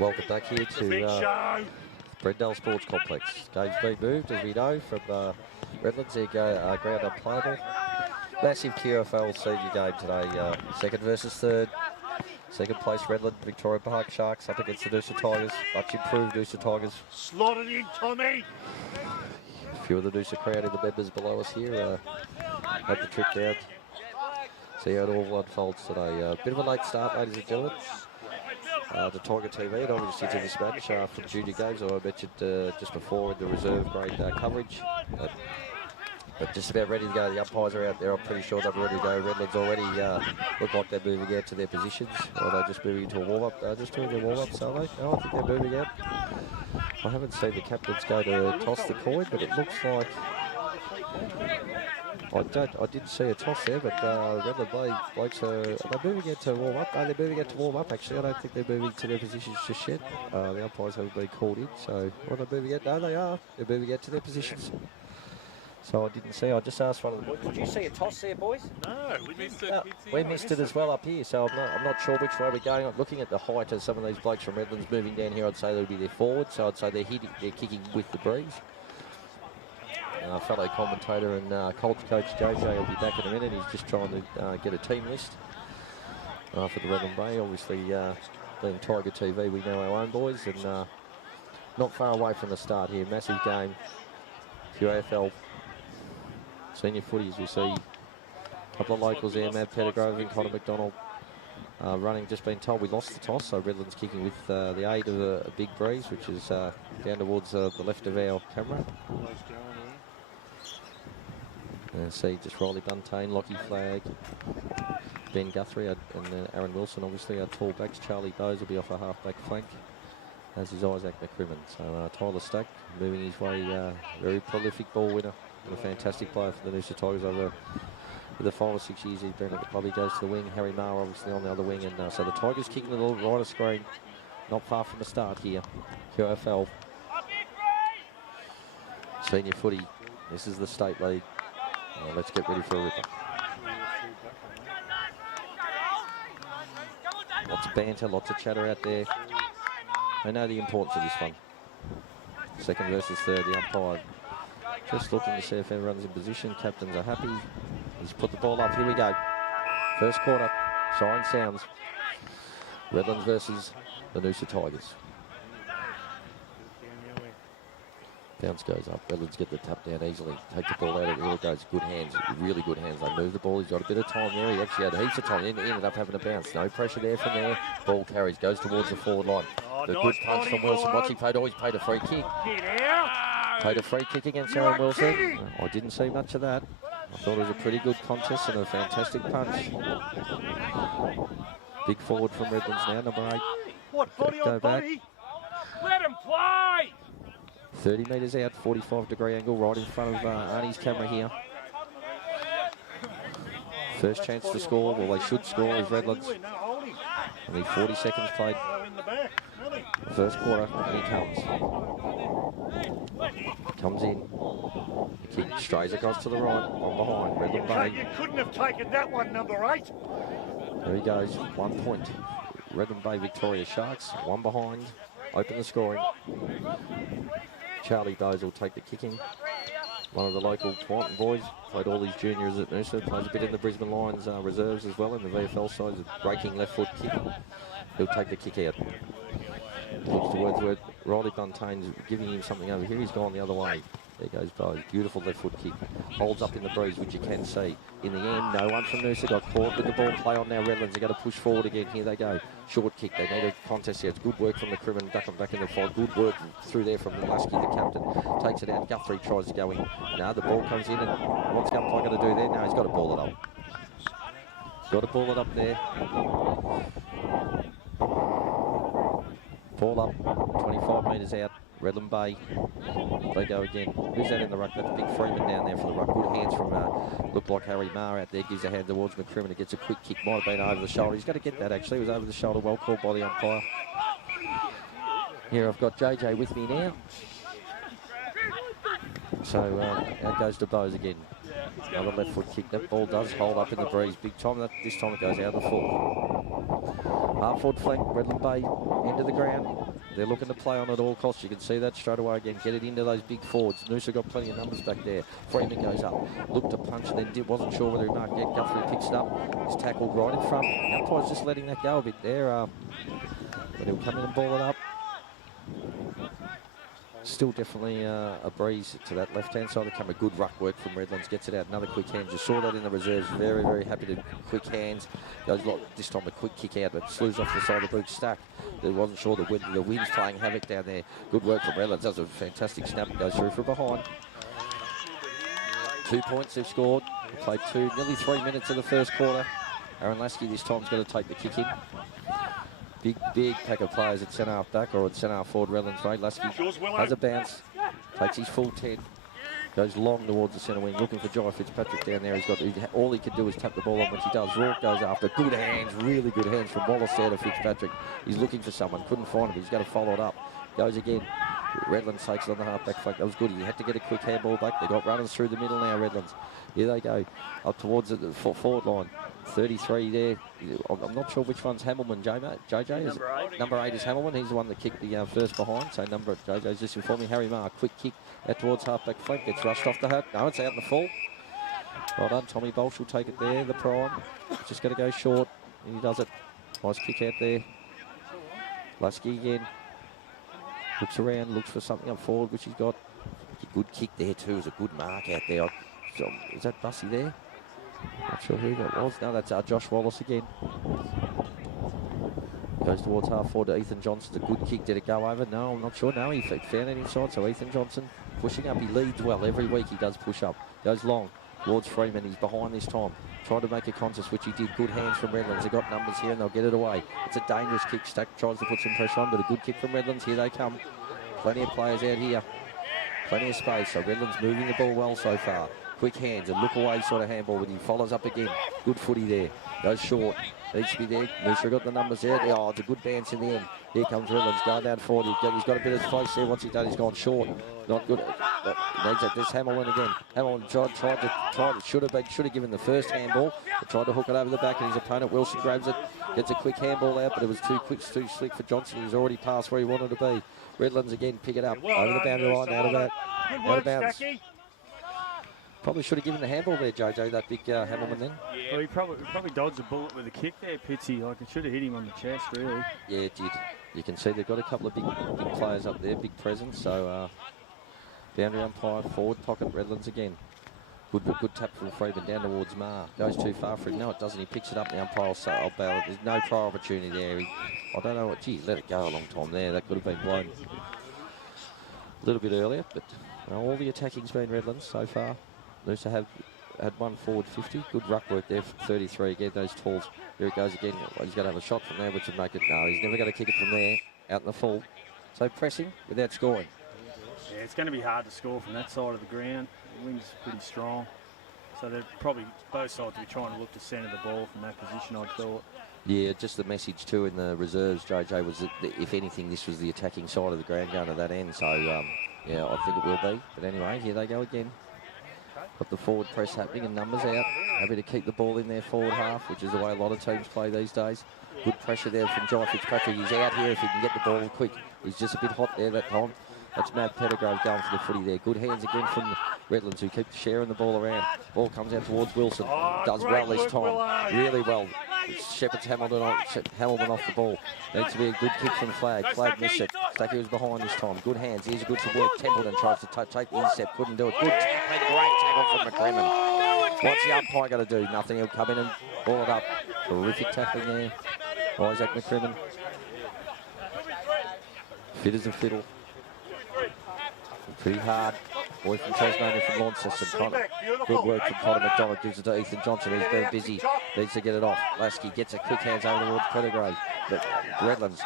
Welcome back here to Brendale Sports Complex. Game's been moved, as we know, from Redlands. There go ground unplayable. Massive QAFL senior game today. Second versus third. Second place Redland-Victoria Park Sharks up against the Noosa Tigers. Much improved Noosa Tigers. Slotted in, Tommy. A few of the Noosa crowd in the members below us here had the trip down. See how it all unfolds today. Bit of a late start, ladies and gentlemen. The Tiger TV and obviously to this match from junior games, I mentioned just before in the reserve grade coverage. But just about ready to go. The umpires are out there. I'm pretty sure they're ready to go. Redlands already look like they're moving out to their positions. Or they're just moving into a warm-up. Just doing their warm-ups, are they? No, I think they're moving out. I haven't seen the captains go to toss the coin, but it looks like... I didn't see a toss there, but Redland blokes are they moving out to warm up? No, they're moving out to warm up actually. I don't think they're moving to their positions just yet. The umpires haven't been called in, so are they moving out? No, they are. They're moving out to their positions. So I didn't see. I just asked one of the boys. Did you see a toss there, boys? No, we missed it. We missed it as well up here, so I'm not sure which way we're going. I'm looking at the height of some of these blokes from Redlands moving down here. I'd say they'll be their forward, so I'd say they're kicking with the breeze. Fellow commentator and Colts coach JJ will be back in a minute. He's just trying to get a team list for the Redland Bay. Obviously, being Tiger TV, we know our own boys, and not far away from the start here. Massive game. QAFL senior footy, as we see. A couple of locals there, Matt Pettigrove and Connor McDonald running. Just been told we lost the toss, so Redland's kicking with the aid of a big breeze, which is down towards the left of our camera. See just Riley Buntain, Lockie Flagg, Ben Guthrie and Aaron Wilson, obviously our tall backs. Charlie Bowes will be off a half-back flank, as is Isaac McCrimmon. So Tyler Stack moving his way, very prolific ball winner and a fantastic player for the Noosa Tigers over the 5 or 6 years he's been at the club. He goes to the wing, Harry Maher obviously on the other wing, and so the Tigers kicking the little right of screen, not far from the start here. QAFL senior footy, this is the state league. Let's get ready for a ripper. Lots of banter, lots of chatter out there. They know the importance of this one. Second versus third, the umpire just looking to see if everyone's in position. Captains are happy. He's put the ball up. Here we go. First quarter. Siren sounds. Redlands versus the Noosa Tigers. Bounce goes up. Redlands get the tap down easily. Take the ball out of there. It goes. Good hands. Really good hands. They move the ball. He's got a bit of time there. He actually had heaps of time. He ended up having a bounce. No pressure there from there. Ball carries. Goes towards the forward line. The good punch from Wilson. What's he paid? Oh, he's paid a free kick. Paid a free kick against Aaron Wilson. I didn't see much of that. I thought it was a pretty good contest and a fantastic punch. Big forward from Redlands now, number 8. What body on body? Let him play! 30 metres out, 45-degree angle, right in front of Arnie's camera here. First chance to score, well they should score, is Redlands. Only 40 seconds played. First quarter, and he comes. Comes in. Kick strays across to the right, on behind, Redland Bay. You couldn't have taken that one, number 8. There he goes, 1 point. Redland Bay Victoria Sharks, 1 behind, open the scoring. Charlie Bowes will take the kicking. One of the local Twanton boys, played all his juniors at Noosa, plays a bit in the Brisbane Lions reserves as well in the VFL side, a breaking left foot kick. He'll take the kick out. Looks to Wordsworth. Riley Buntain's giving him something over here. He's gone the other way. There goes Bowes. Beautiful left foot kick. Holds up in the breeze, which you can see. In the end, no one from Noosa got caught with the ball. Play on now, Redlands. They're going to push forward again. Here they go. Short kick. They need a contest here. It's good work from the Crimin. Duck them back in the fight. Good work through there from Lasky, the captain. Takes it out. Guthrie tries to go in. Now the ball comes in, and what's Guthrie going to do there? No, he's got to ball it up. Got to ball it up there. Ball up. 25 metres out. Redland Bay, they go again. Who's that in the ruck? That's Big Freeman down there for the ruck. Good hands from, looked like Harry Maher out there. Gives a hand towards McCrimmon. It gets a quick kick. Might have been over the shoulder. He's got to get that actually. It was over the shoulder. Well called by the umpire. Here I've got JJ with me now. So out goes to Bowes again. Another left foot kick. That ball does hold up in the breeze big time. This time it goes out of the full. Half forward flank, Redland Bay, end of the ground. They're looking to play on at all costs. You can see that straight away again. Get it into those big forwards. Noosa got plenty of numbers back there. Freeman goes up. Looked to punch and then wasn't sure whether he marked yet. Guthrie picks it up. He's tackled right in front. The umpire's just letting that go a bit there. But he'll come in and ball it up. Still definitely a breeze to that left-hand side. There come a good ruck work from Redlands. Gets it out. Another quick hands. You saw that in the reserves. Very, very happy to quick hands. Goes this time a quick kick out, but slews off the side of the boot. Stack. They wasn't sure the wind's playing havoc down there. Good work from Redlands. Does a fantastic snap and goes through from behind. 2 points they've scored. They played nearly 3 minutes of the first quarter. Aaron Lasky this time's going to take the kick in. Big pack of players at centre half back or at centre half forward. Redlands mate. Lasky has a bounce, takes his full 10, goes long towards the centre wing, looking for Jai Fitzpatrick down there. All he can do is tap the ball on, which he does. Rourke goes after. Good hands, really good hands from Wallace there to Fitzpatrick. He's looking for someone, couldn't find him. He's going to follow it up. Goes again. Redlands takes it on the half-back flank. That was good. He had to get a quick handball back. They got runners through the middle now, Redlands. Here they go, up towards the forward line. 33 there. I'm not sure which one's Hamilman. JJ is number 8 is Hamilman. He's the one that kicked the first behind. So JJ's just informing Harry Marr. Quick kick out towards half-back flank. Gets rushed off the hat. No, it's out in the full. Well done. Tommy Bolsh will take it there. The prime. Just going to go short. And he does it. Nice kick out there. Lasky again. Looks around, looks for something up forward, which he's got. A good kick there too. Is a good mark out there. Is that Bussy there? Not sure who that was. No, that's Josh Wallace again. Goes towards half forward to Ethan Johnson. A good kick. Did it go over? No, I'm not sure. No, he found it inside. So Ethan Johnson pushing up. He leads well. Every week he does push up. Goes long towards Freeman. He's behind this time. Tried to make a contest, which he did. Good hands from Redlands. They've got numbers here and they'll get it away. It's a dangerous kick. Stack tries to put some pressure on, but a good kick from Redlands. Here they come. Plenty of players out here. Plenty of space. So Redlands moving the ball well so far. Quick hands, a look away sort of handball, but he follows up again. Good footy there. Goes short. Needs to be there. Noosa got the numbers there. Oh, it's a good bounce in the end. Here comes Redlands going down forward. He's got a bit of space there. Once he's done, he's gone short. Not good. Needs it. This Hamilton again. Hamilton should have given the first handball. Tried to hook it over the back, and his opponent Wilson grabs it. Gets a quick handball out, but it was too quick, too slick for Johnson. He's already passed where he wanted to be. Redlands again, pick it up over the boundary line, out of bounds. Probably should have given the handball there, JJ, that big Hamilton then. Yeah. Well, he probably dodged a bullet with a kick there, Pitsy. Like, it should have hit him on the chest, really. Yeah, it did. You can see they've got a couple of big players up there, big presence. So, boundary umpire, forward pocket, Redlands again. Good tap from Freeman down towards Marr. Goes too far for him. No, it doesn't. He picks it up. The umpire will say, I'll bail it. There's no prior opportunity there. I don't know what. Gee, let it go a long time there. That could have been blown a little bit earlier. But all the attacking's been Redlands so far. Noosa have had one forward 50. Good ruck work there for 33. Again, those talls. Here it goes again. He's going to have a shot from there, which would make it. No, he's never going to kick it from there. Out in the full. So pressing without scoring. Yeah, it's going to be hard to score from that side of the ground. The wind's pretty strong. So they're probably both sides will be trying to look to centre the ball from that position, I'd thought. Yeah, just the message too in the reserves, JJ, was that if anything, this was the attacking side of the ground going to that end. So, yeah, I think it will be. But anyway, here they go again. Got the forward press happening and numbers out. Happy to keep the ball in their forward half, which is the way a lot of teams play these days. Good pressure there from Jai Fitzpatrick. He's out here if he can get the ball quick. He's just a bit hot there that time. That's Matt Pettigrove going for the footy there. Good hands again from Redlands, who keep sharing the ball around. Ball comes out towards Wilson. Does well this time. Really well. Shepherd's Hamilton off the ball. Needs to be a good kick from Flag. Flag missed it. Stacky was behind this time. Good hands. Here's a good some work. Templeton tries to take the intercept. Couldn't do it. Good tackle. Great tackle from McCrimmon. What's the umpire going to do? Nothing. He'll come in and ball it up. Terrific tackling there. Isaac McCrimmon. Fit as a fiddle. Pretty hard. Boy from Tasmania from Launceston. Good work from Connor McDonald. Gives it to Ethan Johnson, who's been busy. Needs to get it off. Lasky gets it. Quick hands over towards Pettigrove. But Redlands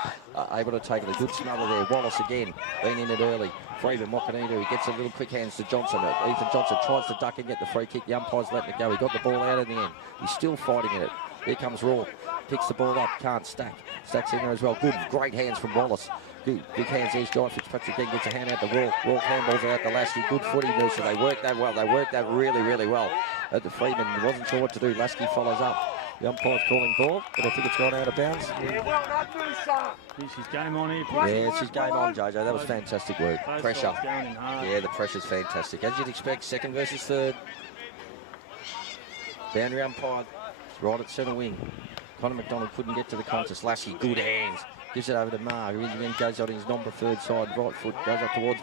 able to take it. A good smother there. Wallace again. Been in it early. Freeman, what can he do? He gets a little quick hands to Johnson. Ethan Johnson tries to duck and get the free kick. The umpire's letting it go. He got the ball out in the end. He's still fighting in it. Here comes Raw. Picks the ball up. Can't stack. Stacks in there as well. Good, great hands from Wallace. Big hands. There's Jai Fitzpatrick again. Gets a hand out to Raw. Raw handballs out to Lasky. Good footy, Noosa. They worked that well. They worked that really, really well. At the Freeman, he wasn't sure what to do. Lasky follows up. The umpire's calling ball, but I think it's gone out of bounds. This is game on here. Yeah, it's his game on, Jojo. That was fantastic work. Both Pressure. sides going in hard. Yeah, the pressure's fantastic. As you'd expect, second versus third. Boundary umpire right at centre wing. Connor McDonald couldn't get to the contest. Lassie, good hands. Gives it over to Marr, who again goes on his non-preferred side. Right foot goes up towards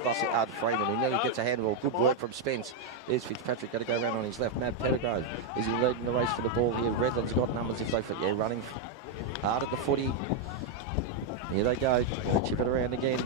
Freeman, who nearly gets a handball. Good work from Spence. There's Fitzpatrick, going to go around on his left. Matt Pettigrove, is he leading the race for the ball here? Redland's got numbers if they fit. Yeah, running hard at the footy. Here they go. Chip it around again.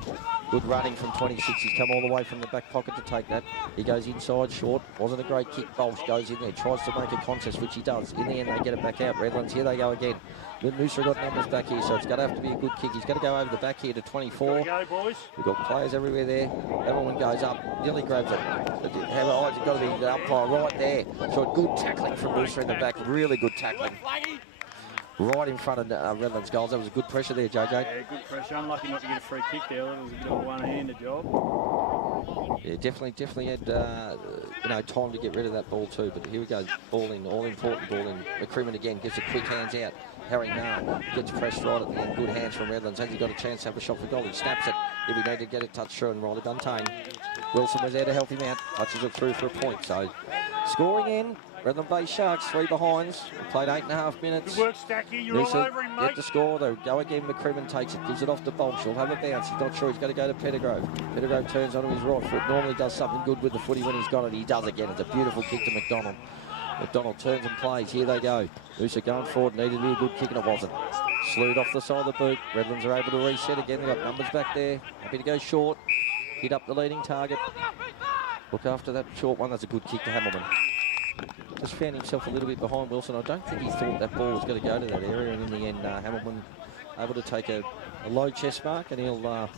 Good running from 26. He's come all the way from the back pocket to take that. He goes inside, short. Wasn't a great kick. Bolsh goes in there, tries to make a contest, which he does. In the end, they get it back out. Redlands, here they go again. Noosa got numbers back here, so it's going to have to be a good kick. He's going to go over the back here to 24. We've got players everywhere there. Everyone goes up, nearly grabs it. However, it's got to be the umpire right there. So good tackling from Noosa in the back. Really good tackling. Right in front of Redland's goals. That was a good pressure there, JJ. Yeah, good pressure. Unlucky not to get a free kick there. It was a bit of a one-handed job. Yeah, definitely had time to get rid of that ball too. But here we go, ball in, all important ball in. McCrimmon again gets a quick hands out. Harry Marr gets pressed right at the end. Good hands from Redlands. Has he got a chance to have a shot for goal? He snaps it. If he needed to get it touched through, and Riley Duntain. Wilson was there to help him out. Touches it through for a point. So scoring in. Redland Bay Sharks, 3 behinds. We played 8.5 minutes. Good work, Stacky. You're all over him, mate. Get the score. They go again. McCrimmon takes it, gives it off to Bolsh. He'll have a bounce. He's not sure. He's got to go to Pettigrove. Pettigrove turns onto his right foot. Normally does something good with the footy when he's got it. He does again. It's a beautiful kick to McDonald. McDonald turns and plays. Here they go. Noosa going forward. Needed to be a good kick, and it wasn't. Slewed off the side of the boot. Redlands are able to reset again. They've got numbers back there. Happy to go short. Hit up the leading target. Look after that short one. That's a good kick to Hamilton. Just found himself a little bit behind Wilson. I don't think he thought that ball was going to go to that area, and in the end, Hamilton able to take a low chest mark, and he'll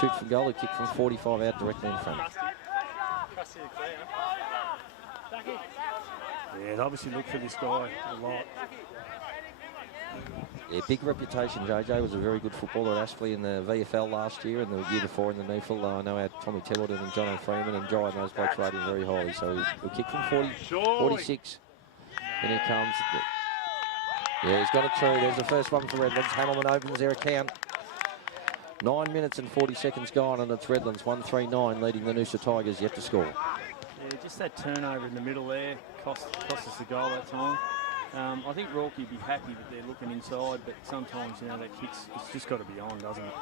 shoot from goal. A kick from 45 out directly in front. Yeah, obviously look for this guy a lot. Yeah, big reputation. JJ was a very good footballer at Aspley in the VFL last year, and the year before in the NEFL. I know our Tommy Templeton and John Freeman and Jai, those blokes rated very highly. So he'll kick from 46. And here comes. Yeah, he's got it through. There's the first one for Redlands. Hamilton opens their account. 9 minutes and 40 seconds gone, and it's Redlands 1-3-9 leading the Noosa Tigers yet to score. Yeah, just that turnover in the middle there cost us the goal that time. I think Rourke would be happy that they're looking inside, but sometimes, that kicks, it's just got to be on, doesn't it?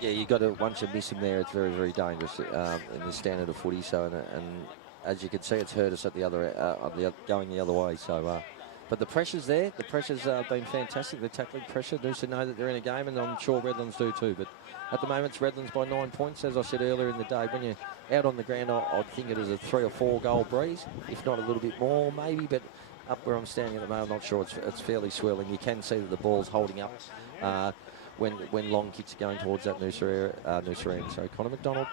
Yeah, you got to, once you miss him there, it's very, very dangerous in the standard of footy. So, and as you can see, it's hurt us at the other, going the other way. So, but the pressure's there. The pressure's been fantastic. The tackling pressure. Noosa know that they're in a game, and I'm sure Redlands do too. But at the moment, it's Redlands by 9 points. As I said earlier in the day, when you're out on the ground, I'd think it is a 3 or 4 goal breeze, if not a little bit more, maybe. But up where I'm standing at the moment, I'm not sure. It's fairly swirling. You can see that the ball's holding up when long kicks are going towards that Noosa end. So Connor McDonald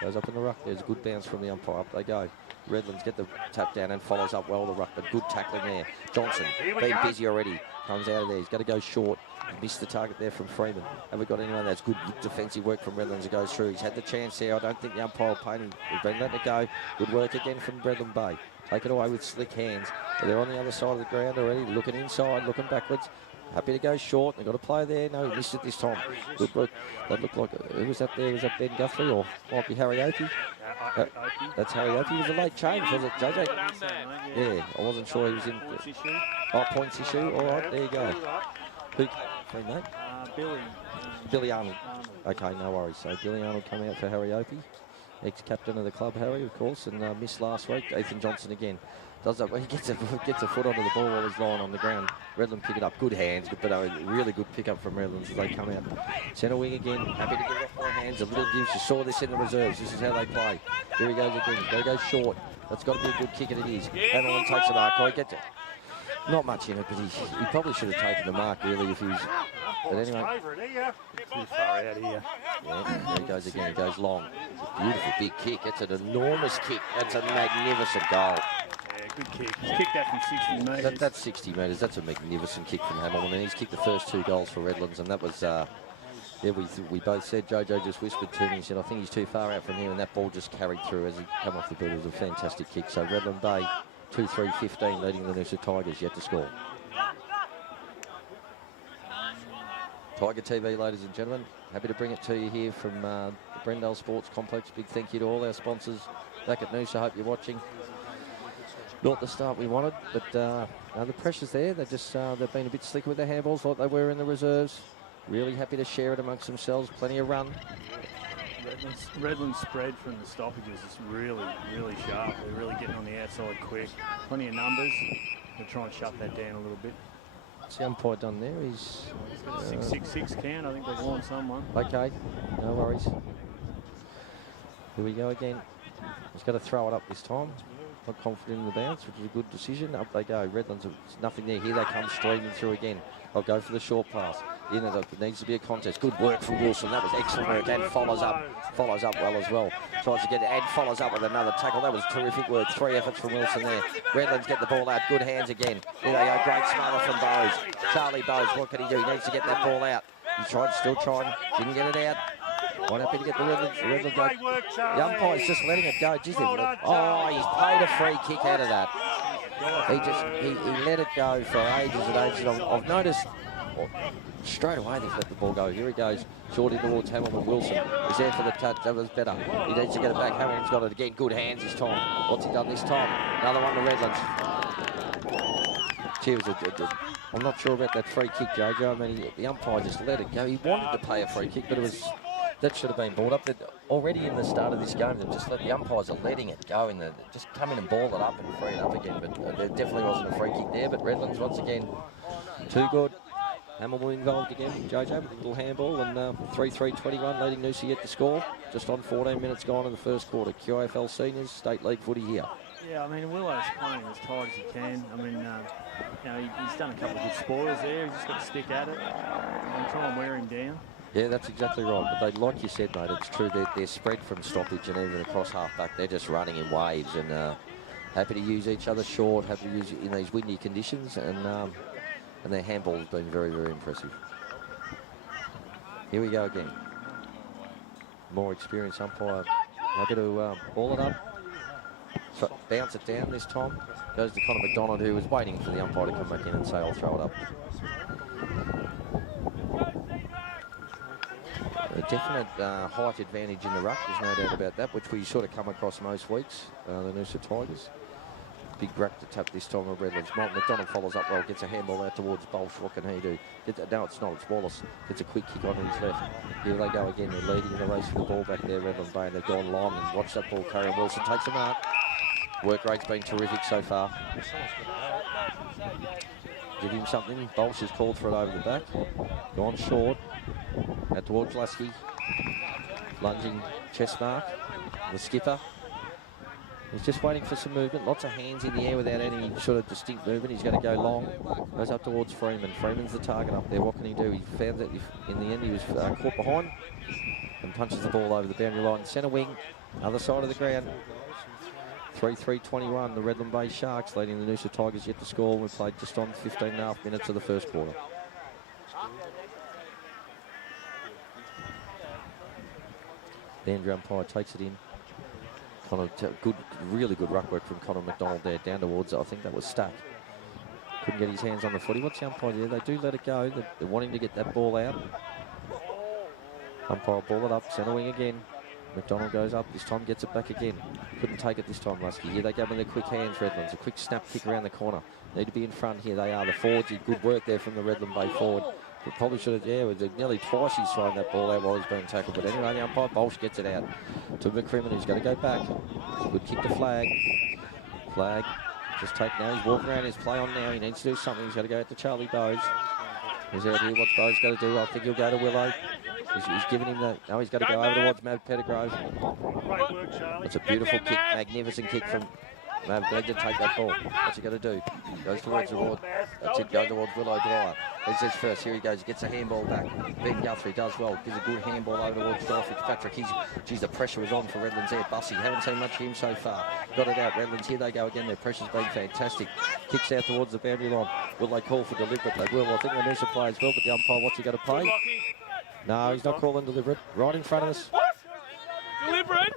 goes up in the ruck. There's a good bounce from the umpire. Up they go. Redlands get the tap down and follows up well the ruck, but good tackling there. Johnson, being busy already, comes out of there. He's got to go short. Missed the target there from Freeman. Haven't got anyone. That's good defensive work from Redlands that goes through. He's had the chance there. I don't think the umpire will paint him. He's been letting it go. Good work again from Redland Bay. Take it away with slick hands. They're on the other side of the ground already, looking inside, looking backwards. Happy to go short. They've got a player there. No, he missed it this time. Good work. That looked like, who was that there? Was that Ben Guthrie or might be Harry Opie? That's Harry Opie. It was a late change, was it, JJ? Yeah, I wasn't sure he was in. Points issue. All right, there you go. Who came mate? Billy Arnold. Okay, no worries. So Billy Arnold coming out for Harry Opie. Ex-captain of the club, Harry, of course, and missed last week. Ethan Johnson again. Does that? He gets a foot onto the ball while he's lying on the ground. Redland pick it up. Good hands, but a really good pick-up from Redlands as they come out. Centre wing again. Happy to get it off my hands. A little gives. You saw this in the reserves. This is how they play. Here he goes again. He's got to go short. That's got to be a good kick, and it is. Hamilton takes the mark. I get it. Not much in it, but he probably should have taken the mark, really, if he was... But anyway... Too far out here. Yeah, there he goes again. He goes long. It's a beautiful big kick. It's an enormous kick. That's a magnificent goal. Yeah, good kick. He's kicked that from 60 metres. That's 60 metres. That's a magnificent kick from Hamilton. And he's kicked the first 2 goals for Redlands, and that was... yeah, we both said, Jojo just whispered to me, he said, I think he's too far out from here, and that ball just carried through as he came off the boot. It was a fantastic kick. So Redland Bay... 2-3-15 leading the Noosa Tigers yet to score. Tiger TV, ladies and gentlemen. Happy to bring it to you here from the Brendale Sports Complex. Big thank you to all our sponsors back at Noosa. Hope you're watching. Not the start we wanted, but the pressure's there. They've been a bit slicker with their handballs like they were in the reserves. Really happy to share it amongst themselves. Plenty of run. Redland's spread from the stoppages is really, really sharp. They're really getting on the outside quick. Plenty of numbers. They'll try and shut that down a little bit. What's the umpire done there? He's got a 6-6-6 count. I think they've warned someone. Okay, no worries. Here we go again. He's got to throw it up this time. Not confident in the bounce, which is a good decision. Up they go. Redlands, nothing there. Here they come streaming through again. They'll go for the short pass. It needs to be a contest. Good work from Wilson. That was excellent work. And follows up well as well. Tries to get it and follows up with another tackle. That was terrific work. 3 efforts from Wilson there. Redlands get the ball out. Good hands again. Here they go. Great smother from Bowes. Charlie Bowes, what can he do? He needs to get that ball out. He tried, still trying. Didn't get it out. Quite happy to get the Redlands. The umpire's just letting it go. Jeez, he's paid a free kick out of that. He let it go for ages and ages. I've noticed straight away they've let the ball go. Here he goes, shorty towards Hamilton. Wilson is there for the touch. That was better. He needs to get it back. Hamilton's got it again. Good hands this time. What's he done this time? Another one to Redlands. Gee, I'm not sure about that free kick, Jojo. I mean, the umpire just let it go. He wanted to pay a free kick, but that should have been balled up. Already in the start of this game, they've just let the umpires are letting it go. Just come in and ball it up and free it up again. But there definitely wasn't a free kick there. But Redlands, once again, too good. Hamilton involved again, Jojo, with a little handball. And 3-3-21, leading Noosa yet to score. Just on 14 minutes gone in the first quarter. QAFL Seniors, State League footy here. Yeah, I mean, Willow's playing as tight as he can. I mean, he's done a couple of good spoilers there. He's just got to stick at it and try and wear him down. Yeah, that's exactly right. But like you said, mate, it's true. They're spread from stoppage and even across half-back. They're just running in waves and happy to use each other short, happy to use it in these windy conditions. And their handball has been very, very impressive. Here we go again. More experienced umpire. Happy to ball it up. So bounce it down this time. Goes to Connor McDonald, who was waiting for the umpire to come back in and say, I'll throw it up. A definite height advantage in the ruck, there's no doubt about that, which we sort of come across most weeks, the Noosa Tigers. Big ruck to tap this time of Redlands. McDonald follows up well, gets a handball out towards Bolsh. What can he do? No, it's not. It's Wallace. Gets a quick kick on his left. Here they go again. They're leading in the race for the ball back there, Redland Bay. They've gone long and watch that ball carry. Wilson takes a mark. Work rate's been terrific so far. Give him something. Bolsh is called for it over the back. Gone short. Out towards Lasky. Lunging chest mark. The skipper. He's just waiting for some movement. Lots of hands in the air without any sort of distinct movement. He's going to go long. Goes up towards Freeman. Freeman's the target up there. What can he do? He found that in the end he was caught behind and punches the ball over the boundary line. Centre wing, other side of the ground. 3-3-21. The Redland Bay Sharks leading the Noosa Tigers yet to score. We played just on 15.5 minutes of the first quarter. The Andrew umpire takes it in. Really good ruck work from Connor McDonald there, down towards, I think that was Stack. Couldn't get his hands on the footy. What's the umpire there? They do let it go. They're wanting to get that ball out. Umpire ball it up, centre wing again. McDonald goes up, this time gets it back again. Couldn't take it this time, Lusky. Here they go with their quick hands, Redlands. A quick snap kick around the corner. Need to be in front. Here they are, the forwards. Good work there from the Redland Bay forward. But probably should have, nearly twice he's thrown that ball out while he's being tackled. But anyway, the umpire, Bolsh gets it out to McCrimmon, who's going to go back. Good kick to Flag. Flag just taken now. He's walking around his play on now. He needs to do something. He's got to go out to Charlie Bowes. He's out here. What's Bowes got to do? I think he'll go to Willow. He's giving him the... No, he's got to go over towards Mav Pettigrove. It's a beautiful kick, magnificent kick from Mav. Glad to take that ball. What's he got to do? Goes towards the ward. That's it, goes towards Willow Dwyer. He says first, here he goes, he gets a handball back. Ben Guthrie does well, gives a good handball over towards Dwyer Fitzpatrick. Geez, the pressure was on for Redlands there. Bussy, haven't seen much of him so far. Got it out, Redlands, here they go again. Their pressure's been fantastic. Kicks out towards the boundary line. Will they call for deliberate? They will. I think the Noosa players will, but the umpire, what's he going to play? No, he's not calling deliberate. Right in front of us. What? Deliberate?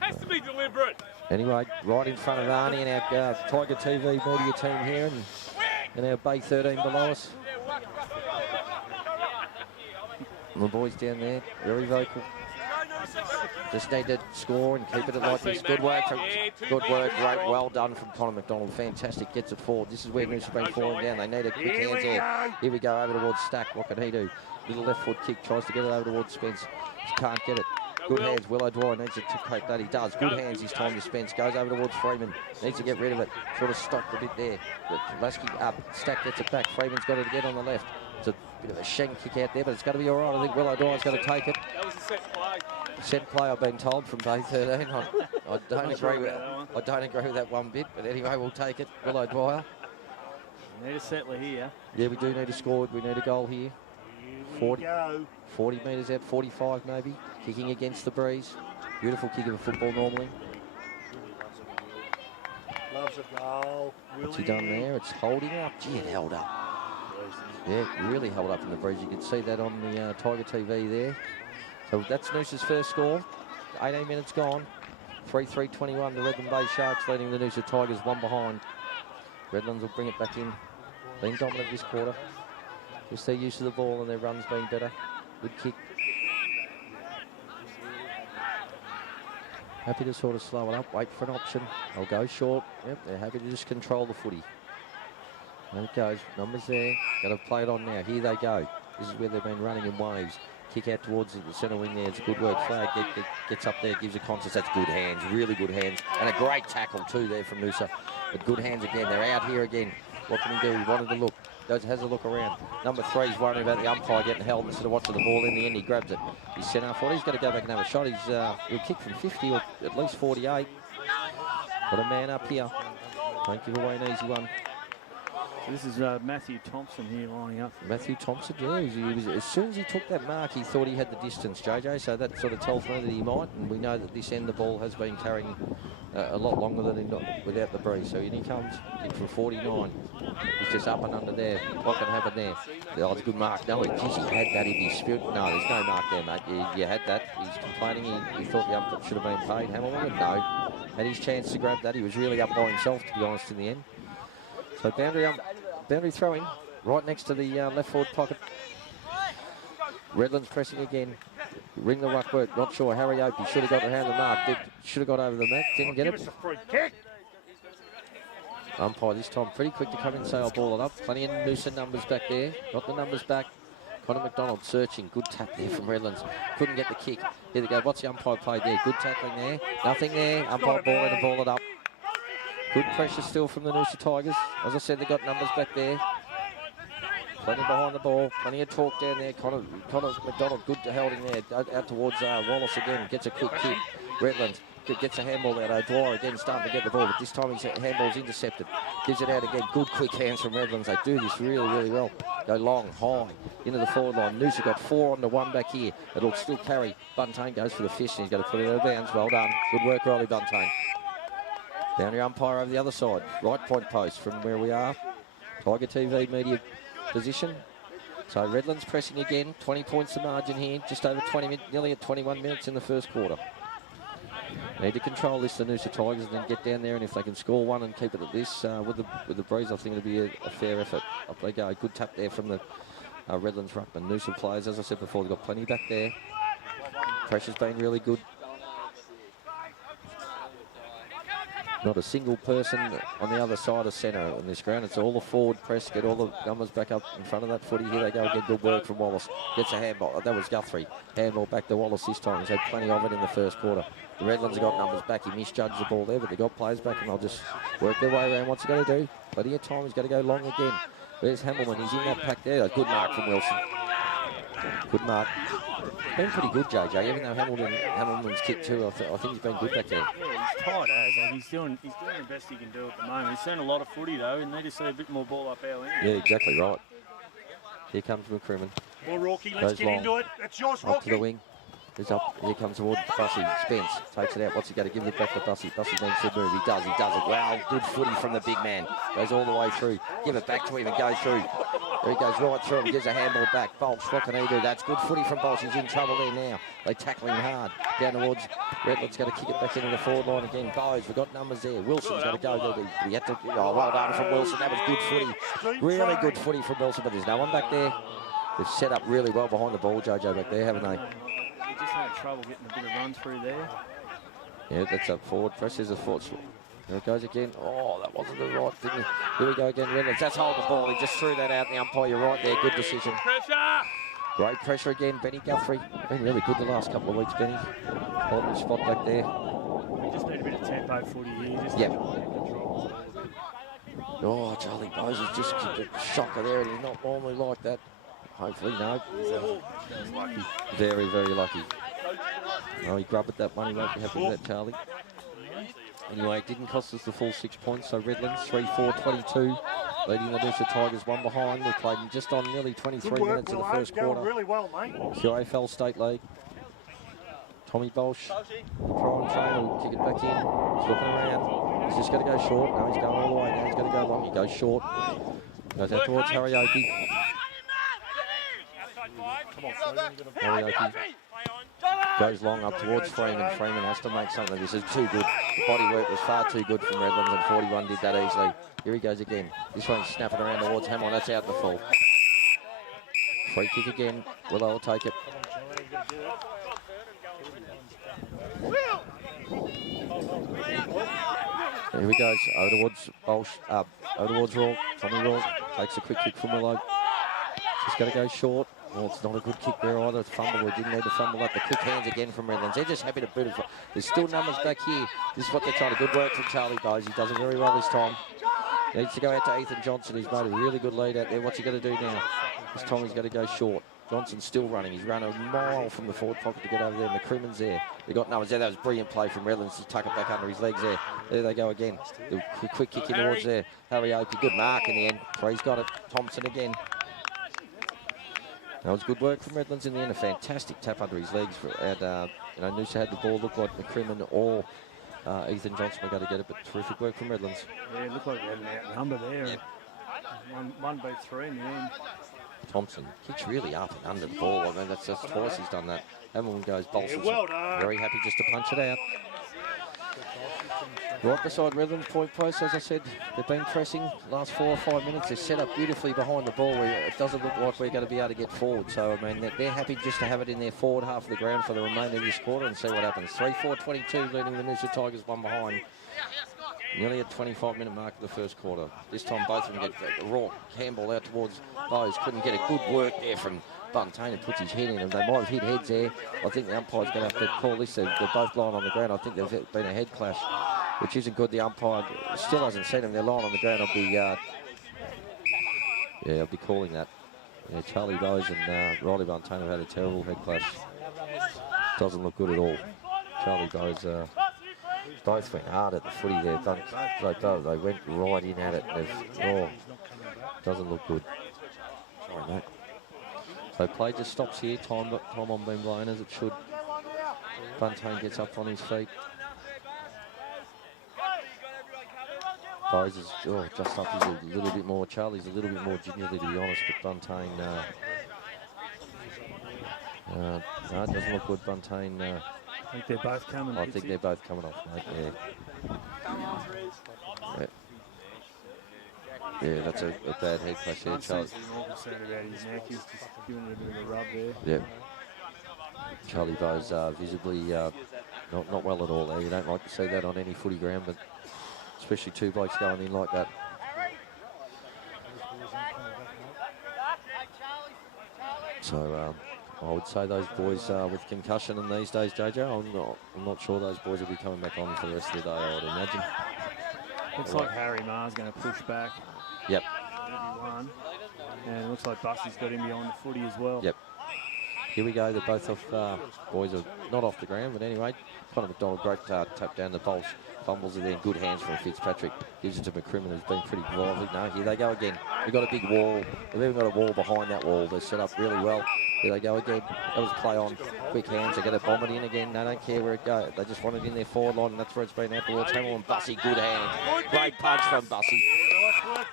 Has to be deliberate. Anyway, right in front of Arnie and our Tiger TV media team here and our Bay 13 below us. The boys down there, very vocal. Just need to score and keep it like this. Good work, great, well done from Connor McDonald. Fantastic, gets it forward. This is where Noosa been falling down. They need a quick hands there. Here we go, over towards Stack. What can he do? Little left foot kick, tries to get it over towards Spence. Just can't get it. Good hands, Willow Dwyer needs to take that, he does. Good hands this time to Spence, goes over towards Freeman. Needs to get rid of it, sort of stopped a bit there. Lasky up, Stack gets it back. Freeman's got it again on the left. It's a bit of a shank kick out there, but it's going to be all right. I think Willow Dwyer's going to take it. That was a set play. Set play, I've been told, from Bay 13. I don't agree with that one bit, but anyway, we'll take it. Willow Dwyer. We need a settler here. Yeah, we do need a score. We need a goal here. 40 metres out, 45 maybe. Kicking against the breeze. Beautiful kick of a football normally. Loves a goal. What's he done there? It's holding up. Gee, it held up. Yeah, really held up in the breeze. You can see that on the Tiger TV there. So that's Noosa's first score. 18 minutes gone. 3-3-21. The Redland Bay Sharks leading the Noosa Tigers one behind. Redlands will bring it back in. Been dominant this quarter. Just their use of the ball and their run's been better. Good kick. Happy to sort of slow it up, wait for an option. They'll go short. Yep, they're happy to just control the footy. There it goes, numbers there. Got to play it on now. Here they go. This is where they've been running in waves. Kick out towards the centre wing there. It's a good work. Flag gets up there, gives a contest. That's good hands, really good hands. And a great tackle too there from Noosa. But good hands again. They're out here again. What can he do? He wanted to look. Has a look around. Number 3's worrying about the umpire getting held instead of watching the ball. In the end, he grabs it. He's sent out for it. He's got to go back and have a shot. He'll kick from 50 or at least 48. Got a man up here. Don't give away an easy one. So this is Matthew Thompson here lining up. Matthew Thompson, yeah. He was, as soon as he took that mark, he thought he had the distance, JJ. So that sort of tells me that he might. And we know that this end the ball has been carrying a lot longer than without the breeze. So in he comes, kick from 49. He's just up and under there. What can happen there? Oh, it's a good mark. No, geez, he had that in his spirit. No, there's no mark there, mate. You had that. He's complaining. He thought the ump should have been paid. Hamilton, no. Had his chance to grab that. He was really up by himself, to be honest, in the end. So boundary throw-in right next to the left forward pocket. Redlands pressing again. Ring the ruck work. Not sure. Harry Opie should have got around the mark. Should have got over the mat. Didn't get it. Umpire this time pretty quick to come in and say I'll ball it up. Plenty of Noosa numbers back there. Got the numbers back. Connor McDonald searching. Good tap there from Redlands. Couldn't get the kick. Here they go. What's the umpire played there? Good tackling there. Nothing there. Umpire ball in and ball it up. Good pressure still from the Noosa Tigers. As I said, they got numbers back there. Plenty behind the ball. Plenty of talk down there. Connor McDonald, good holding there. Out towards Wallace again. Gets a quick kick. Redlands gets a handball out. O'Dwyer again starting to get the ball, but this time his handball's intercepted. Gives it out again. Good quick hands from Redlands. They do this really, really well. Go long, high, into the forward line. Noosa got 4 on the 1 back here. It'll still carry. Buntain goes for the fish and he's got to put it out of bounds. Well done. Good work, Riley Buntain. Boundary umpire over the other side. Right point post from where we are. Tiger TV media position. So Redlands pressing again. 20 points the margin here. Just over 20 minutes, nearly at 21 minutes in the first quarter. Need to control this, the Noosa Tigers, and then get down there. And if they can score one and keep it at this with the breeze, I think it'll be a fair effort. Up they go. Good tap there from the Redlands ruckman. Noosa players, as I said before, they've got plenty back there. Pressure's been really good. Not a single person on the other side of centre on this ground. It's all the forward press. Get all the numbers back up in front of that footy. Here they go again. Good work from Wallace. Gets a handball. That was Guthrie. Handball back to Wallace this time. He's had plenty of it in the first quarter. The Redlands have got numbers back. He misjudged the ball there, but they got players back and they'll just work their way around. What's he going to do? Plenty of time. He's going to go long again. Where's Hamilton? He's in that pack there. A good mark from Wilson. Good mark. Been pretty good, JJ, even though Hamilton's kicked too. I think he's been good back there. Yeah, he's tight as. Like he's doing the best he can do at the moment. He's seen a lot of footy though, and they just see a bit more ball up our end. Yeah, exactly right. Here comes McCrimmon. Well, Rocky, let's get into it. That's yours, Rocky. Up to the wing. He's up. Here comes towards Bussy. Spence takes it out. What's he going to give it back to Bussy? Bussy needs to move. He does it. Wow, good footy from the big man. Goes all the way through. Give it back to him and goes through. There he goes right through him. Gives a handball back. Bolsh, what can he do? That's good footy from Bolsh. He's in trouble there now. They tackle him hard. Down towards Redland's going to kick it back into the forward line again. Bowes, we've got numbers there. Wilson's going to go. He had to, well done from Wilson. That was good footy. Really good footy from Wilson, but there's no one back there. They've set up really well behind the ball, Jojo, back there, haven't they? They just had trouble getting a bit of run through there. Yeah, that's up forward. Press is a forward. There it goes again. Oh, that wasn't the right thing. Here we go again, Redlands. That's hold the ball. He just threw that out. The umpire, you're right there. Good decision. Pressure! Great pressure again, Benny Guthrie. Been really good the last couple of weeks, Benny. Holding his spot back there. We just need a bit of tempo footy here. Just Yep. control. Oh, Charlie Bowes has just kicked a shocker there, and he's not normally like that. Hopefully, no. Very, very lucky. No, he grabbed at that one. He won't be happy with that, Charlie. Anyway, it didn't cost us the full 6 points, so Redlands 3-4-22, leading the Noosa Tigers one behind. We played in just on nearly 23 minutes of the first quarter. Really well, mate. QAFL State League. Tommy Bolsh, try and train, will kick it back in. He's looking around. He's just got to go short. No, he's going all the way. Now he's got to go long. He goes short. Goes out towards Harrioke. Harrioke goes long up towards Freeman. Freeman has to make something. This is too good. The body work was far too good from Redlands, and 41 did that easily. Here he goes again. This one's snapping around towards Hamill. That's out the full. Free kick again. Willow will take it. Here he goes. Over towards Bolsh. Over towards Rourke. Tommy Rourke takes a quick kick from Willow. Just got to go short. Well, it's not a good kick there either. Fumble. We didn't need to fumble up. The quick hands again from Redlands. They're just happy to boot it. There's still numbers back here. This is what they're trying to. Good work from Charlie Bowes. He does it very well this time. Needs to go out to Ethan Johnson. He's made a really good lead out there. What's he going to do now? This time he's going to go short. Johnson's still running. He's run a mile from the forward pocket to get over there. McCrimmon's there. They got numbers there. That was brilliant play from Redlands to tuck it back under his legs there. There they go again. The quick kick in towards there. Harrioke, good mark in the end. Free's got it. Thompson again. That was good work from Redlands in the end. A fantastic tap under his legs. And Noosa had the ball. Looked like McCrimmon or Ethan Johnson were going to get it, but terrific work from Redlands. Yeah, it looked like we had an outnumber there. Yep. One beat three in the end. Thompson kicks really up and under the ball. I mean, that's twice he's done that. Hamilton goes Bolson. Well done. Very happy just to punch it out. Right beside Redlands point post, as I said, they've been pressing last 4 or 5 minutes. They're set up beautifully behind the ball. It doesn't look like we're going to be able to get forward. So, I mean, they're happy just to have it in their forward half of the ground for the remainder of this quarter and see what happens. 3-4-22, leading the Noosa Tigers one behind. Nearly at 25-minute mark of the first quarter. This time both of them get Rourke, Campbell out towards Bowes. Couldn't get a good work there from Buntain and puts his head in, and they might have hit heads there. I think the umpire's going to have to call this. They're both lying on the ground. I think there's been a head clash, which isn't good. The umpire still hasn't seen them. They're lying on the ground. I'll be calling that. Yeah, Charlie Bowes and Riley Buntain have had a terrible head clash. Doesn't look good at all. Charlie Bowes both went hard at the footy there. They went right in at it. Doesn't look good. Sorry, mate. So play just stops here. Time on being blown as it should. Buntain gets up on his feet. Bowes is just up. He's a little bit more. Charlie's a little bit more gingerly, to be honest. But Buntain, no, it doesn't look good. Buntain. I think they're both coming. I think they're both coming off, mate. Yeah, that's a bad head clash there, Charlie. More concerned about his neck. He's just giving it a bit of a rub there. Yeah. Charlie Bowes visibly not well at all there. You don't like to see that on any footy ground, but especially two blokes going in like that. So I would say those boys with concussion in these days, JJ, I'm not sure those boys will be coming back on for the rest of the day, I would imagine. Looks like Harry Marr's going to push back. Yep. Everyone. And it looks like Busty's got him behind the footy as well. Yep. Here we go. They're both off. Boys are not off the ground, but anyway, Connor McDonald, great tap down the Bolsh. Fumbles are there in good hands from Fitzpatrick. Gives it to McCrimmon, who's been pretty lively. No, here they go again. We've got a big wall. They've even got a wall behind that wall. They're set up really well. Here they go again. That was play on. Quick hands. They're going to bomb it in again. They don't care where it goes. They just want it in their forward line, and that's where it's been out towards Hamill and Bussy. Good hand. Great punch from Bussy.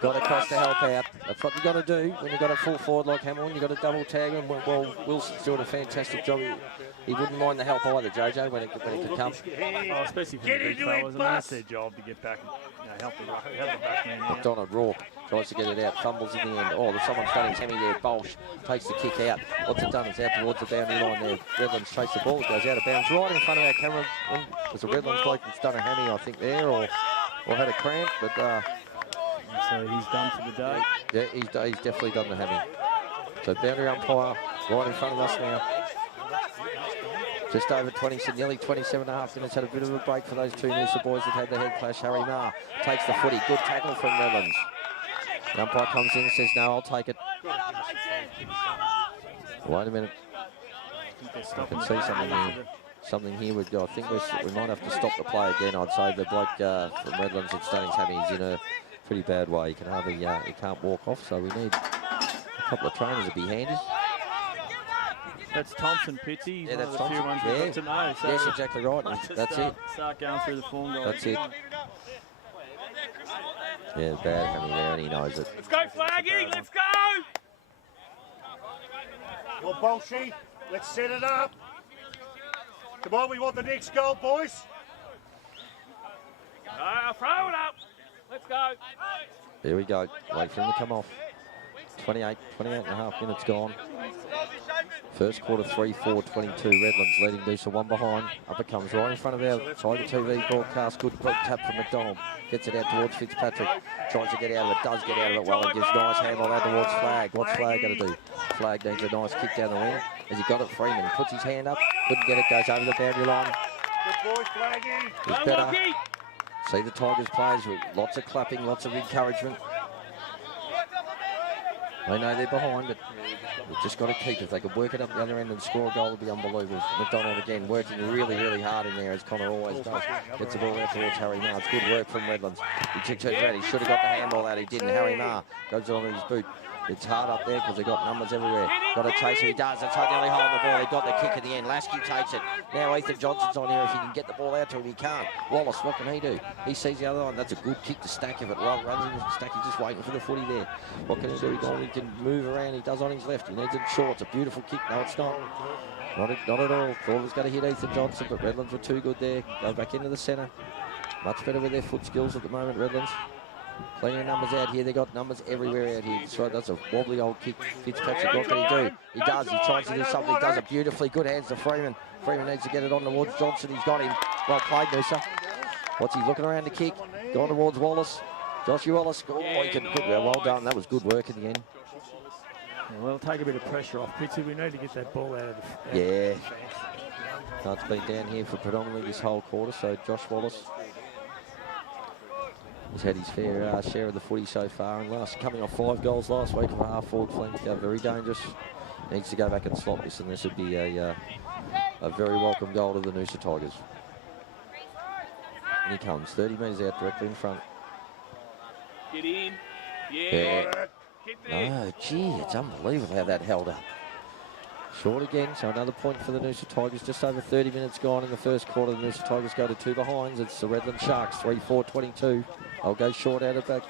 Got across to help out. That's what you got to do when you've got a full forward like Hamill. You've got to double tag him. Well, Wilson's doing a fantastic job he wouldn't mind the help either, JJ, when it could come. Oh, especially for the big fellas. I mean, that's their job to get back and help the backman out. McDonald Rourke tries to get it out, fumbles in the end. Oh, someone's done his hammy there. Bolsh takes the kick out. What's it done? It's out towards the boundary line there. Redlands chase the ball. It goes out of bounds right in front of our camera. There's a Redlands bloke that's done a hammy, I think, there, or had a cramp. But so he's done for the day. Yeah, he's definitely done the hammy. So boundary umpire right in front of us now. Just over 20, nearly 27.5 minutes. Had a bit of a break for those two Noosa boys that had the head clash. Harry Marr takes the footy. Good tackle from Redlands. The umpire comes in and says, no, I'll take it. Wait a minute. I can see something here. Something here. I think we might have to stop the play again. I'd say the bloke from Redlands that's done his hammy, he's in a pretty bad way. He can hardly, he can't walk off. So we need a couple of trainers to be handy. That's Thompson, Pitsy. Yeah, that's one of the few ones we've got to know. So yes, exactly right. That's it. Start going through the form guide. That's it. Yeah, bad hammy there, and he knows it. Let's go, Flaggy. Let's go. Well, Bolshy, let's set it up. Come on, we want the next goal, boys. I'll throw it up. Let's go. Here we go. Wait for him to come off. 28.5 minutes gone. First quarter, 3-4, 22. Redlands leading Noosa one behind. Up it comes right in front of our Tiger TV broadcast. Good tap from McDonald. Gets it out towards Fitzpatrick. Tries to get out of it. Does get out of it well and gives nice handle out towards Flag. What's Flag going to do? Flag needs a nice kick down the wing. Has he got it? Freeman puts his hand up. Couldn't get it. Goes over the boundary line. Good boy, Flaggy. He's better. See the Tigers players with lots of clapping, lots of encouragement. They know they're behind, but we've just got to keep it. If they could work it up the other end and score a goal, it would be unbelievable. McDonald again working really, really hard in there, as Connor always does. Gets the ball out towards Harry Marr. It's good work from Redlands. He turns around. He should have got the handball out. He didn't. Harry Marr goes on his boot. It's hard up there because they've got numbers everywhere. Got a chaser, he does. It's nearly holding the ball. He got the kick at the end. Lasky takes it. Now Ethan Johnson's on here. If he can get the ball out to him, he can't. Wallace, what can he do? He sees the other one. That's a good kick to Stack if it runs in the Stack. He's just waiting for the footy there. What can he do? He can move around. He does on his left. He needs it short. It's a beautiful kick. No, it's not. Not at all. Crawler's going to hit Ethan Johnson, but Redlands were too good there. Go back into the centre. Much better with their foot skills at the moment, Redlands. Plenty of numbers out here. They got numbers everywhere out here. So that's a wobbly old kick. Fitzpatrick, what can he do? He does. He tries to do something. He does it beautifully. Good hands to Freeman. Freeman needs to get it on towards Johnson. He's got him. Well played, Noosa. What's he looking around to kick? Gone towards Wallace. Joshua Wallace. Oh, he can. Well done. That was good work in the end. Well, take a bit of pressure off Pitsy. We need to get that ball out of the yeah. So it's been down here for predominantly this whole quarter. So Josh Wallace has had his fair share of the footy so far, and coming off 5 goals last week for half forward flank, very dangerous. Needs to go back and slot this, and this would be a very welcome goal to the Noosa Tigers. And he comes 30 metres out directly in front. Get in. Yeah. Get there. No, gee, it's unbelievable how that held up. Short again, so another point for the Noosa Tigers. Just over 30 minutes gone in the first quarter. The Noosa Tigers go to 2 behinds. It's the Redland Sharks, 3-4, 22. I'll go short out of back.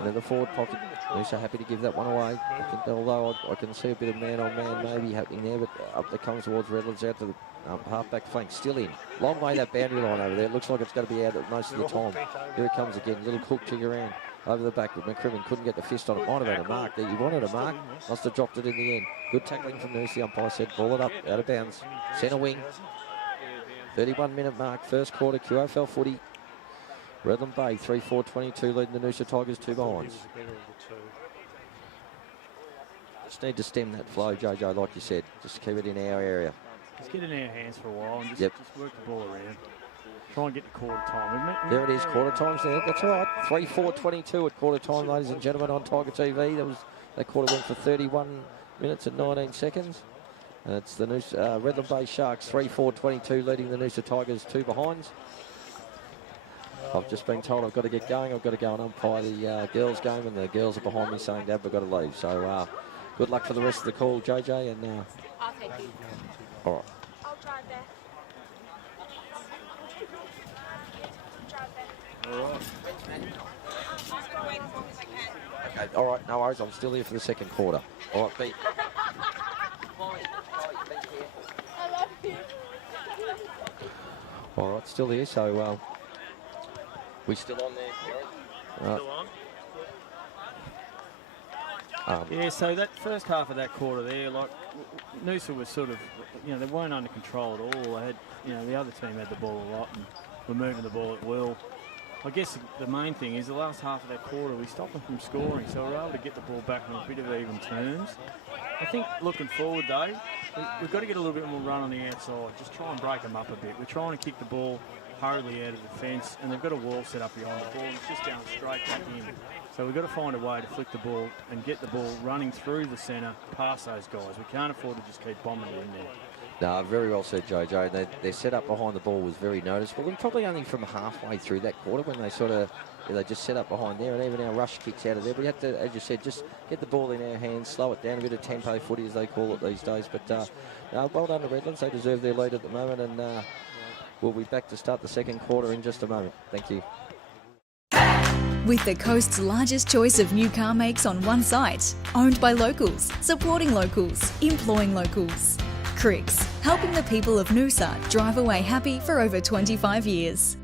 Into the forward pocket. Noosa happy to give that one away. I think, although I can see a bit of man-on-man maybe happening there, but up there comes towards Redlands out to the half-back flank. Still in. Long way that boundary line over there. It looks like it's going to be out most of the time. Here it comes again. Little hook kick around. Over the back with McCrimmon, couldn't get the fist on it. Might have had a mark there. You wanted a mark, must have dropped it in the end. Good tackling from Noosa. The umpire said, ball it up, out of bounds. Centre wing. 31-minute mark, first quarter, QAFL footy. Redland Bay, 3-4, 22, leading the Noosa Tigers 2 behinds. Just need to stem that flow, JJ, like you said. Just keep it in our area. Just get it in our hands for a while and just work the ball around. Try and get the quarter time. There it is, quarter time's there. That's all right. 3-4, 22 at quarter time, ladies and gentlemen, on Tiger TV. That quarter went for 31 minutes and 19 seconds. And it's the Redland Bay Sharks, 3-4, 22, leading the Noosa Tigers 2 behinds. I've just been told I've got to get going. I've got to go and umpire the girls' game, and the girls are behind me saying, Dad, we've got to leave. So good luck for the rest of the call, JJ. And I'll take you. all right. I'll drive there. All right. I'll wait as long as I can. Okay, all right, no worries. I'm still here for the second quarter. All right, Pete. All right, still here. So we still on there, Aaron? Still on. Yeah, so that first half of that quarter there, like Noosa was sort of, they weren't under control at all. They had, the other team had the ball a lot and were moving the ball at will. I guess the main thing is the last half of that quarter we stopped them from scoring, so we were able to get the ball back on a bit of even terms. I think looking forward though, we've got to get a little bit more run on the outside, just try and break them up a bit. We're trying to kick the ball hurriedly out of the fence, and they've got a wall set up behind the ball, and it's just going straight back in. So we've got to find a way to flick the ball and get the ball running through the centre past those guys. We can't afford to just keep bombing it in there. No, very well said, JJ. Their setup behind the ball was very noticeable, and probably only from halfway through that quarter when they they just set up behind there, and even our rush kicks out of there. But we had to, as you said, just get the ball in our hands, slow it down, a bit of tempo footy as they call it these days. But well done to Redlands. They deserve their lead at the moment, and we'll be back to start the second quarter in just a moment. Thank you. With the coast's largest choice of new car makes on one site, owned by locals, supporting locals, employing locals. Cricks, helping the people of Noosa drive away happy for over 25 years.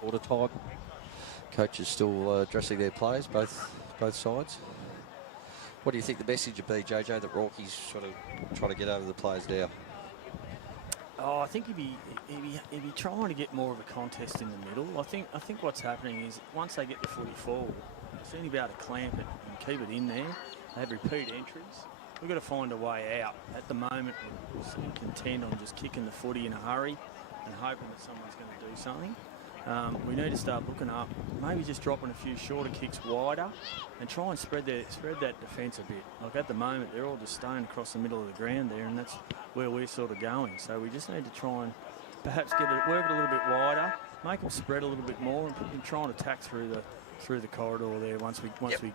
Quarter time. Coaches still dressing their players, both sides. What do you think the message would be, JJ, that Rorke's sort of trying to get over the players now? Oh, I think he'd be trying to get more of a contest in the middle. I think what's happening is once they get the footy forward, they seem to be able to clamp it and keep it in there. They have repeat entries. We've got to find a way out. At the moment, we're content on just kicking the footy in a hurry and hoping that someone's going to do something. We need to start looking up, maybe just dropping a few shorter kicks wider and try and spread that defence a bit. Like at the moment, they're all just staying across the middle of the ground there, and that's where we're sort of going. So we just need to try and perhaps work it a little bit wider, make them spread a little bit more, and try and attack through the corridor there once we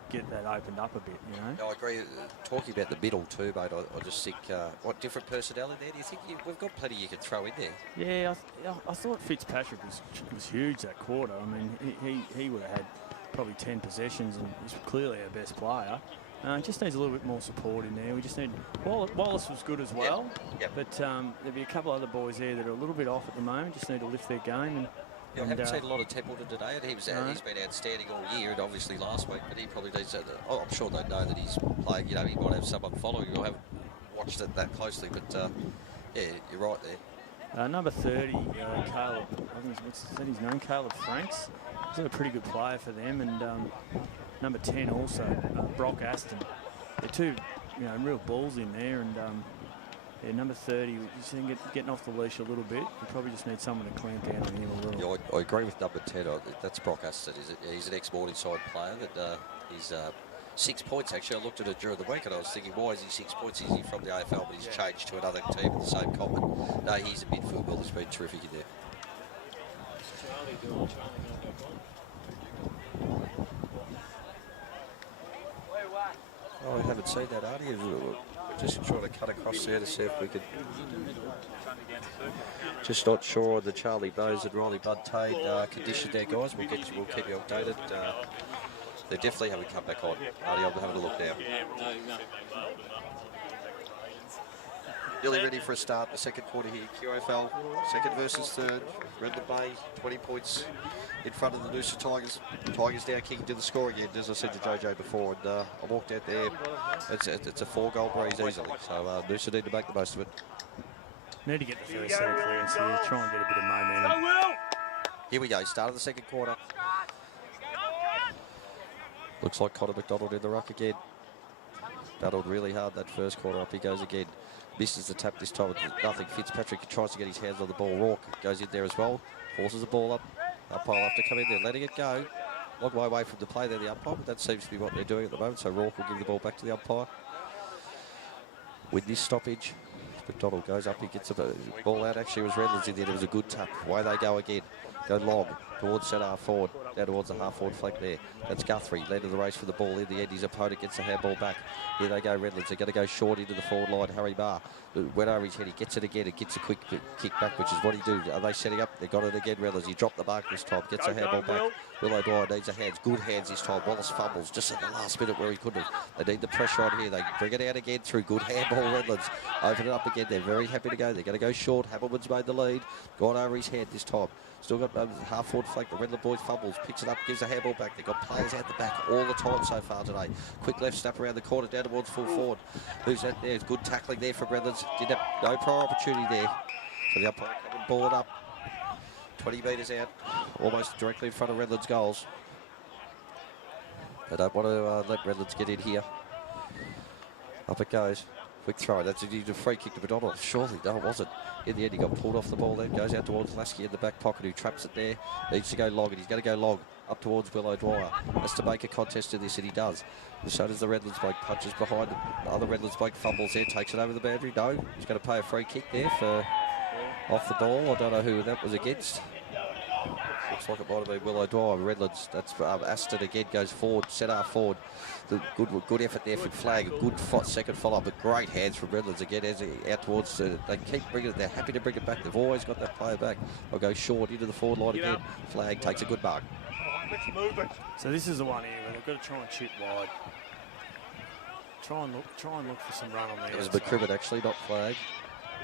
get that opened up a bit, No, I agree. Talking about the middle too, mate, I just think, what different personnel in there do you think? We've got plenty you can throw in there. Yeah, I thought Fitzpatrick was huge that quarter. I mean, he would have had probably 10 possessions, and he's clearly our best player. Just needs a little bit more support in there. We just need... Wallace was good as well, but there'll be a couple other boys there that are a little bit off at the moment, just need to lift their game. I haven't seen a lot of Templeton today, and he's been outstanding all year, and obviously last week, but he probably needs I'm sure they know that he's playing, he might have someone following, I haven't watched it that closely, but yeah, you're right there. Number 30, Caleb, I think what's his name? Caleb Franks. He's a pretty good player for them, and number 10 also, Brock Aston. They're two, real balls in there, and number 30, just getting off the leash a little bit. You probably just need someone to clamp down on him a little. Yeah, I agree with number 10. That's Brock Aston. He's an ex-Morningside player. That he's 6 points, actually. I looked at it during the week, and I was thinking, why is he 6 points? Is he from the AFL, but he's changed to another team in the same comp? No, he's a midfield builder. He's been terrific in there. Oh, I haven't seen that, Artie. Just trying to cut across there to see if we could. Just not sure on the Charlie Bowes and Riley Buntain condition there, guys. We'll keep you updated. They definitely haven't come back on. Artie, I'm having a look now. Nearly ready for a start. The second quarter here. QAFL, second versus third. Redland Bay, 20 points in front of the Noosa Tigers. Tigers now kicking to the score again, as I said to JJ before. And I walked out there. It's a 4-goal breeze easily. So Noosa need to make the most of it. Need to get the first set of clearance here. Try and get a bit of momentum. Here we go. Start of the second quarter. Looks like Connor McDonald in the ruck again. Battled really hard that first quarter. Up he goes again. Misses the tap this time. Nothing. Fitzpatrick tries to get his hands on the ball. Rourke goes in there as well. Forces the ball up. Umpire will have to come in there, letting it go. Long way away from the play there, the umpire, but that seems to be what they're doing at the moment. So Rourke will give the ball back to the umpire. With this stoppage, McDonald goes up. He gets the ball out. Actually, it was Redlands in there. It was a good tap. Away they go again. Go long towards centre half forward. Down towards the half forward flank there. That's Guthrie. Led to the race for the ball. In the end, his opponent gets the handball back. Here they go, Redlands. They're going to go short into the forward line. Harry Barr went over his head. He gets it again. It gets a quick kick back, which is what he do. Are they setting up? They got it again, Redlands. He dropped the mark this time. Gets a handball back. Willow Dwyer needs a hands. Good hands this time. Wallace fumbles just at the last minute where he couldn't have. They need the pressure on here. They bring it out again through good handball, Redlands. Open it up again. They're very happy to go. They're going to go short. Hamilton's made the lead. Gone over his head this time. Still got half forward flank. The Redland boys fumbles, picks it up, gives a handball back. They've got players out the back all the time so far today. Quick left snap around the corner, down towards full forward. Who's that there? Good tackling there from Redlands. Did have no prior opportunity there. So the umpire come and ball it up. 20 metres out, almost directly in front of Redlands goals. They don't want to let Redlands get in here. Up it goes. Quick throw. That's a free kick to McDonald. Surely, no, it wasn't. In the end, he got pulled off the ball then. Goes out towards Lasky in the back pocket, who traps it there. Needs to go long, and he's going to go long. Up towards Willow Dwyer. Has to make a contest of this, and he does. So does the Redlands bloke. Punches behind him. The other Redlands bloke fumbles there. Takes it over the boundary. No. He's going to pay a free kick there for off the ball. I don't know who that was against. Looks like it might have been Willow Dwyer. Redlands, that's Aston again, goes forward, centre forward. The good effort there from Flag. A good second follow-up, but great hands from Redlands again as out towards. They keep bringing it. They're happy to bring it back. They've always got that player back. They'll go short into the forward line again. Flag takes a good mark. Let's move it. So this is the one here where they've got to try and shoot wide. Try and look for some run on there. It was McCrimmon actually, not Flag.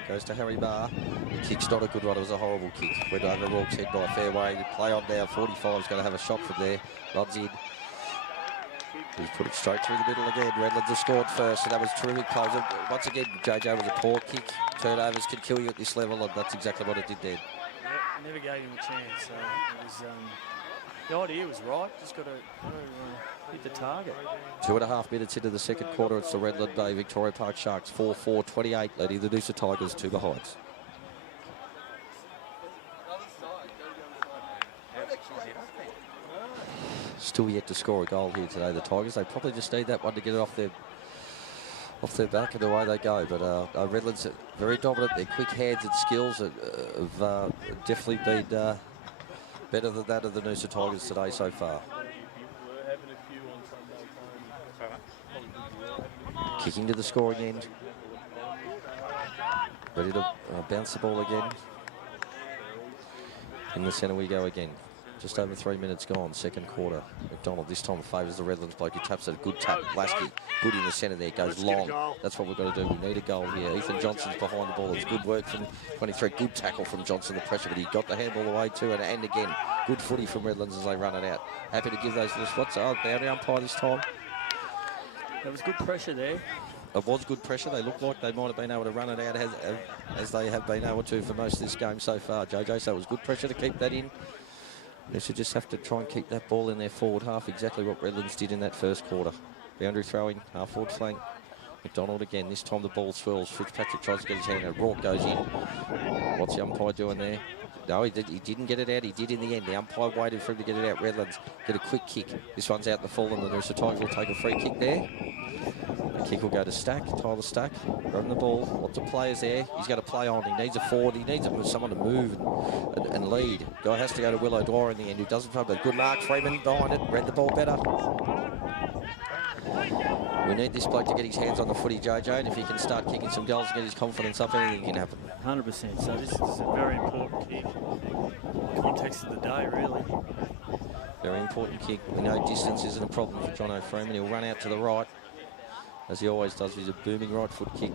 Goes to Harry Barr. The kick's not a good one. It was a horrible kick. Went over Rourke's head by a fair way. The play on now. 45 is going to have a shot from there. Runs in. He's put it straight through the middle again. Redlands have scored first, and that was terrific plays. Once again, JJ was a poor kick. Turnovers can kill you at this level, and that's exactly what it did then. Never gave him a chance. So it was, the idea was right. Just got to hit the target. 2.5 minutes into the second quarter. It's the Redland Bay Victoria Park Sharks 4-4-28, leading the Noosa Tigers 2 behinds. Still yet to score a goal here today, the Tigers. They probably just need that one to get it off their back, and away they go. But Redlands are very dominant. Their quick hands and skills have definitely been better than that of the Noosa Tigers today so far. Kicking to the scoring end. Ready to bounce the ball again. In the centre we go again. Just over 3 minutes gone, second quarter. McDonald this time favours the Redlands bloke. He taps it, a good tap. Lasky, good in the centre there, goes long. That's what we've got to do. We need a goal here. Ethan Johnson's behind the ball. It's good work from 23. Good tackle from Johnson, the pressure, but he got the handball away too. And again, good footy from Redlands as they run it out. Happy to give those little spots. Oh, boundary umpire this time. There was good pressure there. It was good pressure. They looked like they might have been able to run it out as they have been able to for most of this game so far, JJ. So it was good pressure to keep that in. They should just have to try and keep that ball in their forward half, exactly what Redlands did in that first quarter. Boundary throwing, half forward flank. McDonald again, this time the ball swirls. Fitzpatrick tries to get his hand out. Rourke goes in. What's the umpire doing there? No, he didn't get it out. He did in the end. The umpire waited for him to get it out. Redlands get a quick kick. This one's out the full, and the Noosa Tigers will take a free kick there. The kick will go to Stack, Tyler Stack, grabbing the ball. Lots of players there. He's got to play on. He needs a forward. He needs someone to move and lead. Guy has to go to Willow Dwyer in the end, who doesn't find it. Good mark, Freeman behind it. Read the ball better. We need this bloke to get his hands on the footy, JJ, and if he can start kicking some goals and get his confidence up, anything can happen. 100%. So this is a very important kick. Context of the day, really. Very important kick. We know distance isn't a problem for John O'Freeman. He'll run out to the right, as he always does. He's a booming right foot kick.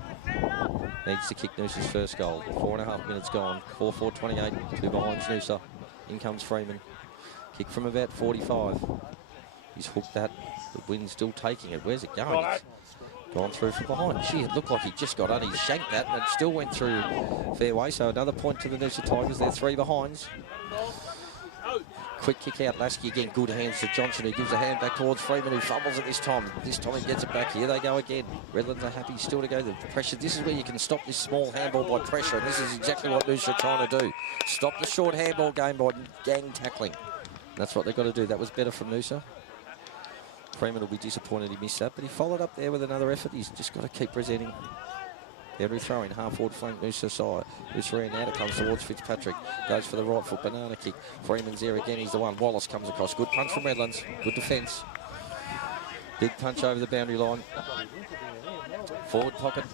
Needs to kick Noosa's first goal. 4.5 minutes gone. 4-4-28. 2 behind Noosa. In comes Freeman. Kick from about 45. He's hooked that. The wind's still taking it. Where's it going? It's gone through from behind. Gee, it looked like he just got on. He shanked that, and it still went through fairway. So another point to the Noosa Tigers. They're 3 behinds. Quick kick out, Lasky again. Good hands to Johnson, who gives a hand back towards Freeman, who fumbles it this time. This time he gets it back. Here they go again. Redlands are happy still to go. The pressure. This is where you can stop this small handball by pressure, and this is exactly what Noosa are trying to do. Stop the short handball game by gang tackling. And that's what they've got to do. That was better from Noosa. Freeman will be disappointed he missed that, but he followed up there with another effort. He's just got to keep presenting. Every throwing, half forward flank, Noosa side. Noosa now comes towards Fitzpatrick. Goes for the right foot, banana kick. Freeman's there again, he's the one. Wallace comes across. Good punch from Redlands. Good defence. Big punch over the boundary line. Forward pocket.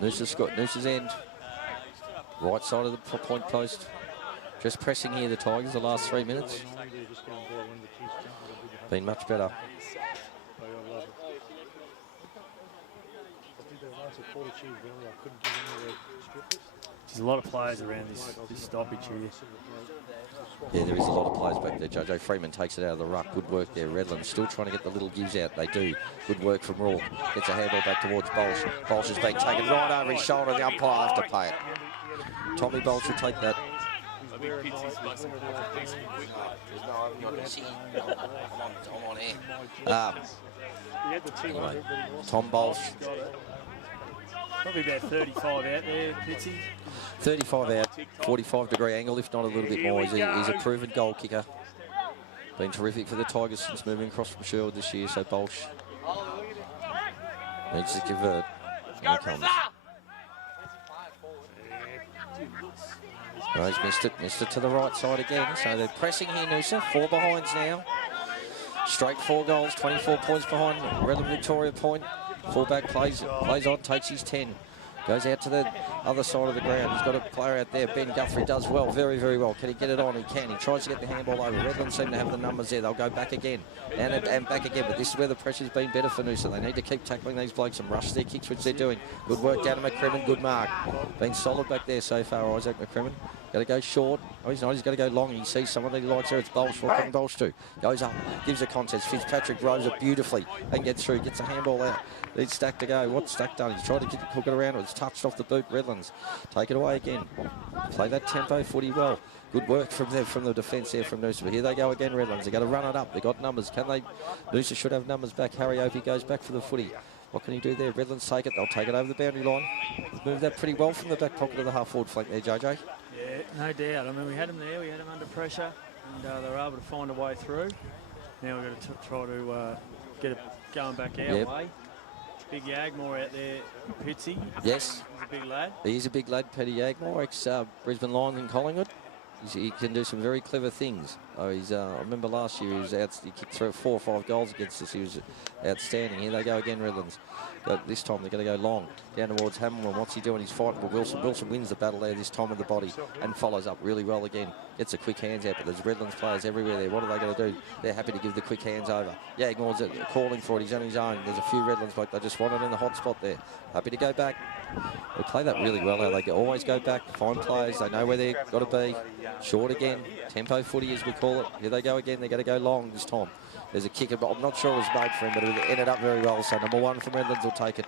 Noosa's end. Right side of the point post. Just pressing here, the Tigers, the last 3 minutes. Been much better. There's a lot of players around this stoppage here. Yeah, there is a lot of players back there. JJ Freeman takes it out of the ruck. Good work there. Redland still trying to get the little gives out. They do. Good work from Rourke. Gets a handball back towards Bolsh. Bolsh has been taken right over his shoulder. The umpire has to play it. Tommy Bolsh will take that. Anyway, Tom Bolsh. Probably about 35 out there, Pitsy. 35 out, 45-degree angle, if not a little bit more. He's a proven goal kicker. Been terrific for the Tigers since moving across from Sherwood this year, so Bolsh needs to convert. Here he comes. No, he's missed it to the right side again. So they're pressing here, Noosa. 4 behinds now. Straight 4 goals, 24 points behind. Redland-Victoria point. Fullback plays on, takes his 10. Goes out to the other side of the ground. He's got a player out there. Ben Guthrie does well, very, very well. Can he get it on? He can. He tries to get the handball over. Redland seem to have the numbers there. They'll go back again and back again. But this is where the pressure's been better for Noosa. They need to keep tackling these blokes and rush their kicks, which they're doing. Good work down to McCrimmon. Good mark. Been solid back there so far, Isaac McCrimmon. Got to go short. Oh, he's not. He's got to go long. He sees someone that he likes there. It's Bolsh. What can Bolsh do? Goes up. Gives a contest. Fitzpatrick rows it beautifully and gets through. Gets a handball out. Needs Stack to go. What's Stack done? He's tried to hook it around. It's touched off the boot. Redlands. Take it away again. Play that tempo footy well. Good work from the defence there from Noosa. But here they go again, Redlands. They've got to run it up. They've got numbers. Can they? Noosa should have numbers back. Harry Opie goes back for the footy. What can he do there? Redlands take it. They'll take it over the boundary line. Move that pretty well from the back pocket of the half-forward flank there, JJ. Yeah, no doubt. I mean, we had them there. We had them under pressure, and they were able to find a way through. Now we've got to try to get it going back our way. Big Yagmore out there, Pitsy. Yes. He's a big lad. He's a big lad, Petty Yagmore, ex-Brisbane Lions in Collingwood. He can do some very clever things. Oh, I remember last year he kicked 4 or 5 goals against us. He was outstanding. Here they go again, Redlands. This time they're going to go long. Down towards Hamilton. What's he doing? He's fighting with Wilson. Wilson wins the battle there this time with the body and follows up really well again. Gets a quick hands out, but there's Redlands players everywhere there. What are they going to do? They're happy to give the quick hands over. Yeah, ignores it. Calling for it. He's on his own. There's a few Redlands bloke. They just want it in the hot spot there. Happy to go back. They play that really well. They always go back, find players. They know where they've got to be. Short again. Tempo footy, as we call it. Here they go again. They're going to go long this time. There's a kick. I'm not sure it was made for him, but it ended up very well. So number 1 from Redlands will take it.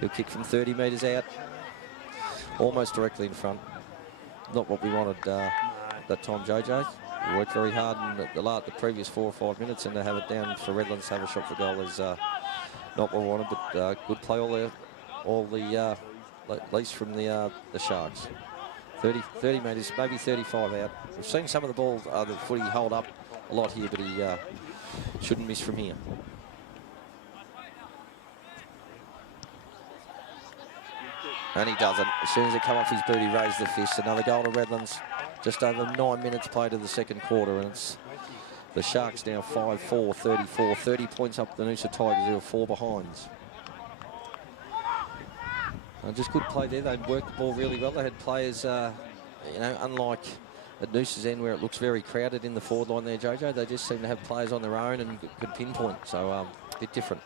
He'll kick from 30 metres out. Almost directly in front. Not what we wanted that time, JJ. We worked very hard in the previous 4 or 5 minutes, and to have it down for Redlands to have a shot for goal is not what we wanted, but good play all the at least from the Sharks. 30 metres, maybe 35 out. We've seen some of the balls, the footy hold up a lot here, but he shouldn't miss from here. And he doesn't. As soon as it come off his boot, he raised the fist. Another goal to Redlands. Just over 9 minutes played of the second quarter, and it's the Sharks now 5-4, 34. 30 points up the Noosa Tigers, who are 4 behinds. Just good play there. They worked the ball really well. They had players, unlike at Noosa's end where it looks very crowded in the forward line there, JJ, they just seem to have players on their own and could pinpoint. So a bit different.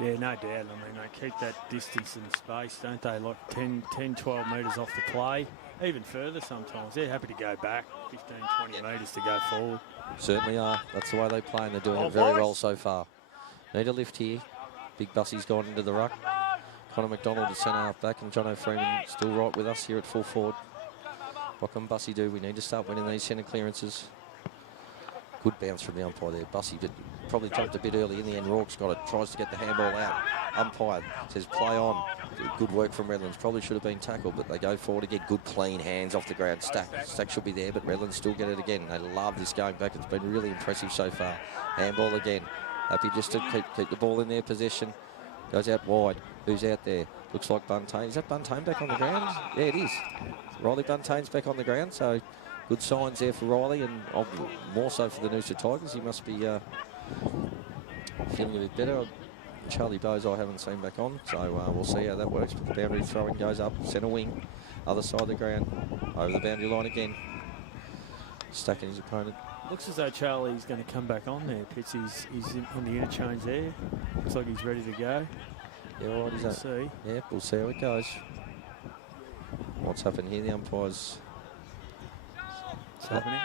Yeah, no doubt. I mean, they keep that distance and space, don't they? Like 10, 12 metres off the play, even further sometimes. They're happy to go back 15, 20 metres to go forward. Certainly are. That's the way they play, and they're doing it very well so far. Need a lift here. Big Bussie's gone into the ruck. Connor McDonald, the centre half back, and Jono Freeman still right with us here at full forward. What can Bussy do? We need to start winning these centre clearances. Good bounce from the umpire there. Bussy probably jumped a bit early. In the end, Rourke's got it. Tries to get the handball out. Umpire says play on. Good work from Redlands. Probably should have been tackled, but they go forward again. Good clean hands off the ground. Stack should be there, but Redlands still get it again. They love this going back. It's been really impressive so far. Handball again. Happy just to keep the ball in their possession. Goes out wide. Who's out there? Looks like Buntain. Is that Buntain back on the ground? Yeah, it is. Riley Buntain's back on the ground, so good signs there for Riley, and more so for the Noosa Tigers. He must be feeling a bit better. Charlie Bowes I haven't seen back on, so we'll see how that works. But the boundary throwing goes up, centre wing, other side of the ground, over the boundary line again. Stacking his opponent. Looks as though Charlie's going to come back on there, Pitts. He's on the interchange there. Looks like he's ready to go. Yeah, all right, We'll see. Yeah, we'll see how it goes. What's happened here? The umpires. What's happening?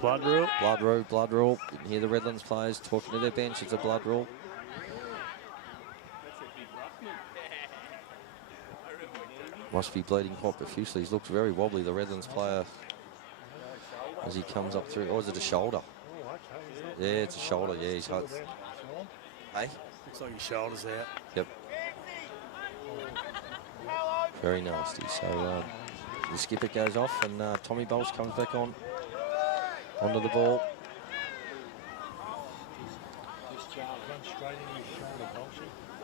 Blood rule. Blood rule, blood rule. You can hear the Redlands players talking to their bench. It's a blood rule. Must be bleeding quite profusely. He looks very wobbly, the Redlands player, as he comes up through. Or is it a shoulder? Yeah, it's a shoulder. Yeah, he's hot. Hey? Looks like his shoulder's out. Yep. Very nasty. So the skipper goes off, and Tommy Bolsh comes back onto the ball.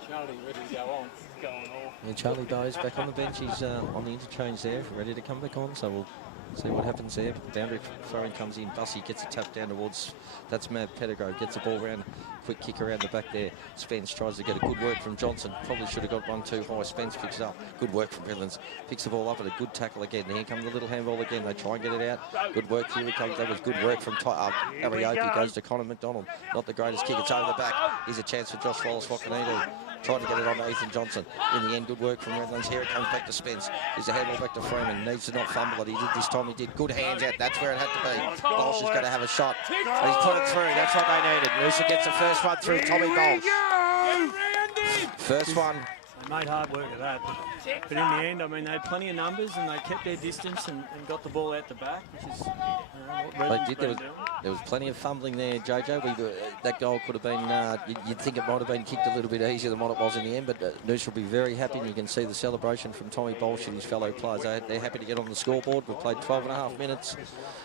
Charlie ready to go on. He's going off. Yeah, Charlie Bowes back on the bench. He's on the interchange there, ready to come back on. So we'll see what happens there. Boundary throwing comes in. Bussy gets a tap down towards. That's Matt Pettigrew. Gets the ball round. Quick kick around the back there. Spence tries to get a good work from Johnson. Probably should have got one too high. Spence picks it up. Good work from Redlands. Picks the ball up at a good tackle again. Here comes the little handball again. They try and get it out. Good work. Here he comes. That was good work from Ariopi. Goes to Connor McDonald. Not the greatest kick. It's over the back. Here's a chance for Josh Wallace. What can he do? Trying to get it on to Ethan Johnson. In the end, good work from Redlands. Here it comes back to Spence. Here's a handball back to Freeman. Needs to not fumble it. He did this time. He did good hands out. That's where it had to be. Bolsh is going to have a shot. He's put it through. That's what they needed. Noosa gets the first one through. Tommy Bolsh. First one. They made hard work of that. But in the end, I mean, they had plenty of numbers and they kept their distance and got the ball out the back, which is what Redlands been doing. There was plenty of fumbling there, JJ. That goal could have been, you'd think it might have been kicked a little bit easier than what it was in the end, but Noosa will be very happy, and you can see the celebration from Tommy Bolsh and his fellow players. They're happy to get on the scoreboard. We've played 12 and a half minutes.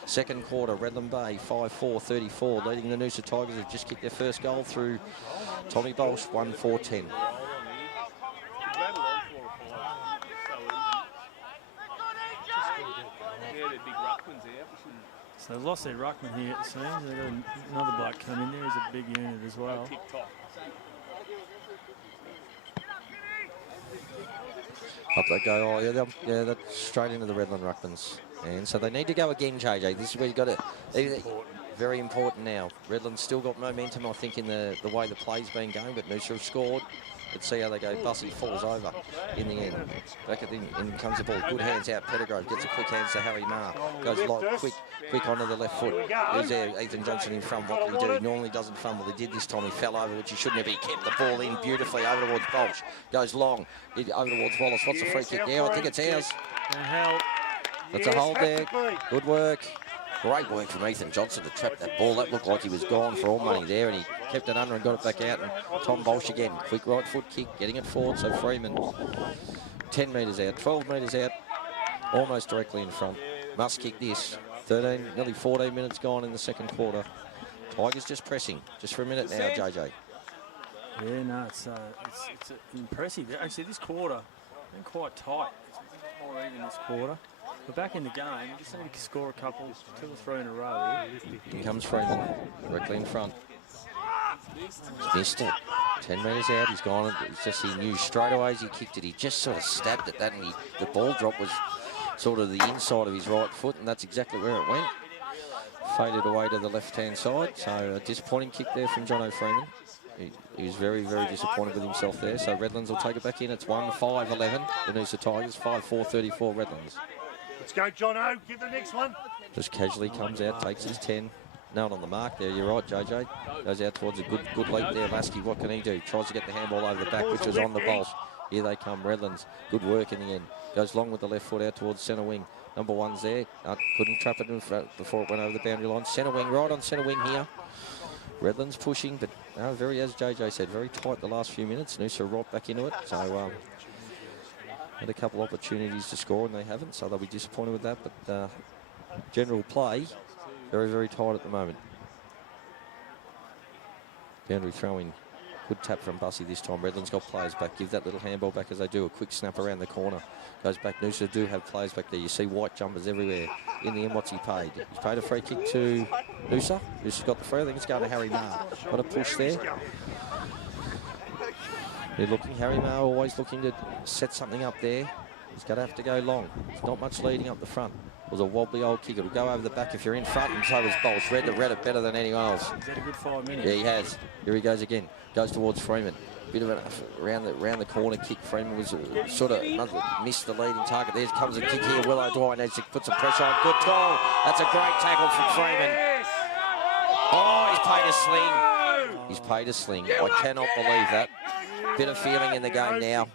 Second quarter, Redland Bay 5-4, 34, leading the Noosa Tigers, who've just kicked their first goal through Tommy Bolsh, 1-4-10. So they've lost their ruckman here, it seems. They've got another bloke come in there. He's a big unit as well. Up they go. Oh, yeah, that's straight into the Redland ruckmans. And so they need to go again, JJ. This is where you got to... Very important now. Redland's still got momentum, I think, in the way the play's been going, but Noosa have scored. Let's see how they go. Bussey falls over in the end. Back at the in comes the ball. Good hands out. Pettigrove gets a quick hands to Harry Marr. Goes quick onto the left foot. Who's there? Ethan Johnson in front. What can he do? He normally doesn't fumble. He did this time. He fell over, which he shouldn't have. He kept the ball in beautifully over towards Bolsh. Goes long. Over towards Wallace. What's the free kick there? I think it's ours. That's a hold there. Good work. Great work from Ethan Johnson to trap that ball. That looked like he was gone for all money there, and he kept it under and got it back out. And Tom Bolsh again, quick right foot kick, getting it forward. So Freeman, 10 metres out, 12 metres out, almost directly in front. Must kick this. 13, nearly 14 minutes gone in the second quarter. Tigers just pressing, just for a minute now, JJ. Yeah, no, it's impressive. Actually, this quarter been quite tight. It's a bit more even this quarter. But back in the game, you just need to score a couple, 2 or 3 in a row. Here comes Freeman, directly in front. He's missed it. 10 metres out, he's gone. It's just he knew straight away as he kicked it. He just sort of stabbed at that, and the ball drop was sort of the inside of his right foot, and that's exactly where it went. Faded away to the left-hand side. So a disappointing kick there from John O'Freeman. He was very, very disappointed with himself there. So Redlands will take it back in. It's 1-5-11. The Noosa Tigers, 5-4-34 Redlands. Let's go, Jono. Give the next one. Just casually comes out, takes his 10. No one on the mark there. You're right, JJ. Goes out towards a good leap there. Lasky, what can he do? Tries to get the handball over the back, which was on the Bolsh. Here they come, Redlands. Good work in the end. Goes long with the left foot out towards centre wing. Number 1's there. Couldn't trap it in front before it went over the boundary line. Centre wing, right on centre wing here. Redlands pushing, but very, as JJ said, very tight the last few minutes. Noosa right back into it. So had a couple opportunities to score and they haven't, so they'll be disappointed with that. But general play, very, very tight at the moment. Boundary throwing. Good tap from Bussey this time. Redland's got players back. Give that little handball back as they do. A quick snap around the corner. Goes back. Noosa do have players back there. You see white jumpers everywhere. In the end, what's he paid? He's paid a free kick to Noosa. Noosa's got the free. I think it's going to Harry Marr. Got a push there. They're looking. Harry Marr always looking to set something up there. He's going to have to go long. There's not much leading up the front. It was a wobbly old kick. It'll go over the back if you're in front, and so was Bolsh. Read it better than anyone else. He's had a good 5 minutes. Yeah, he has. Here he goes again. Goes towards Freeman. Bit of around the corner kick. Freeman was sort of missed the leading target. There comes a kick here. Willow Dwyer needs to put some pressure on. Good goal. That's a great tackle from Freeman. Oh, he's paid a sling. He's paid a sling. I cannot believe that. Bit of feeling in the game now.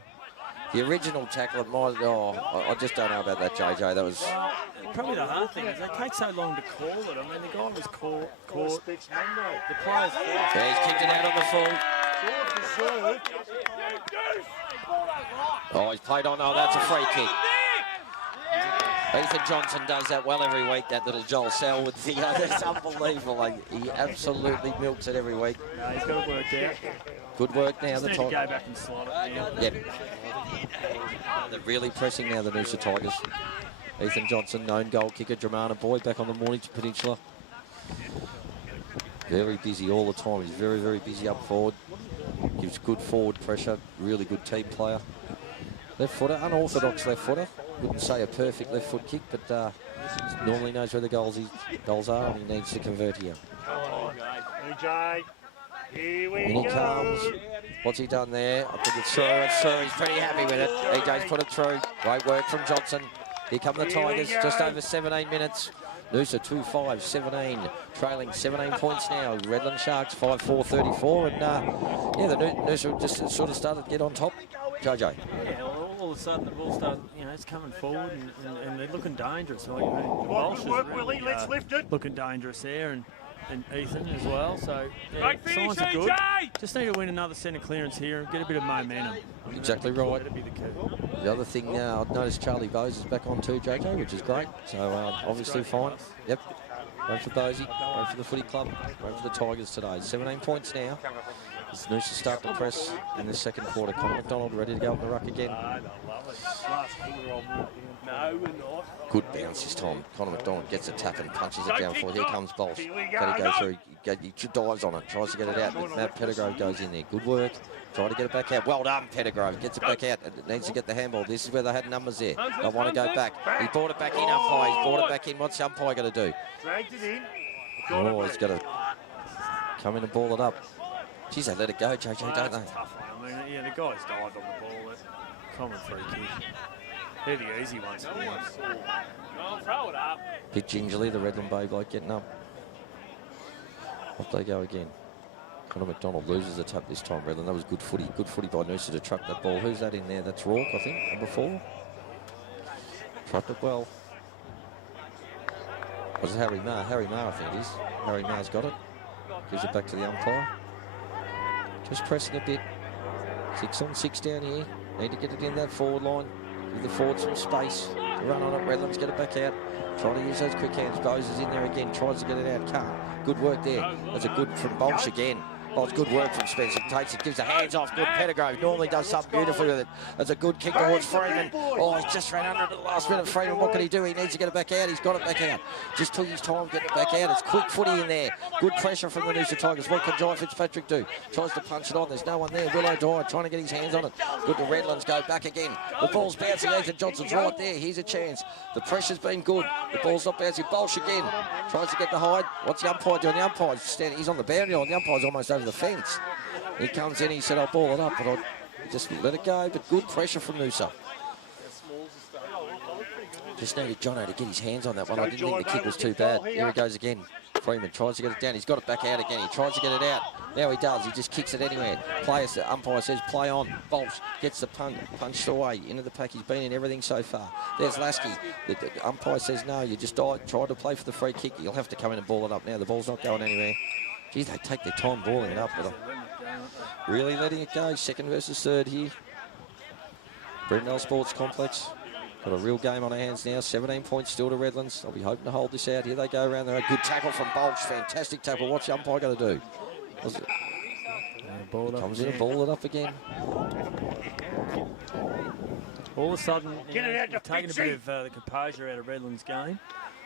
The original tackle at my... I just don't know about that, JJ. That was... Probably the hard thing is they take so long to call it. I mean, the guy was caught. The player's... Yeah, he's kicked it out on the full. Oh, he's played on. Oh, that's a free kick. Ethan Johnson does that well every week, that little Joel Sell with the... That's unbelievable. Like, he absolutely milks it every week. No, he's got it worked out. Good work now. Just need to go back and slot it now. Yep. They're really pressing now, the Noosa Tigers. Ethan Johnson, known goal kicker. Dramana Boy back on the Mornington Peninsula. Very busy all the time. He's very, very busy up forward. Gives good forward pressure. Really good team player. Left footer, unorthodox left footer. Wouldn't say a perfect left foot kick, but normally knows where the goals are, and he needs to convert here. EJ, here we And he comes. What's he done there? I think it's through. It's through. He's pretty happy with it. EJ's put it through. Great work from Johnson. Here come the Tigers. Just over 17 minutes. Noosa 2-5-17, trailing 17 points now. Redland Sharks 5-4-34, and yeah, the Noosa just sort of started to get on top. JJ. Yeah, all of a sudden the ball started, it's coming forward and they're looking dangerous. Like, Bolsh work, Willie. Let's lift it. Looking dangerous there, and Ethan as well. So yeah, Great finish, signs are good. EJ! Just need to win another centre clearance here and get a bit of momentum. Exactly right. That'd be the key. The other thing now, I've noticed Charlie Bose is back on too, JJ, which is great. So obviously fine. Yep. Great for Bosey, great for the footy club, great for the Tigers today. 17 points now. As Noosa start to press in the second quarter. Conor McDonald ready to go up the ruck again. Last quarter, I'll move it down. No, we're not. Good bounce this time. Connor McDonald gets a tap and punches it Don't down kick for. Here off. comes Bolt. Here we Got to go. go through. He dives on it. Tries to get it out. But Matt Pettigrove goes in there. Good work. Trying to get it back out. Well done, Pettigrove. Gets it back out. It needs to get the handball. This is where they had numbers there. They want to go back. He brought it back in, umpire. He's brought it back in. What's the umpire going to do? Dragged it in. Oh, he's got to come in and ball it up. Geez, they let it go, JJ, don't That's they? a tough one. I mean, yeah, the guys dived on the ball. That's common free kick. They're the easy ones. No, throw it up. Bit gingerly, the Redland Bay bloke getting up. Off they go again. Connor McDonald loses the tap this time, Redland. That was good footy. Good footy by Noosa to truck that ball. Who's that in there? That's Rourke, I think, number 4. Trucked it well. Was it Harry Marr? Harry Marr, I think it is. Harry Marr's got it. Gives it back to the umpire. Just pressing a bit. 6 on 6 down here. Need to get it in that forward line. Give the forward some space to run on it. Redland's get it back out. Trying to use those quick hands. Bowes is in there again. Tries to get it out. Can't. Good work there. That's a good from Bolsh again. Oh, it's good work from Spencer. Takes it, gives the hands off. Good Pettigrove. Normally does something beautifully with it. That's a good kick towards Freeman. Oh, he just ran under it at the last minute. Freeman, what can he do? He needs to get it back out. He's got it back out. Just took his time getting it back out. It's quick footy in there. Good pressure from the Noosa Tigers. What can John Fitzpatrick do? Tries to punch it on. There's no one there. Willow Dyer trying to get his hands on it. Good to Redlands go back again. The ball's bouncing. Ethan Johnson's right there. Here's a chance. The pressure's been good. The ball's not bouncing. Bolsh again. Tries to get the hide. What's the umpire doing? The umpire's standing. He's on the boundary line. The umpire's almost over the fence. He comes in, he said, I'll ball it up, but I'll just let it go. But good pressure from Noosa. Just needed Jono to get his hands on that one. I didn't think the kick was too bad. Here he goes again. Freeman tries to get it down. He's got it back out again. He tries to get it out. Now he does. He just kicks it anywhere. The umpire says, play on. Bolsh gets the punched away into the pack. He's been in everything so far. There's Lasky. The umpire says, no, you just try to play for the free kick. You'll have to come in and ball it up now. The ball's not going anywhere. Geez, they take their time balling it up, but really letting it go. Second versus third here. Brendale Sports Complex. Got a real game on our hands now. 17 points still to Redlands. They'll be hoping to hold this out. Here they go around there. A good tackle from Bolsh. Fantastic tackle. What's the umpire going to do? Comes in and ball it up again. All of a sudden, we've taken a bit of the composure out of Redland's game.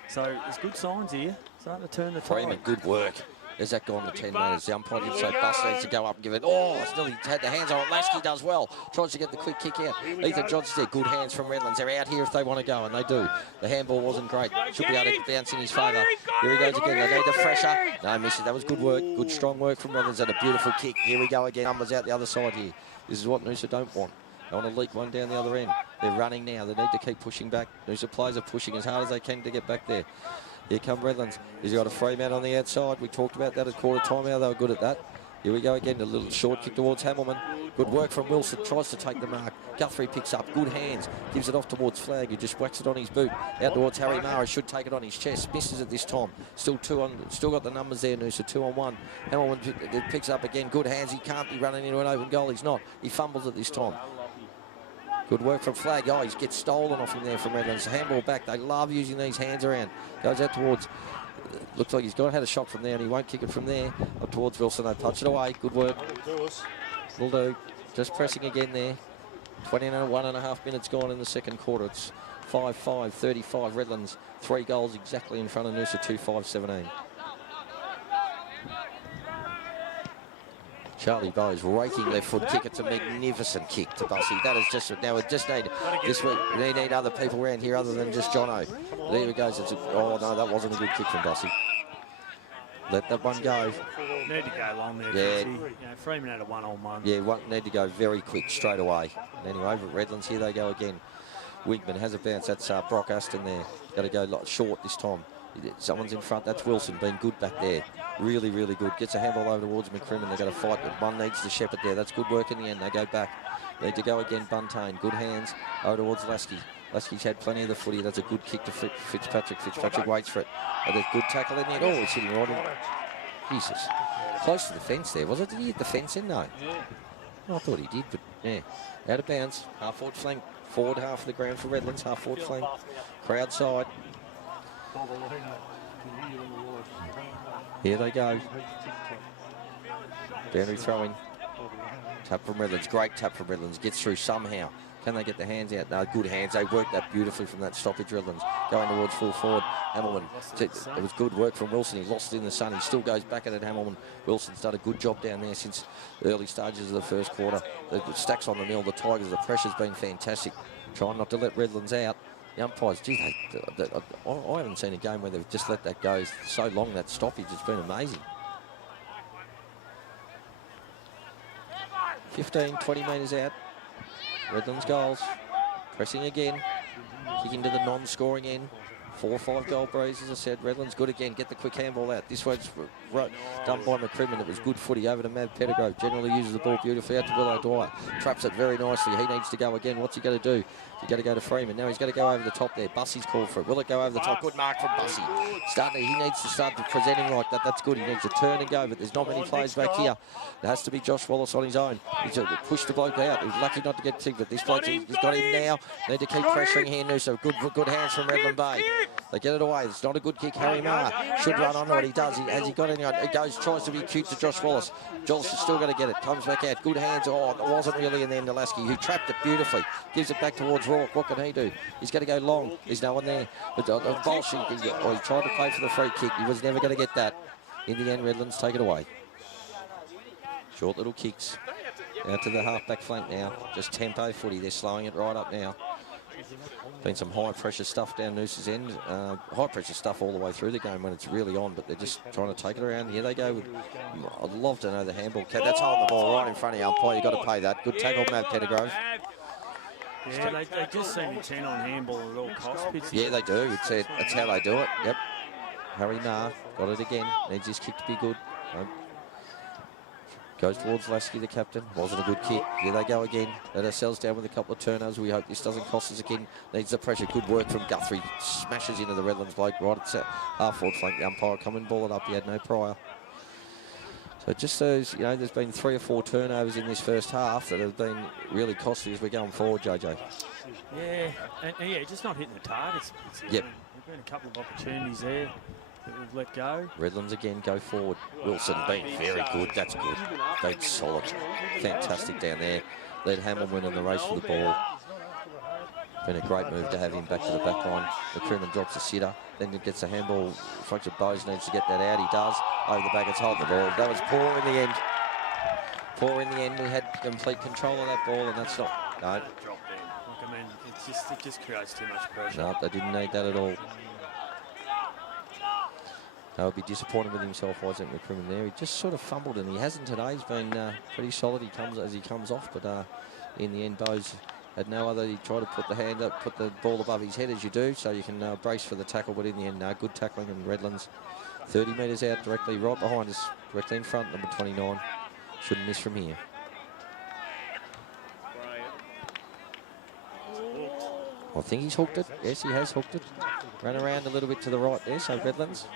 So there's good signs here. Starting to turn the tide. Freeman, good work. There's that gone to 10 metres. The umpire did say Bus needs to go up and give it. Oh, still he had the hands on it. Lasky does well. Tries to get the quick kick out. Ethan Johnson's there. Good hands from Redlands. They're out here if they want to go, and they do. The handball wasn't great. Should be able to bounce in his favour. Here he goes again. They need the fresher. No, misses. That was good work. Good strong work from Redlands and a beautiful kick. Here we go again. Numbers out the other side here. This is what Noosa don't want. They want to leak one down the other end. They're running now. They need to keep pushing back. Noosa players are pushing as hard as they can to get back there. Here come Redlands. He's got a free man on the outside. We talked about that at quarter time. How they were good at that. Here we go again. A little short kick towards Hamilman. Good work from Wilson. Tries to take the mark. Guthrie picks up. Good hands. Gives it off towards Flagg. He just whacks it on his boot. Out towards Harry Mara. Should take it on his chest. Misses it this time. Still got the numbers there, Noosa. 2 on 1. Hamilman picks up again. Good hands. He can't be running into an open goal. He's not. He fumbles it this time. Good work from Flagg. Oh, he gets stolen off him there from Redlands. Handball back. They love using these hands around. Goes out towards... Looks like he's had a shot from there and he won't kick it from there. Up towards Wilson. They punch it away. Good work. Will do. Just pressing again there. 21.5 minutes gone in the second quarter. It's 5-5, 35. Redlands 3 goals exactly in front of Noosa, 2-5-17. Charlie Bowes raking left foot kick. It's a magnificent kick to Bussy. That is just now. We just need this week. We need other people around here other than just Jono. There he goes. Oh no, that wasn't a good kick from Bussy. Let that one go. Need to go long there. Yeah. You know, Freeman had a 1-on-1. Yeah, need to go very quick straight away. And anyway, over at Redlands, here they go again. Wigman has a bounce. That's Brock Aston there. Got to go short this time. Someone's in front. That's Wilson. Been good back there. Really, really good. Gets a handball over towards McCrimmon. They've got to fight. But one needs the shepherd there. That's good work in the end. They go back. Need to go again. Buntain. Good hands over towards Lasky. Lasky's had plenty of the footy. That's a good kick to Fitzpatrick. Fitzpatrick waits for it. And a good tackle in the end. Oh, he's hitting right in. Jesus. Close to the fence there, was it? Did he hit the fence in? No. Oh, I thought he did, but yeah. Out of bounds. Half forward flank. Forward half of the ground for Redlands. Half forward flank. Crowd side. Here they go. Boundary throwing. Tap from Redlands. Great tap from Redlands. Gets through somehow. Can they get their hands out? No, good hands. They worked that beautifully from that stoppage, Redlands. Going towards full forward. Hamilton. It was good work from Wilson. He lost it in the sun. He still goes back at it, Hamilton. Wilson's done a good job down there since the early stages of the first quarter. The stacks on the mill, the Tigers, the pressure's been fantastic. Trying not to let Redlands out. The umpires, gee, I haven't seen a game where they've just let that go so long, that stoppage. It's been amazing. 15, 20 metres out. Redlands goals. Pressing again. Kicking to the non-scoring end. 4 or 5 goal breeze, as I said. Redlands good again. Get the quick handball out. This one's done by McCrimmon. It was good footy over to Mav Pettigrove. Generally uses the ball beautifully out to Willow Dwyer. Traps it very nicely. He needs to go again. What's he going to do? He's going to go to Freeman. Now he's going to go over the top there. Bussey's called for it. Will it go over the top? Good mark from Bussey. He needs to start presenting like that. That's good. He needs to turn and go, but there's not many players back here. It has to be Josh Wallace on his own. He's pushed the bloke out. He's lucky not to get ticked, but this bloke, he's got him now. Need to keep pressuring here, Noosa. Good hands from Redland Bay. They get it away. It's not a good kick. Harry Marr should run on what he does. Has he got anyone? He goes, tries to be cute to Josh Wallace. Josh is still going to get it. Comes back out. Good hands. Oh, it wasn't really in there, Nalaski, who trapped it beautifully. Gives it back towards Rourke. What can he do? He's going to go long. There's no one there. But Bolshe, he tried to play for the free kick. He was never going to get that. In the end, Redlands take it away. Short little kicks. Out to the half-back flank now. Just tempo footy. They're slowing it right up now. Been some high-pressure stuff down Noosa's end. High-pressure stuff all the way through the game when it's really on, but they're just trying to take it around. Here they go. I'd love to know the handball. That's holding the ball right in front of you, umpire. You've got to pay that. Good tackle, Matt Pettigrove. Yeah, they just seem intent on handball at all costs. Yeah, they do. It's how they do it. Yep. Harry Marr got it again. Needs his kick to be good. Goes towards Lasky, the captain. Wasn't a good kick. Here they go again. Let ourselves down with a couple of turnovers. We hope this doesn't cost us again. Needs the pressure. Good work from Guthrie. Smashes into the Redlands bloke right at half-forward flank. The umpire come and ball it up. He had no prior. So just those, there's been 3 or 4 turnovers in this first half that have been really costly as we're going forward, JJ. Yeah, and just not hitting the targets. Yep. There's been a couple of opportunities there that we've let go. Redlands again go forward. Wilson being very good. That's good. Been solid. Fantastic down there. Led Hamill win on the race for the ball. Been a great move to have him back to the back line. McCrimmon drops a sitter. Then it gets a handball. Function Bowes needs to get that out. He does. Over the back, it's holding the ball. That was poor in the end. Poor in the end. We had complete control of that ball, and that's not. No. Look, I mean, it just creates too much pressure. No, they didn't need that at all. He'll be disappointed with himself, wasn't McCrimmon there. He just sort of fumbled, and he hasn't today. He's been pretty solid. He comes off, but in the end, Bowes had no other. He tried to put the hand up, put the ball above his head as you do, so you can brace for the tackle. But in the end, good tackling, and Redlands 30 metres out, directly right behind us, directly in front, number 29. Shouldn't miss from here. I think he's hooked it. Yes, he has hooked it. Ran around a little bit to the right there, so Redlands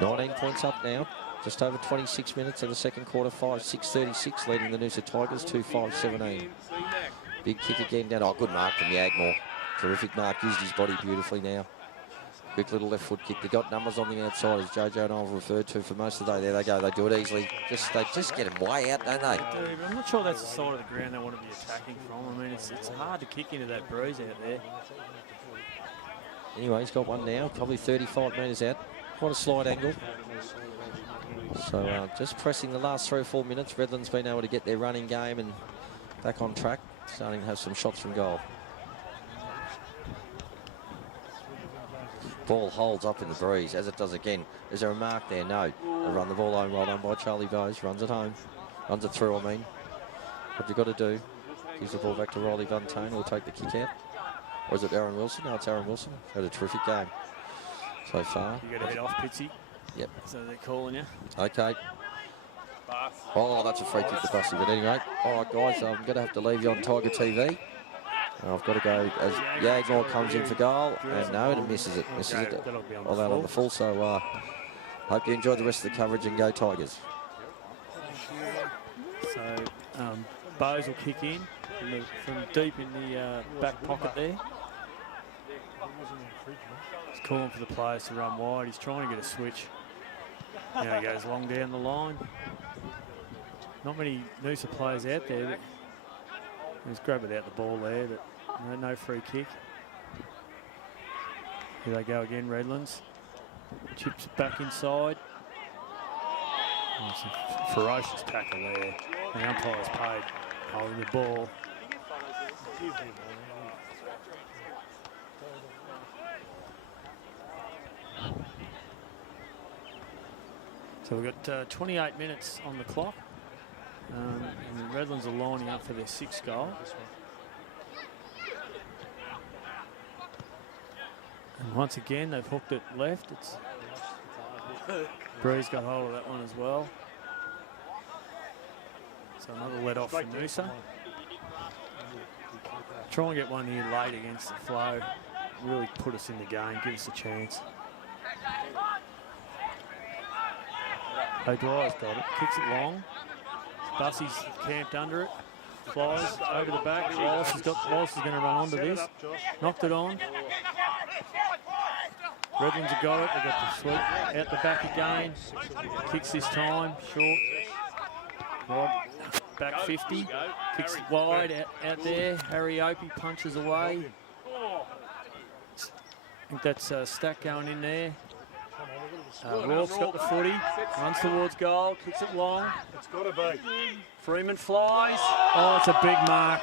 19 points up now. Just over 26 minutes of the second quarter, 5-6-36, leading the Noosa Tigers 2-5-17. Big kick again down. Oh, good mark from Yagmore. Terrific mark. Used his body beautifully now. Quick little left foot kick. They got numbers on the outside, as Jojo and I have referred to for most of the day. There they go. They do it easily. They just get him way out, don't they? They do, but I'm not sure that's the side of the ground they want to be attacking from. I mean, it's hard to kick into that breeze out there. Anyway, he's got one now. Probably 35 metres out. Quite a slight angle. So just pressing the last 3 or 4 minutes. Redland's been able to get their running game and back on track. Starting to have some shots from goal. Ball holds up in the breeze, as it does again. Is there a mark there? No. They run the ball home, well done by Charlie Bowes. Runs it home. Runs it through, I mean. What you got to do? Gives the ball back to Riley Buntain. He'll take the kick out. Or is it Aaron Wilson? No, it's Aaron Wilson. Had a terrific game so far. You got to head off, Pitsy. Yep. So they're calling you. Okay. Oh, that's a free kick for Bussey. But anyway, all right, guys, I'm going to have to leave you on Tiger TV. I've got to go as Yagmore comes in for goal, and no, it misses it. Misses it. All out on the full. So hope you enjoy the rest of the coverage and go Tigers. So Bowes will kick in from deep in the back pocket there. He's calling for the players to run wide. He's trying to get a switch. Now he goes long down the line. Not many Noosa players out there. But he was grabbed without the ball there, but no free kick. Here they go again, Redlands. Chips back inside. Oh, it's a ferocious tackle there. The umpire's paid holding the ball. So we've got 28 minutes on the clock. And the Redlands are lining up for their 6th goal. And once again, they've hooked it left. It's Bree's got hold of that one as well. So another let off for Noosa. Try and get one here late against the flow. Really put us in the game, give us a chance. O'Dwyer's got it, kicks it long. Bussey's camped under it. Flies over the back. Wallace is going to run onto this. Knocked it on. Redlands have got it. They've got the sweep out the back again. Kicks this time short. Right back 50. Kicks it wide out there. Harry Opie punches away. I think that's Stack going in there. Rourke's got the footy, runs towards goal, kicks it long. It's got to be. Freeman flies. Oh, it's a big mark.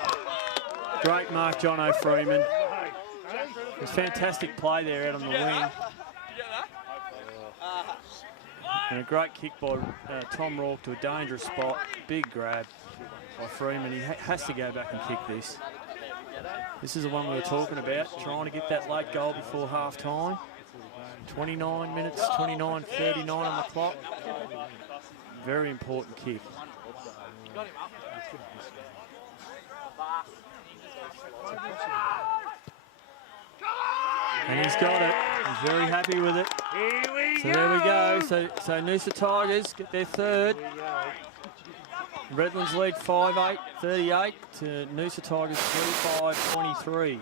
Great mark, Jono Freeman. It was fantastic play there out on the wing. And a great kick by Tom Rourke to a dangerous spot. Big grab by Freeman. He has to go back and kick this. This is the one we were talking about, trying to get that late goal before half time. 29 minutes, 29:39 on the clock. Very important kick. And he's got it. He's very happy with it. So there we go. So Noosa Tigers get their 3rd. Redlands lead 5-8-38 to Noosa Tigers 3-5-23.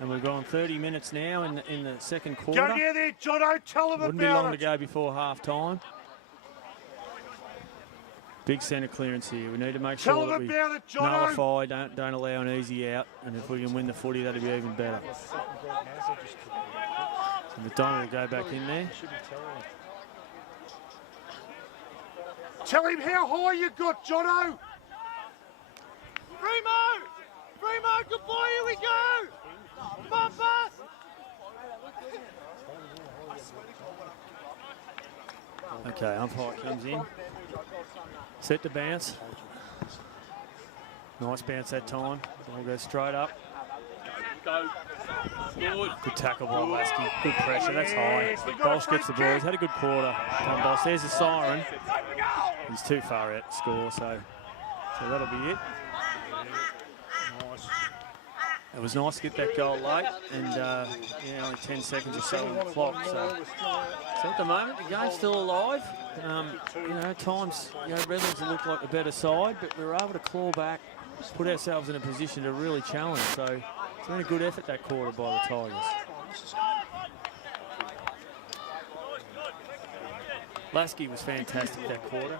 And we've gone 30 minutes now in the 2nd quarter. Go near there, Jono. Tell them Wouldn't be about long it. to go before half time. Big centre clearance here. We need to make Tell sure that them we about it, Jono. nullify, don't allow an easy out. And if we can win the footy, that'd be even better. So McDonald will go back in there. Tell him how high you got, Jono. Primo, good boy, here we go. Come on, Buzz. Okay, umpire comes in. Set to bounce. Nice bounce that time. Ball goes straight up. Good tackle by Lasky. Good pressure. That's high. Bosch gets the ball. He's had a good quarter. Tom Bosch. There's the siren. He's too far out to score, so that'll be it. It was nice to get that goal late, and only 10 seconds or so on the clock. So at the moment, the game's still alive. At times, Redlands look like the better side, but we were able to claw back, put ourselves in a position to really challenge. So it's been a good effort that quarter by the Tigers. Lasky was fantastic that quarter.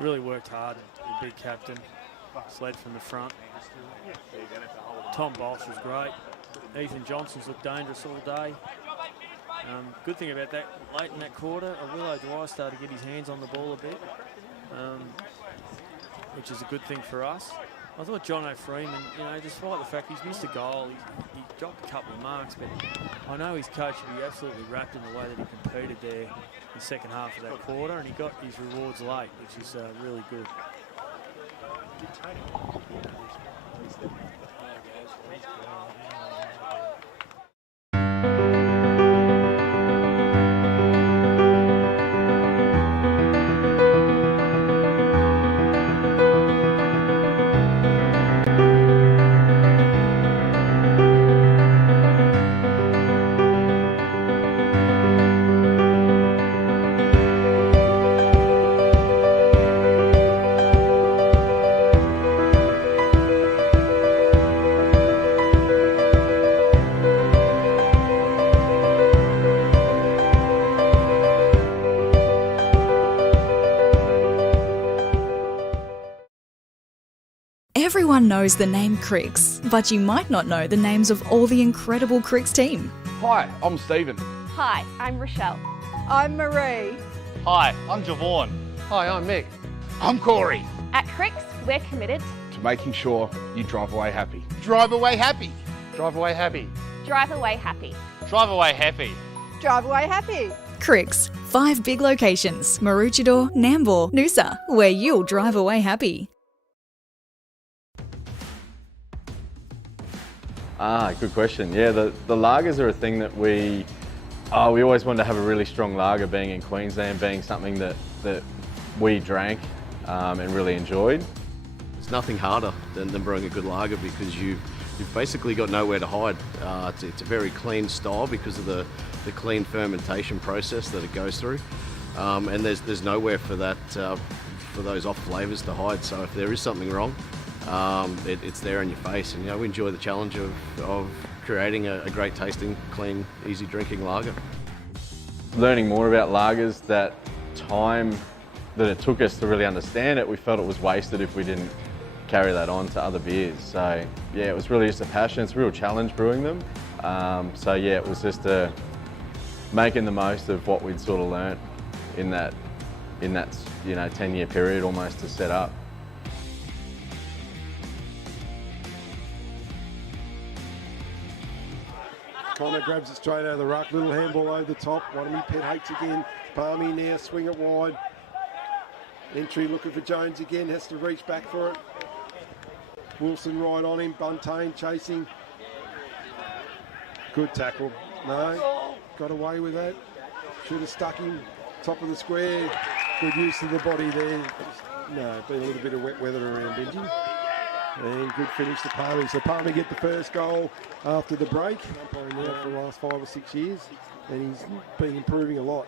Really worked hard. The big captain, sled from the front. Tom Bosch was great. Ethan Johnson's looked dangerous all day. Good thing about that, late in that quarter, Will O'Dwyer started to get his hands on the ball a bit, which is a good thing for us. I thought Jono Freeman, despite the fact he's missed a goal, he dropped a couple of marks, but I know his coach would be absolutely wrapped in the way that he competed there in the second half of that quarter, and he got his rewards late, which is really good. Everyone knows the name Cricks, but you might not know the names of all the incredible Cricks team. Hi, I'm Stephen. Hi, I'm Rochelle. I'm Marie. Hi, I'm Javon. Hi, I'm Mick. I'm Corey. At Cricks, we're committed To making sure you drive away happy. Drive away happy. Drive away happy. drive away happy. Drive away happy. Drive away happy. Cricks, 5 big locations, Maroochydore, Nambour, Noosa, where you'll drive away happy. Good question. Yeah, the lagers are a thing that we always wanted to have a really strong lager, being in Queensland, being something that we drank and really enjoyed. It's nothing harder than brewing a good lager because you've basically got nowhere to hide. It's a very clean style because of the clean fermentation process that it goes through, and there's nowhere for that for those off flavours to hide. So if there is something wrong, it's there in your face. And we enjoy the challenge of creating a great tasting, clean, easy drinking lager. Learning more about lagers, that time that it took us to really understand it, we felt it was wasted if we didn't carry that on to other beers. So yeah, it was really just a passion. It's a real challenge brewing them. So yeah, it was just making the most of what we'd sort of learnt in that 10-year period almost to set up. Connor grabs it straight out of the ruck, little handball over the top. Wanami Pet hates again. Palmy now, swing it wide. Entry looking for Jones again, has to reach back for it. Wilson right on him, Buntain chasing. Good tackle. No, got away with that. Should have stuck him, top of the square. Good use of the body there. No, been a little bit of wet weather around Benji. And good finish to Palmy. So Palmy get the first goal after the break. Umpiring now for the last 5 or 6 years. And he's been improving a lot.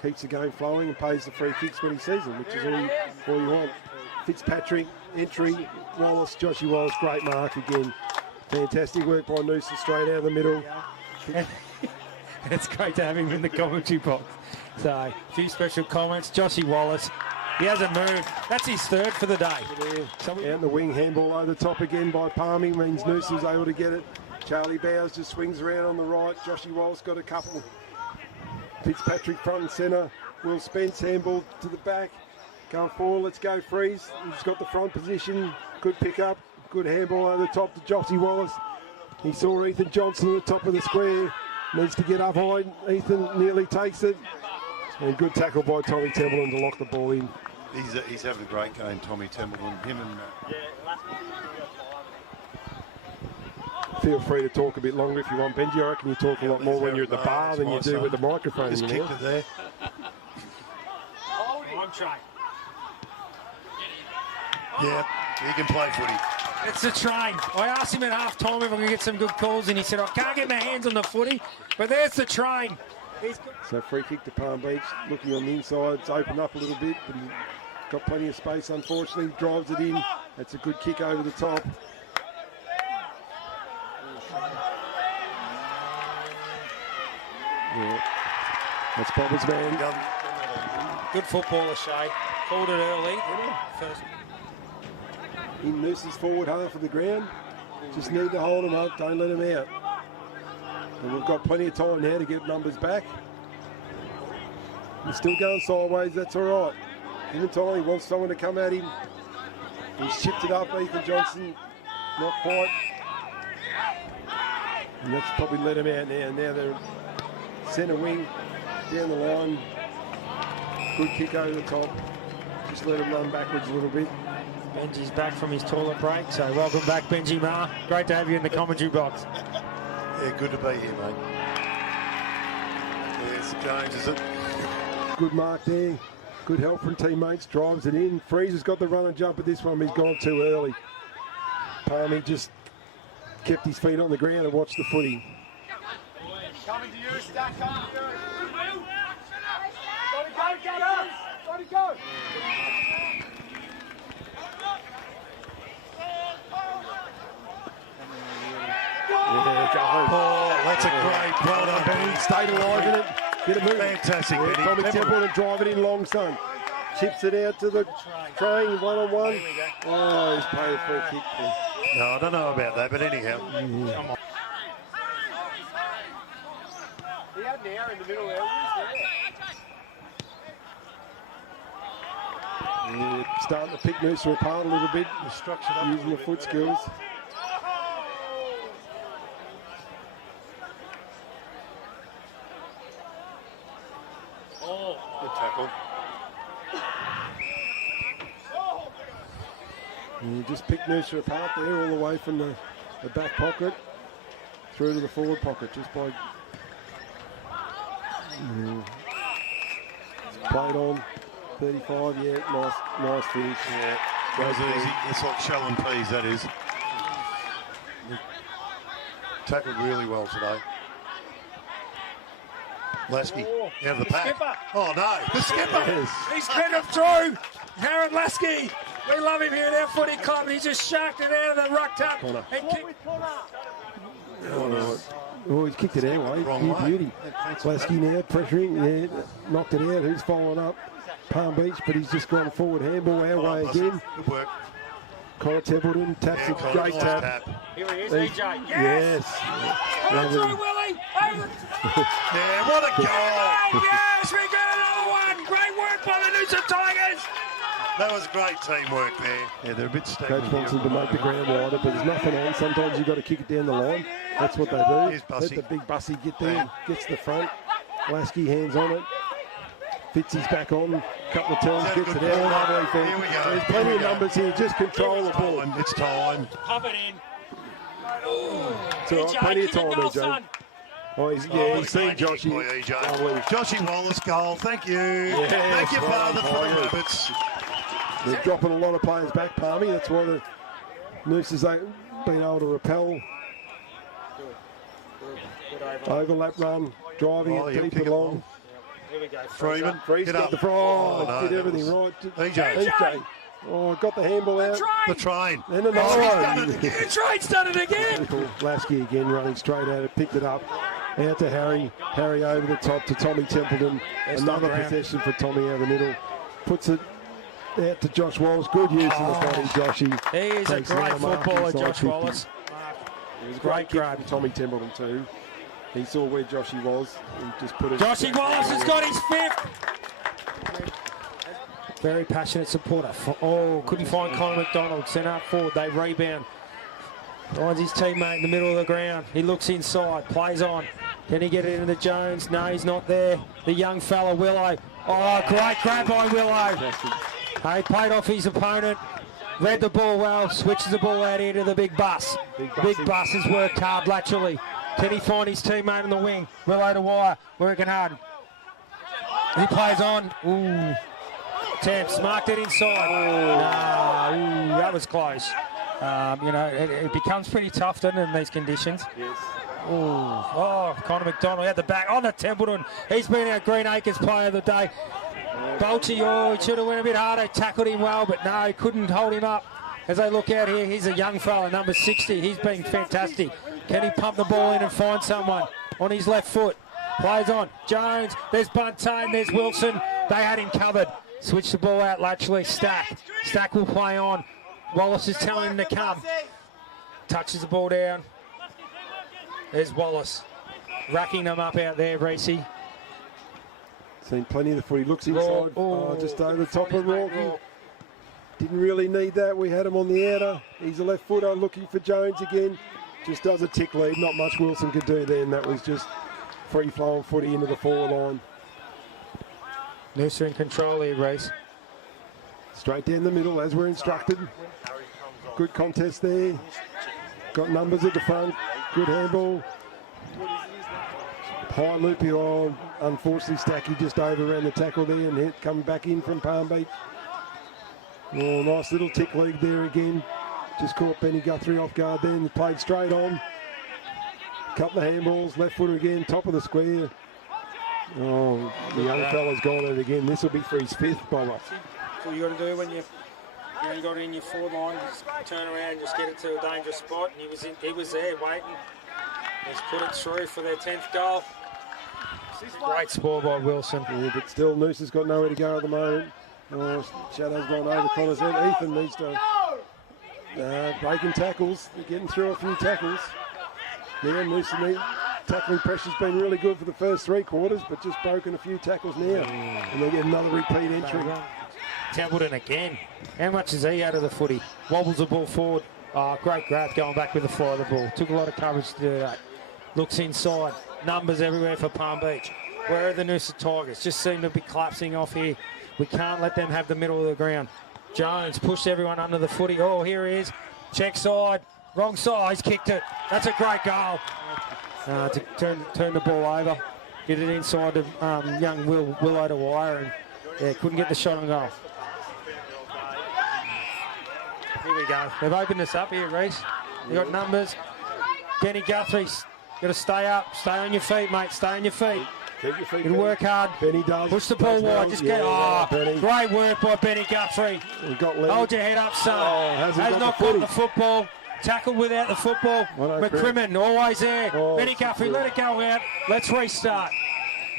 Keeps the game flowing and pays the free kicks when he sees them, which is all you want. Fitzpatrick, entry, Wallace, Joshy Wallace, great mark again. Fantastic work by Noosa, straight out of the middle. It's great to have him in the commentary box. So, a few special comments. Joshy Wallace, he hasn't moved. That's his third for the day. Out in the wing, handball over the top again by Palmy, means Noosa's able to get it. Charlie Bowers just swings around on the right. Joshy Wallace got a couple. Fitzpatrick front and centre. Will Spence handball to the back. Going forward, let's go Freeze. He's got the front position. Good pick up. Good handball over the top to Joshy Wallace. He saw Ethan Johnson at the top of the square. Needs to get up high. Ethan nearly takes it. And good tackle by Tommy Templeton to lock the ball in. He's having a great game, Tommy Templeton. Him and Feel free to talk a bit longer if you want, Benji. I reckon you talk a lot more when you're at the bar than you do with the microphone. Just kicked it there. I'm trying. Yeah, he can play footy. It's a train. I asked him at half time if I could get some good calls, and he said, I can't get my hands on the footy, but there's the train. So free kick to Palm Beach, looking on the inside. It's opened up a little bit, but he's got plenty of space, unfortunately. Drives it in. That's a good kick over the top. Yeah. That's Bobber's man. Good footballer, Shay. Called it early. First. In Noosa's forward half of the ground. Just need to hold him up. Don't let him out. And we've got plenty of time now to get numbers back. He's still going sideways. That's all right. Even time he wants someone to come at him. He's chipped it up. Ethan Johnson, not quite. And that's probably let him out now. Now they're centre wing, down the line. Good kick over the top. Just let him run backwards a little bit. Benji's back from his toilet break, so welcome back, Benji Ma. Great to have you in the commentary box. Yeah, good to be here, mate. There's Jones, is it? Good mark there. Good help from teammates. Drives it in. Freezer's got the run and jump at this one. He's gone too early. Palmy just kept his feet on the ground and watched the footy. Coming to you, Stack, coming to you. Gotta go. Oh, that's a great. Well done, Benny. Stayed alive in it. Get a move. Fantastic, Benny. Tommy Templeton drive it in long, son. chips it out to the train, one-on-one. Oh, he's paid for a kick. No, I don't know about that, but anyhow. Come on. He had an hour in the middle there. Yeah, starting to pick Noosa apart a little bit, using the foot skills. Oh, good tackle. And you just pick Noosa apart there, all the way from the back pocket through to the forward pocket, just by played on 35. Yeah, nice finish. Yeah, that was easy. It's like shelling peas, that is. Tackled really well today. Lasky out of the pack. Skipper. Oh no, the skipper. Yes. He's been him through. Aaron Lasky. We love him here at our footy club. He just sharked it out of the ruck tap. Corner. And kicked. Oh, he's kicked it our way. Wrong way. Beauty. Lasky now pressuring. Yeah, knocked it out. Who's following up? Palm Beach, but he's just gone forward. Handball our way again. Good work. Connor Templeton taps it. Connor, Great nice tap. Here he is, He- EJ. Yes. Lovely. Through Willie. Over. Yeah, what a goal. Yes, we got another one. Great work by the Noosa Tigers. That was great teamwork there. Yeah, they're a bit stagnant. Coach wants them to make the ground wider, but there's nothing on. Sometimes you've got to kick it down the line. That's what they do. Here's Let Bussy. the big Bussy get there, gets the front. Lasky hands on it. Fitzy's back on. Couple of turns, Is that a gets it good out. ball? Lovely thing. Here we go. There's Here plenty we of go. numbers here. Just control the ball. It's time. Pop it in. It's all right. Plenty of time there, Joe. Son. Oh, he's seen Great kick Joshy. by EJ. Lovely. Joshy Wallace goal. Thank you. Yes, Thank you, well Father, done, for the Tigers. rabbits. They're dropping a lot of players back, Palmy. That's why the Noosa's been able to repel. Overlap run, driving Oh, it he'll deep kick it along. long. Here we go. Freeman, Freeze get got up. the front. Oh, no, did that everything was- right. EJ. Oh, got the handball out. The train. And another one. The train's done it again. Lasky again running straight at it, picked it up. Out to Harry. Harry over the top to Tommy Templeton. Another possession for Tommy out of the middle. Puts it out to Josh Wallace. Good use of the body, Joshy. He is a Takes it great on the mark footballer, inside Josh 50. Wallace. It was a Great great kick grab. from Tommy Templeton too. He saw where Joshy was. He just put it. Joshy Wallace has got his fifth. Very passionate supporter. Oh, couldn't find Conor McDonald. Sent up forward. They rebound. Finds his teammate in the middle of the ground. He looks inside. Plays on. Can he get it into Jones? No, he's not there. The young fella, Willow. Oh, great grab by Willow. He played off his opponent. Read the ball well. Switches the ball out here to the big bus. Big bus has worked hard laterally. Can he find his teammate in the wing? Willow to wire. Working hard. He plays on. Ooh. Temps marked it inside. Ooh, that was close. It becomes pretty tough, doesn't it, in these conditions? Yes. Oh, Conor McDonald at the back. On the Templeton. He's been our Green Acres player of the day. Bolty, he should have went a bit harder. Tackled him well, but no, he couldn't hold him up. As they look out here, he's a young fella, number 60. He's been fantastic. Can he pump the ball in and find someone on his left foot? Plays on. Jones. There's Buntain. There's Wilson. They had him covered. Switch the ball out laterally. Stack. Stack will play on. Wallace is telling him to come. Touches the ball down. There's Wallace. Racking them up out there, Reese. Seen plenty of the footy. Looks inside. Just over the top of Rawkie. Didn't really need that. We had him on the outer. He's a left footer looking for Jones again. Just does a tick lead. Not much Wilson could do then. That was just free flowing footy into the forward line. Noosa in control here, Reese. Straight down the middle as we're instructed. Good contest there. Got numbers at the front. Good handball. High loopy. Oh, unfortunately, Stacky just overran the tackle there and hit coming back in from Palm Beach. Oh, nice little tick lead there again. Just caught Benny Guthrie off guard then. Played straight on. Couple of handballs. Left footer again. Top of the square. Oh, the young fella's gone at it again. This will be for his fifth bomber. That's all you got to do when you only got it in your forward line. Just turn around and just get it to a dangerous spot. And he was there waiting. He's put it through for their 10th goal. Great score by Wilson. Yeah, but still, Noosa's got nowhere to go at the moment. Oh, Shadow's gone over Connor's head. Ethan needs to breaking tackles. They're getting through a few tackles. Yeah, Noosa tackling pressure's been really good for the first 3 quarters, but just broken a few tackles now. And they get another repeat entry. Templeton again. How much is he out of the footy? Wobbles the ball forward. Oh, great grab going back with the fly of the ball. Took a lot of coverage to do that. Looks inside. Numbers everywhere for Palm Beach. Where are the Noosa Tigers? Just seem to be collapsing off here. We can't let them have the middle of the ground. Jones pushed everyone under the footy. Oh, here he is. Check side. Wrong side. He's kicked it. That's a great goal. To turn the ball over. Get it inside of young Willow to wire. And yeah, couldn't get the shot on goal. Here we go. They've opened us up here, Reece. You got numbers. Benny Guthrie's got to stay up. Stay on your feet, mate. Stay on your feet. Keep your feet. You work hard. Benny does. Push the ball wide. Just get. Oh, Benny. Great work by Benny Guthrie. Hold your head up, son. Has not got the football. Tackled without the football. McCrimmon always there. Benny Guthrie, let it go out. Let's restart.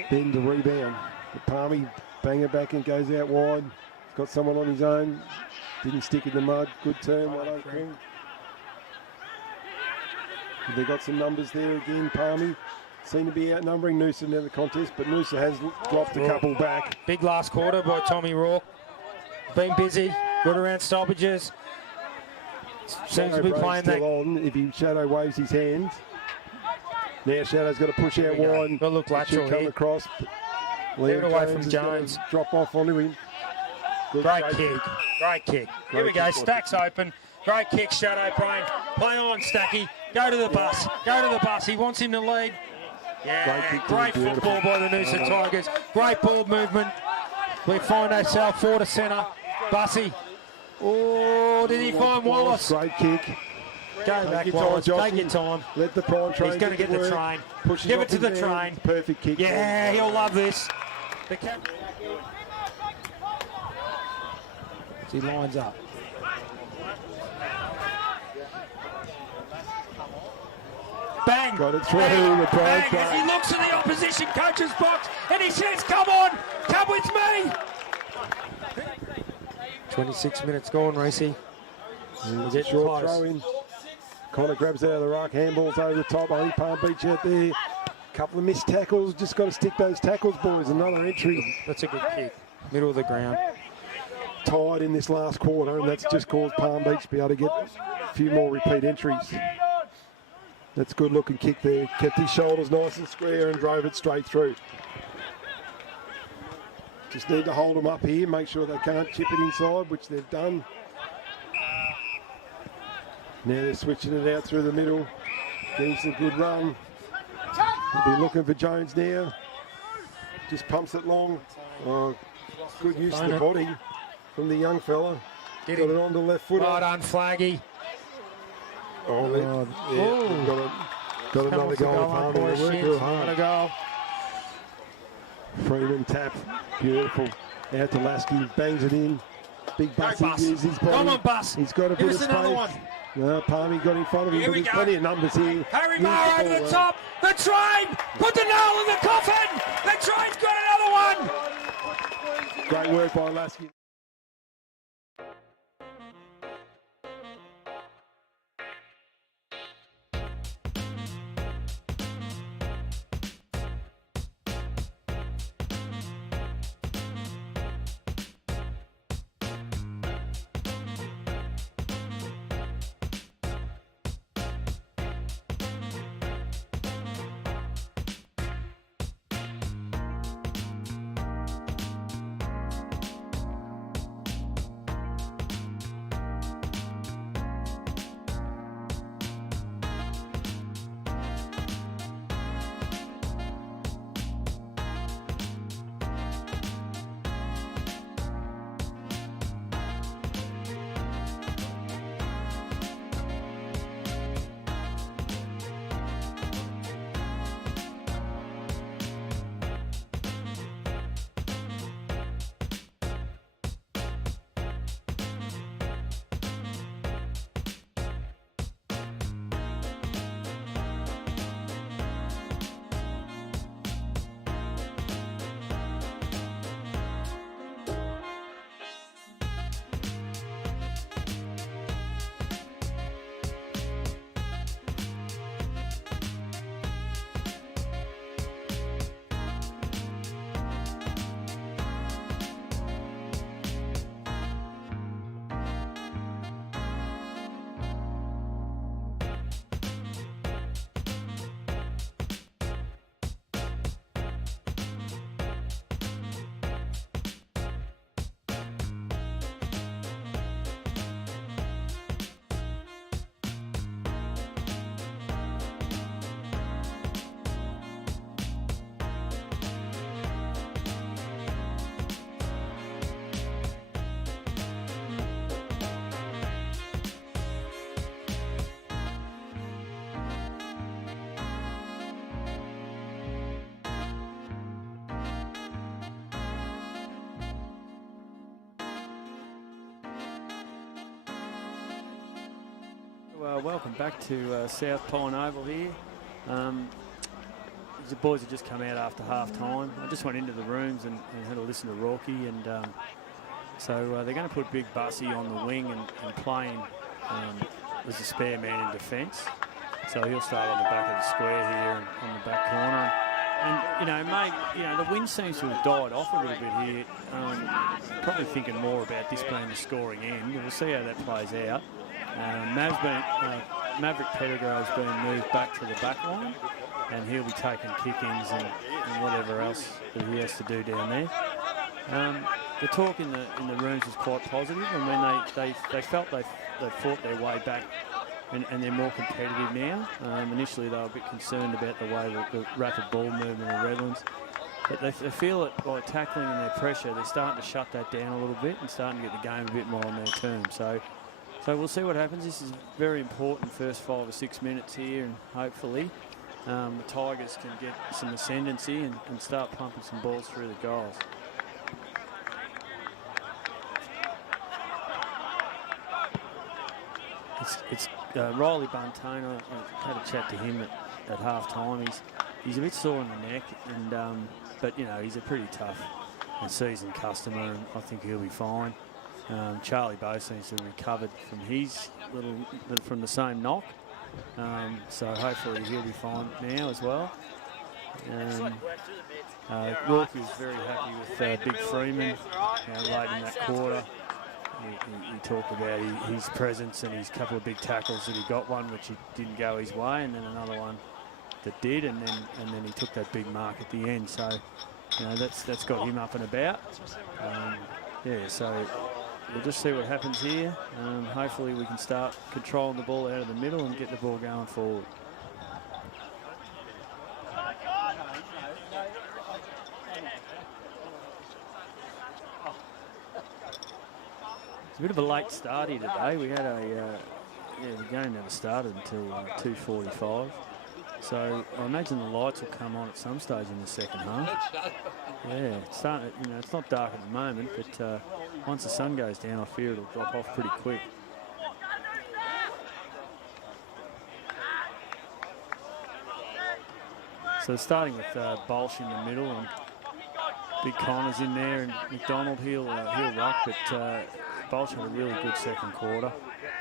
Ben to rebound. The Palmy bang it back and goes out wide. He's got someone on his own. Didn't stick in the mud. Good turn. Well done, Quinn. They got some numbers there again. Palmy seem to be outnumbering Noosa in the contest, but Noosa has dropped a couple back. Big last quarter by Tommy Rourke. Been busy. Good around stoppages. Seems to be playing that. On if Shadow waves his hands. Now Shadow's got to push out wide. Got to look lateral come here. across. Get away from Jones. Drop off onto him. Great kick. Great kick. Here we go. Stacks open. Great kick, Shadow playing. Play on, Stacky. Go to the bus. Go to the bus. He wants him to lead. Yeah, great football by the Noosa Tigers. Great ball movement. We find ourselves forward to centre. Bussy. Oh, did he find Wallace? Great kick. Go back, Wallace. Take your time. Let the prime train. He's going to get the train. Give it to the train. Perfect kick. Yeah, he'll love this. He lines up. Bang! Got it through bang, the prime bang, train. as he looks in the opposition coach's box and he says, come on, come with me! 26 minutes gone, Racy. Short throw in. Connor grabs out of the ruck, handballs over the top. I think Palm Beach out there. Couple of missed tackles. Just got to stick those tackles, boys. Another entry. That's a good kick. Middle of the ground. Tied in this last quarter, and that's just caused Palm Beach to be able to get a few more repeat entries. That's a good looking kick there. Kept his shoulders nice and square and drove it straight through. Just need to hold them up here, make sure they can't chip it inside, which they've done. Now they're switching it out through the middle. Getting some good run. They'll be looking for Jones now. Just pumps it long. Oh, good use of the body from the young fella. Got it on the left foot. Well done, Flaggy. Oh, yeah, got another goal. Palmy. They work real hard. Freeman tap. Beautiful. Out to Lasky. Bangs it in. Big Bus. He uses his body. Come on, Bus. He's got a bit of space. One. No, Palmy got in front of him, but there's plenty of numbers here. Harry Moore over the top. The train. Put the nail in the coffin. The train's got another one. Great work by Lasky. welcome back to South Pine Oval here. The boys have just come out after half-time. I just went into the rooms and had a listen to Rocky, and so they're going to put Big Bussy on the wing and playing as a spare man in defence. So he'll start on the back of the square here and on the back corner. And the wind seems to have died off a little bit here. Probably thinking more about this being the scoring end. We'll see how that plays out. Maverick Pettigrew's been moved back to the back line, and he'll be taking kick-ins and whatever else that he has to do down there. The talk in the rooms was quite positive. I mean, they felt they fought their way back, and they're more competitive now. Initially, they were a bit concerned about the way the rapid ball movement of Redlands, but they feel that by tackling and their pressure, they're starting to shut that down a little bit and starting to get the game a bit more on their terms. So we'll see what happens. This is very important first 5 or 6 minutes here, and hopefully the Tigers can get some ascendancy and start pumping some balls through the goals. It's Riley Buntone. I had a chat to him at half-time. He's a bit sore in the neck, and but he's a pretty tough and seasoned customer, and I think he'll be fine. Charlie Bowe seems to have recovered from the same knock, so hopefully he'll be fine now as well. Rourke was very happy with Big Freeman late in that quarter. He talked about his presence and his couple of big tackles that he got, one which didn't go his way, and then another one that did, and then he took that big mark at the end. So that's got him up and about. So we'll just see what happens here. Hopefully we can start controlling the ball out of the middle and get the ball going forward. It's a bit of a late start here today. We had the game never started until 2:45. So I imagine the lights will come on at some stage in the second half. Yeah, it's starting. It's not dark at the moment, but once the sun goes down, I fear it'll drop off pretty quick. So starting with Bolsh in the middle, and Big Connor's in there, and McDonald he'll ruck, but Bolsh had a really good second quarter,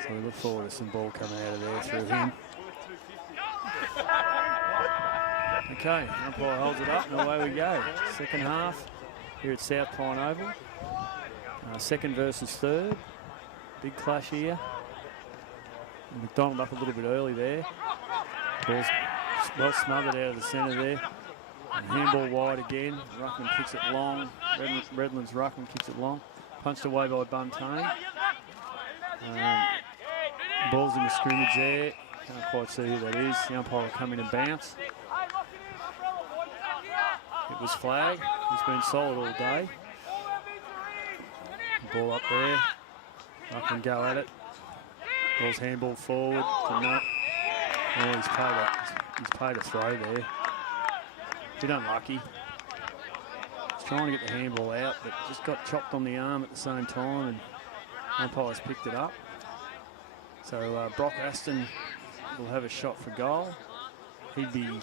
so we look forward to some ball coming out of there through him. Okay, umpire holds it up and away we go. Second half here at South Pine Oval. Second versus third. Big clash here. McDonald up a little bit early there. Ball's well smothered out of the centre there. And handball wide again. Ruckman kicks it long. Redlands Ruckman kicks it long. Punched away by Buntone. Ball's in the scrimmage there. Can't quite see who that is. The umpire will come in and bounce. It was flag. He's been solid all day. Ball up there. Ruckman go at it. Ball's handball forward. Oh, he's paid a throw there. A bit unlucky. He's trying to get the handball out, but just got chopped on the arm at the same time, and umpires picked it up. So Brock Aston will have a shot for goal. He'd be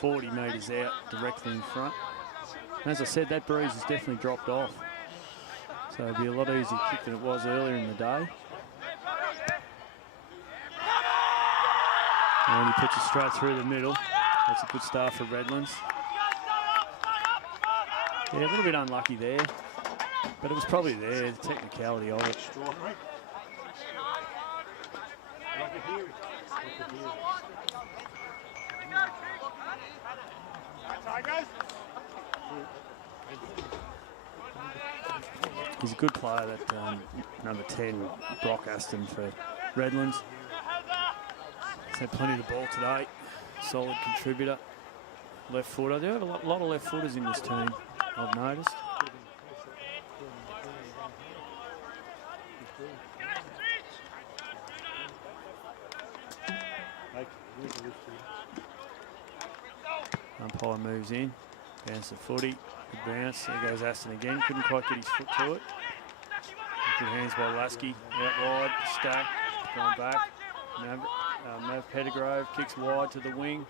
40 metres out directly in front. And as I said, that bruise has definitely dropped off. So it'll be a lot easier kick than it was earlier in the day. And he puts it straight through the middle. That's a good start for Redlands. Yeah, a little bit unlucky there, but it was probably there, the technicality of it. He's a good player, that number 10, Brock Aston for Redlands. He's had plenty of the ball today. Solid contributor. Left footer. There are a lot of left footers in this team, I've noticed. Umpire moves in. Bounce the footy. Good bounce. There goes Aston again. Couldn't quite get his foot to it. Good hands by Lasky. Out wide. Stack. Going back. Mav Pettigrove kicks wide to the wing.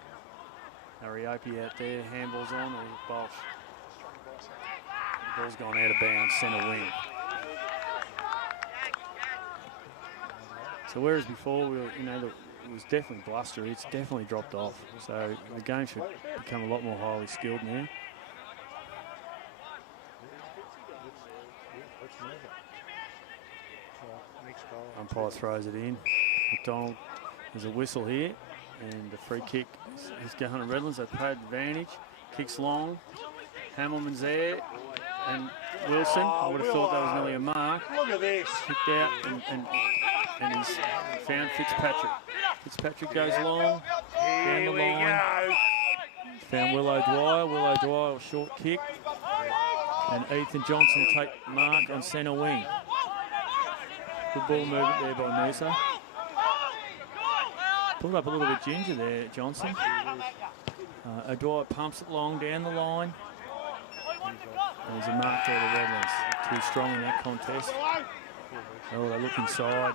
Ariopi out there, handball's on, or Bosch. The ball's gone out of bounds, centre wing. So whereas before, it was definitely blustery, it's definitely dropped off. So the game should become a lot more highly skilled now. Umpire throws it in. McDonald, there's a whistle here, and the free kick is going to Redlands. They've paid advantage. Kicks long. Hamilman's there, and Wilson. I would have thought that was nearly a mark. Look at this. Kicked out, and he's found Fitzpatrick. Fitzpatrick goes long, down the line. Found Willow Dwyer. Willow Dwyer, short kick. And Ethan Johnson take mark on centre wing. Good ball movement there by Noosa. Pulled up a little bit ginger there, Johnson. O'Dwyer pumps it long down the line. There's a mark there to Redlands. Too strong in that contest. Oh, they look inside.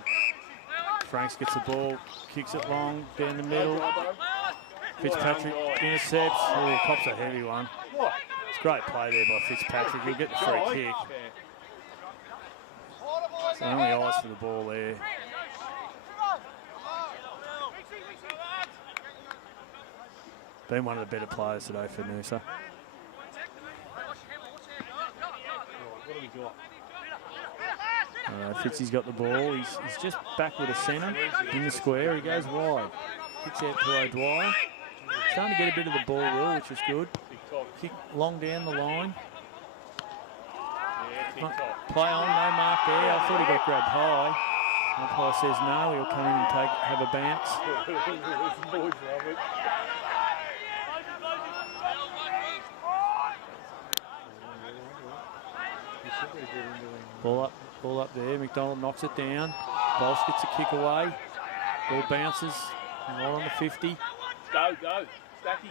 Franks gets the ball, kicks it long down the middle. Fitzpatrick intercepts. Oh, cops a heavy one. It's great play there by Fitzpatrick. He'll get the free kick. So only eyes for the ball there. Been one of the better players today for Noosa. Fitzy's got the ball. He's just backward of centre in the square. He goes wide. Kicks out to O'Dwyer. Starting to get a bit of the ball will, which is good. Kick long down the line. Play on, no mark there. I thought he got grabbed high. Umpire says no, he'll come in and have a bounce. Ball up there. McDonald knocks it down. Bosch gets a kick away. Ball bounces. Right on the 50. Go, Stacky.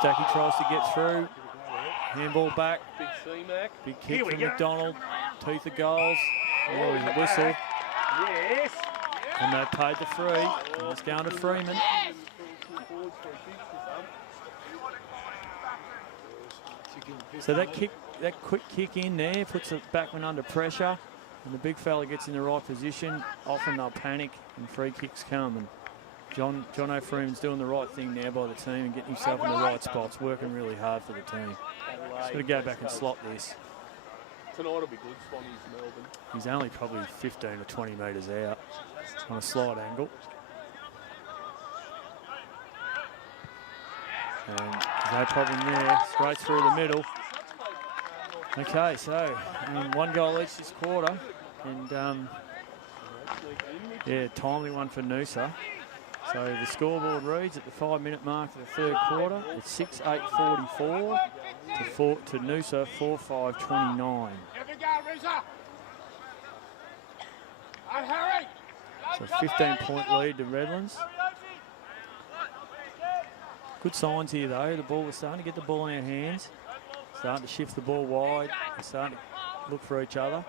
Stacky tries to get through. Handball back. Big C-Mac. Big kick from McDonald. Teeth of goals. Oh, there's a whistle. Yes. And they paid the free. And it's going to Freeman. So that quick kick in there puts the backman under pressure, and the big fella gets in the right position. Often they'll panic and free kicks come. And John O'Freeman's doing the right thing now by the team and getting himself in the right spots, working really hard for the team. He's got to go back and slot this. Tonight will be good, Swannies, Melbourne. He's only probably 15 or 20 metres out on a slide angle. And there's no problem there, straight through the middle. Okay, so 1 goal each this quarter, and yeah, timely one for Noosa. So the scoreboard reads at the 5-minute mark of the third quarter, it's 6-8-44 to Noosa 4-5-29. So 15-point lead to Redlands. Good signs here though. The ball, we're starting to get the ball in our hands. Starting to shift the ball wide. We're starting to look for each other.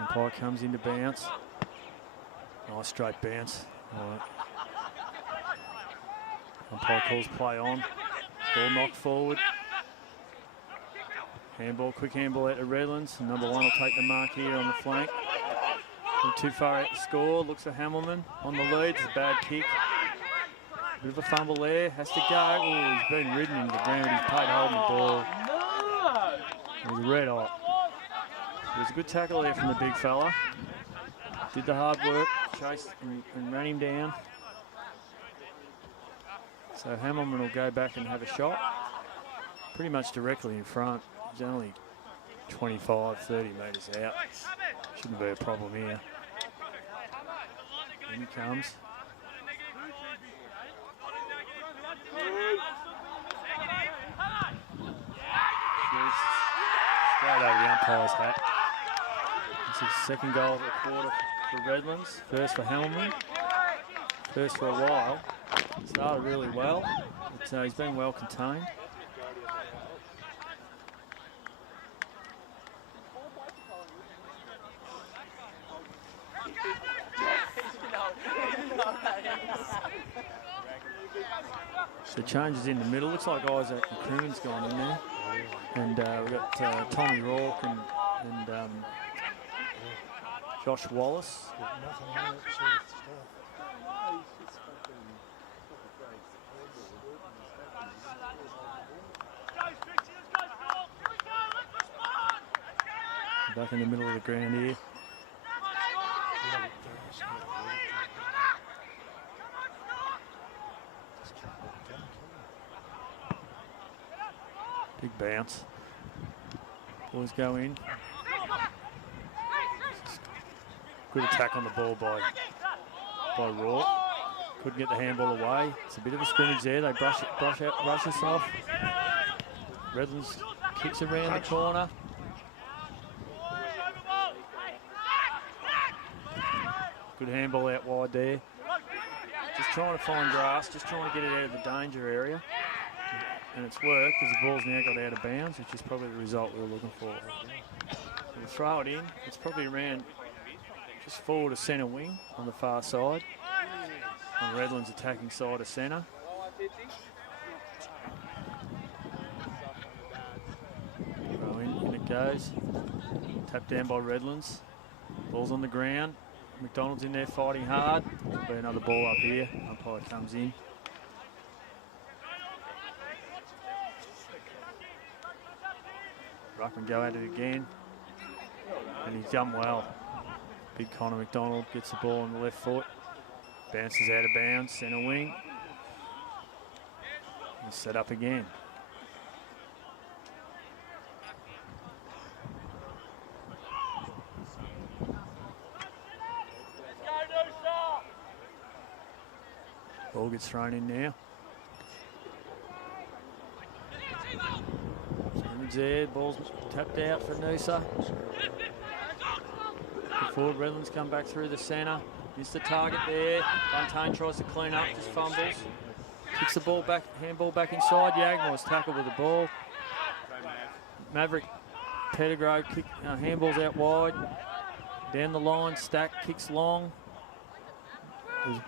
Umpire comes in to bounce. Nice straight bounce. All right. Umpire calls play on. Ball knocked forward. Handball, quick handball out to Redlands. Number 1 will take the mark here on the flank. Not too far out to score. Looks for Hamilman on the lead. It's a bad kick. Bit of a fumble there. Has to go. Oh, he's been ridden into the ground. He's played holding the ball. With a red eye. It was a good tackle there from the big fella. Did the hard work. Chased and ran him down. So Hamilman will go back and have a shot. Pretty much directly in front. He's only 25, 30 metres out. Shouldn't be a problem here. In he comes. Straight over the umpire's hat. This is second goal of the quarter for Redlands. First for Hellman. First for a while. Started really well. But he's been well contained. So changes in the middle. Looks like Isaac McCrimmon's gone in there. And we've got Tommy Rourke and Josh Wallace. Back in the middle of the ground here. Big bounce. Boys go in. Good attack on the ball by Rourke. Couldn't get the handball away. It's a bit of a scrimmage there. They brush us off. Redlands kicks around the corner. Good handball out wide there. Just trying to find grass, just trying to get it out of the danger area. And it's worked because the ball's now got out of bounds, which is probably the result we were looking for. So we'll throw it in. It's probably around just forward to centre wing on the far side. On Redland's attacking side of centre. Throw in it goes. Tapped down by Redlands. Ball's on the ground. McDonald's in there fighting hard. There'll be another ball up here. Umpire comes in. Ruckman go at it again. And he's done well. Big Connor McDonald gets the ball on the left foot. Bounces out of bounds, centre wing. And set up again. Ball gets thrown in now. Scrimmage there, ball's tapped out for Noosa. Forward, Redlands come back through the centre. Missed the target there. Buntain tries to clean up, just fumbles. Kicks the ball back, handball back inside. Yagmore's tackled with the ball. Maverick Pettigrew handballs out wide. Down the line, Stack kicks long.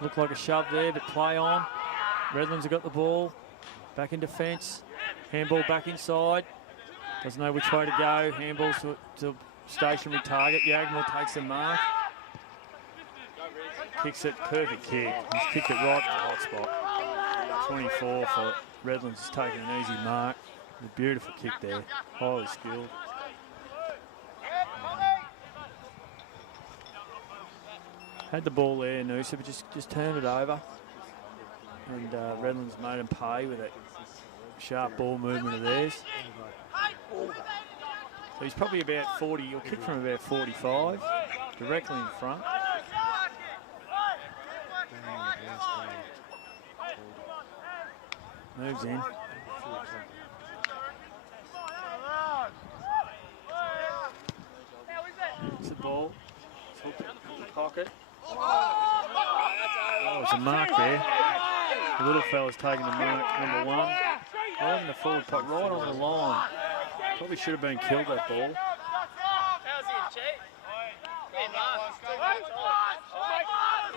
Looked like a shove there, but play on. Redlands have got the ball. Back in defence. Handball back inside. Doesn't know which way to go. Handballs to stationary target. Yagmore takes the mark. Kicks it, perfect kick. He's kicked it right in the hot spot. 24 for Redlands has taken an easy mark. A beautiful kick there. Highly skilled. Had the ball there, Noosa, but just turned it over. And Redlands made him pay with that sharp ball movement of theirs. So he's probably about 40, he'll kick from about 45, directly in front. Moves in. It's the ball. It's hooked in the pocket. Oh, it's a mark there. The little fella's taking the mark, number one. Right in the forward pocket, right on the line. Probably should have been killed, that ball.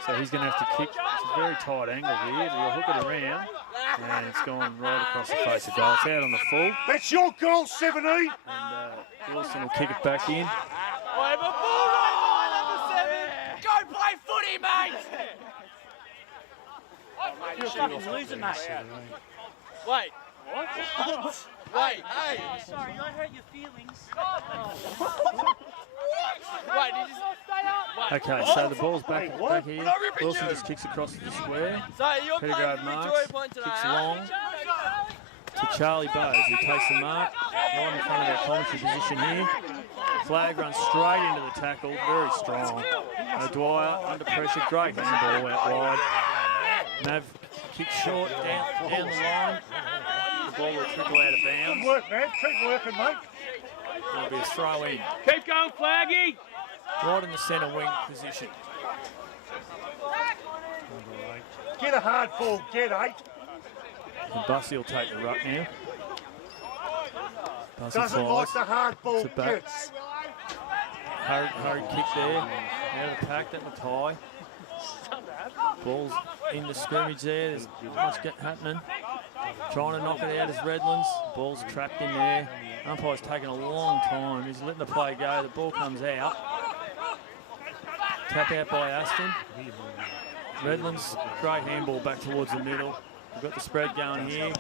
So he's going to have to kick. It's a very tight angle here. He'll hook it around. And it's gone right across the face of goal. It's out on the full. That's your goal, 17. And Wilson will kick it back in. I have a ball right now, number 7. Go play footy, mate. You're a fucking loser, mate. Wait. What? Wait, hey. Sorry, I hurt your feelings. Wait, did you stay up? Okay, so the ball's back here. Wilson just kicks across the square. Pettigrew marks, kicks long to Charlie Bowes, who takes the mark right in front of our commentary position here. Flag runs straight into the tackle, very strong. O'Dwyer under pressure, great handball out wide. Mav kicks short down the line. The ball will trickle out of bounds. Good work, man. Keep working, mate. It'll be a throw in. Keep going, Flaggy. Right in the centre wing position. Get a hard ball, get 8. And Bussy will take the ruck now. Bussy Doesn't flies. like the hard ball It's a back. kicks. Hurried kick there. Out of attack, that looked high. Ball's in the scrimmage there. There's not much happening. Trying to knock it out is Redlands. Ball's trapped in there. Umpire's taking a long time. He's letting the play go. The ball comes out. Tap out by Aston. Redlands, great handball back towards the middle. We've got the spread going here.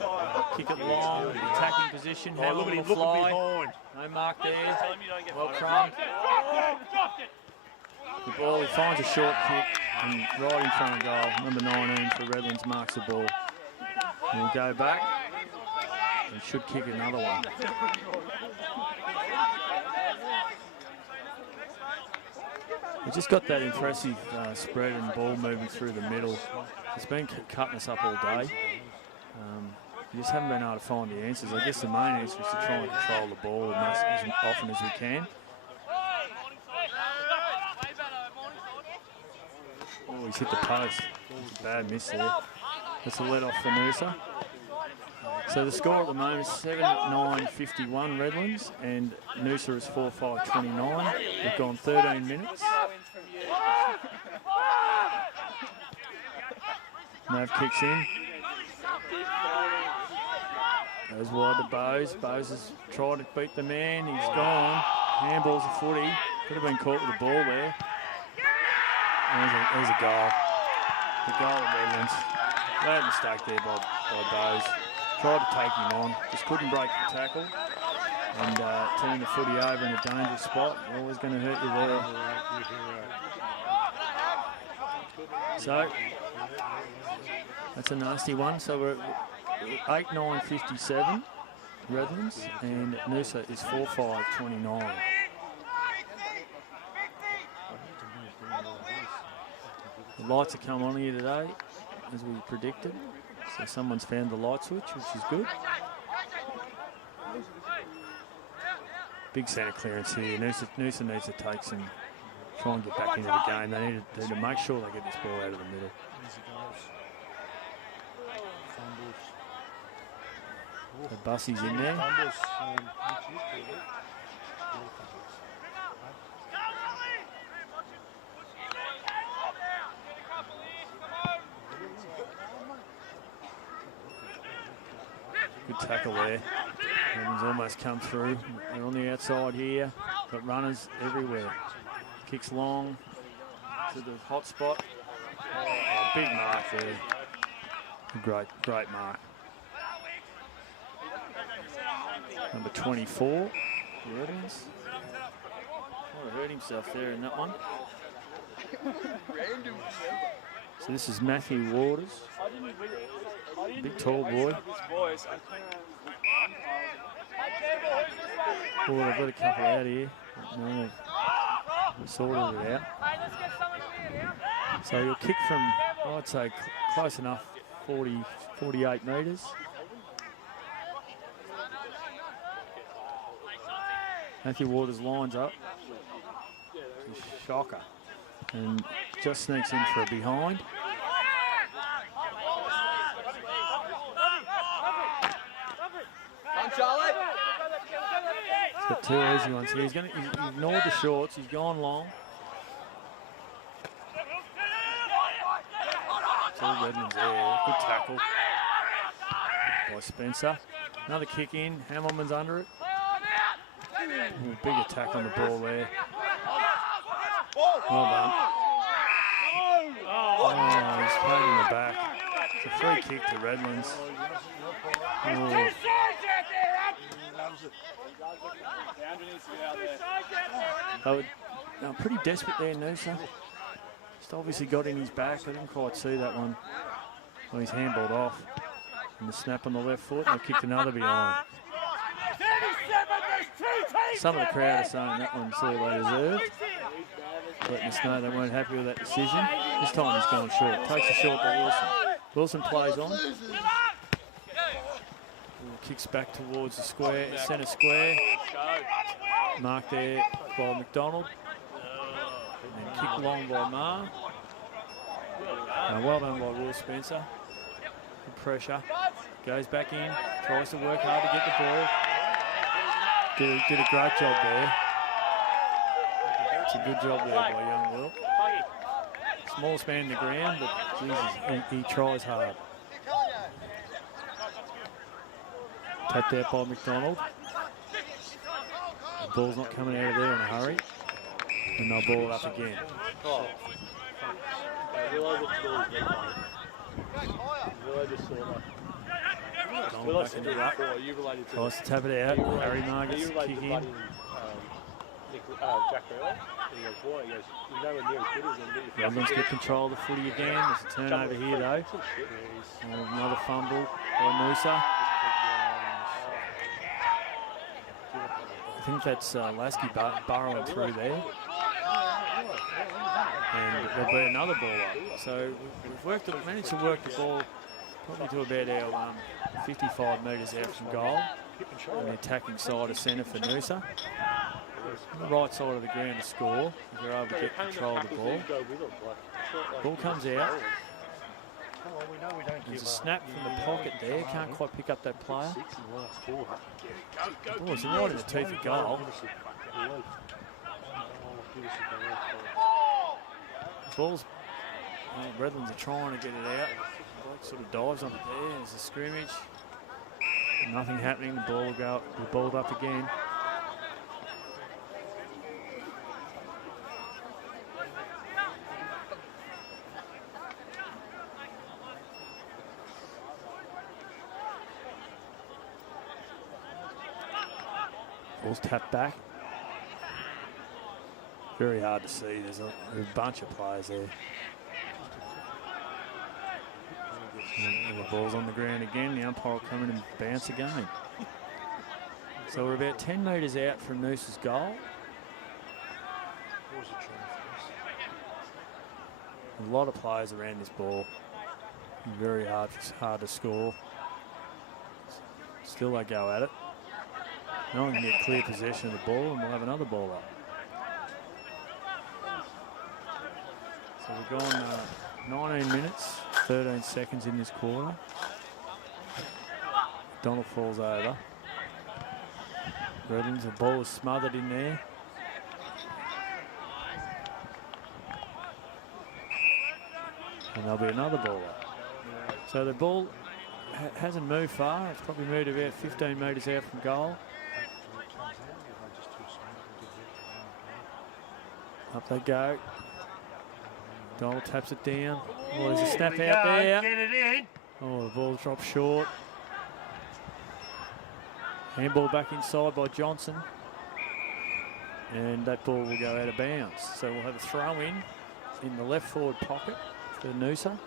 Kick it long, attacking position. Oh, Hamilton look at him will looking fly. behind. No mark there. Well crumbed. The ball, he finds a short kick and right in front of goal. Number 19 for Redlands marks the ball. And he'll go back and should kick another one. We just got that impressive spread and ball moving through the middle. It's been cutting us up all day. We just haven't been able to find the answers. I guess the main answer is to try and control the ball as often as we can. Oh, he's hit the post. It's a bad miss there. That's a let off for Noosa. So the score at the moment is 7-9-51 Redlands, and Noosa is 4-5-29. We've gone 13 minutes. Nav kicks in. Goes wide to Bose. Bose has tried to beat the man. He's gone. Handball's a footy. Could have been caught with the ball there. There's a goal. The goal of Redlands. Bad mistake there by Bose. Tried to take him on. Just couldn't break the tackle. And turn the footy over in a dangerous spot. Always going to hurt you there. So, that's a nasty one. So we're 8-9-57 Redlands, and Noosa is 4-5-29. The lights have come on here today, as we predicted. So someone's found the light switch, which is good. Big centre clearance here. Noosa needs to take some, try and get back into the game. They need to make sure they get this ball out of the middle. So Bussy's in there. Good tackle there. Redlands almost come through. They're on the outside here. Got runners everywhere. Kicks long to the hot spot. Oh, big mark there. Great mark. Number 24, Redlands. Might have hurt himself there in that one. So this is Matthew Waters. Big tall boy. Oh, I've got a couple out here. No, sorted it out. So you'll kick from, I'd say, close enough, 48 metres. Matthew Waters lines up. It's a shocker. And just sneaks in for a behind. He's got two easy ones here. He's ignored the shorts. He's gone long. Two Redlands there. Good tackle by Spencer. Another kick in. Hamilman's under it. Ooh, big attack on the ball there. Well done. Oh, he's played in the back. It's a free kick to Redlands. Oh. They're pretty desperate there, Noosa. Just obviously got in his back. I didn't quite see that one. Well, he's handballed off. And the snap on the left foot, and they kicked another behind. Some of the crowd are saying that one's all they deserved. Letting us know they weren't happy with that decision. This time he's gone short. Takes a short to Wilson. Wilson plays on. Kicks back towards the square, centre square. Mark there by McDonald. And kick long by Marr. Well done by Will Spencer. Good pressure. goes back in, tries to work hard to get the ball. Did a great job there. It's a good job there by young Will. Smallest man in the ground, but Jesus, he tries hard. Tapped out by McDonald. The ball's not coming out of there in a hurry. And they'll ball it up again. Back in the ruck. Tries to tap it out. Harry Margus kick in. Redlands get control of the footy again. There's a turnover here though. Another fumble by Noosa. I think that's Lasky burrowing through there. And there'll be another ball up. So we've managed to work the ball probably to about our 55 metres out from goal. On the attacking side of centre for Noosa. On the right side of the ground to score. If they're able to get control of the ball. Ball comes out. There's a snap from the pocket there. Can't quite pick up that player. Oh, it's right in the teeth of goal. The ball's, Redlands are trying to get it out. Sort of dives on it there. There's a scrimmage. Nothing happening. The ball will go. The balled up again. Ball's tapped back. Very hard to see. There's a bunch of players there. And the ball's on the ground again. The umpire will come in and bounce again. So we're about 10 metres out from Noosa's goal. A lot of players around this ball. Very hard to score. Still they go at it. No one can get clear possession of the ball, and we'll have another ball up. So we've gone 19 minutes, 13 seconds in this quarter. Donald falls over. Redlands, the ball is smothered in there. And there'll be another ball up. So the ball hasn't moved far. It's probably moved about 15 metres out from goal. Up they go. Donald taps it down. Oh, there's a snap out there. Get it in. Oh, the ball's dropped short. Handball back inside by Johnson. And that ball will go out of bounds. So we'll have a throw in the left forward pocket for Noosa.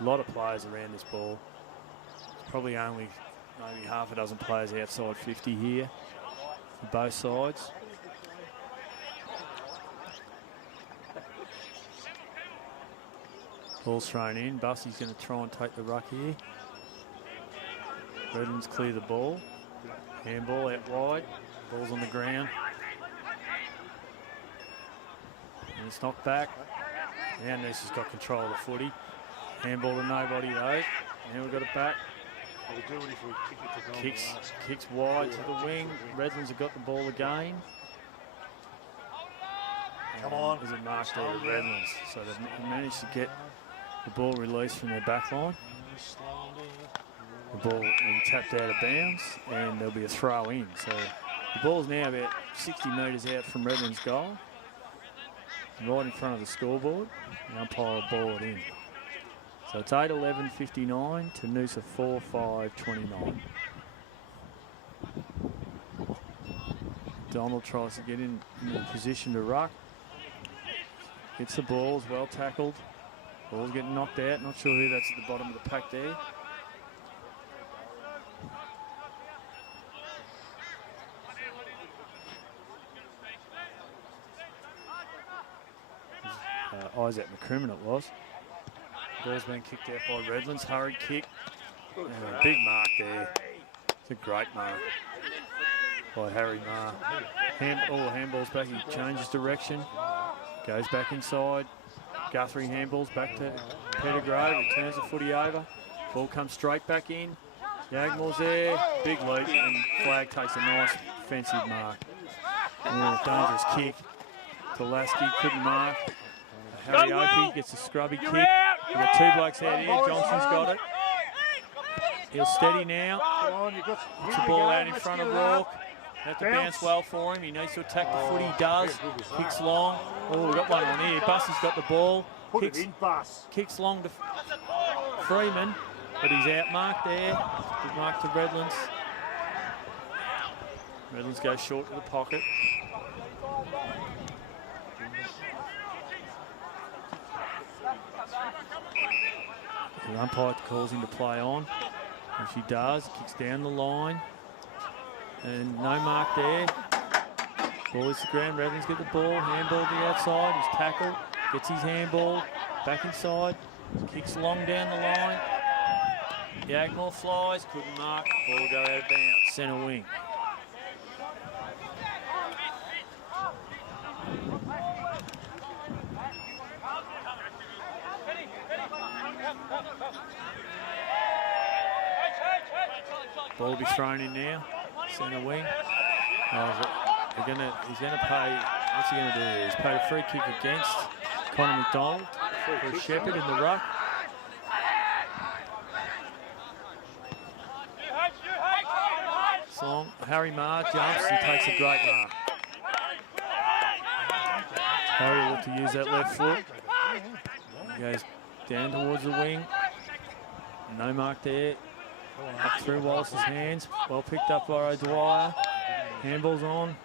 A lot of players around this ball. It's probably only maybe half a dozen players outside 50 here for both sides. Ball's thrown in. Bussey's going to try and take the ruck here. Redlands clear the ball. Handball out wide. Ball's on the ground. And it's knocked back. Now Noosa's got control of the footy. Handball to nobody though. Now we've got it back. Kicks wide to the wing. Redlands have got the ball again. Come on. There's a mark there to Redlands. So they've managed to get the ball released from their back line. The ball will be tapped out of bounds and there'll be a throw in. So the ball's now about 60 metres out from Redlands' goal. Right in front of the scoreboard. The umpire will ball it in. So it's 8:11:59 to Noosa 4:5:29. Donald tries to get in position to ruck. Gets the ball, well tackled. Ball's getting knocked out. Not sure who that's at the bottom of the pack there. Isaac McCrimmon it was. Ball's been kicked out by Redlands. Hurried kick. And a big mark there. It's a great mark by Harry Marr. Handball's back. He changes direction. Goes back inside. Guthrie handballs back to Pettigrew. Returns the footy over. Ball comes straight back in. Yagmall's there. Big leap, and Flag takes a nice offensive mark. Oh, dangerous kick. Lasky couldn't mark. Harry Opie gets a scrubby kick. We've got two blokes out here. Johnson's got it. He'll steady now. Puts the ball out in front of Rourke. Have to bounce well for him. He needs to attack the foot. He does. Kicks long. Oh, we've got one on here. Bussey's got the ball. Kicks long to Freeman, but he's outmarked there. Good mark to Redlands. Redlands goes short to the pocket. The umpire calls him to play on, and she does. Kicks down the line, and no mark there. Ball is the ground. Redlands get the ball. Handball to the outside. He's tackled. Gets his handball back inside. Kicks long down the line. Yagmall flies. Couldn't mark. Ball go out of bounds. Centre wing. Ball will be thrown in now. Centre wing. He's gonna pay. What's he gonna do? He's paid a free kick against Connor McDonald for Shepherd in the ruck. Long. Harry Marr jumps and takes a great mark. Harry will look to use that left foot. He goes down towards the wing. No mark there. Up through Wallace's hands. Well picked up by O'Dwyer. Handball's on.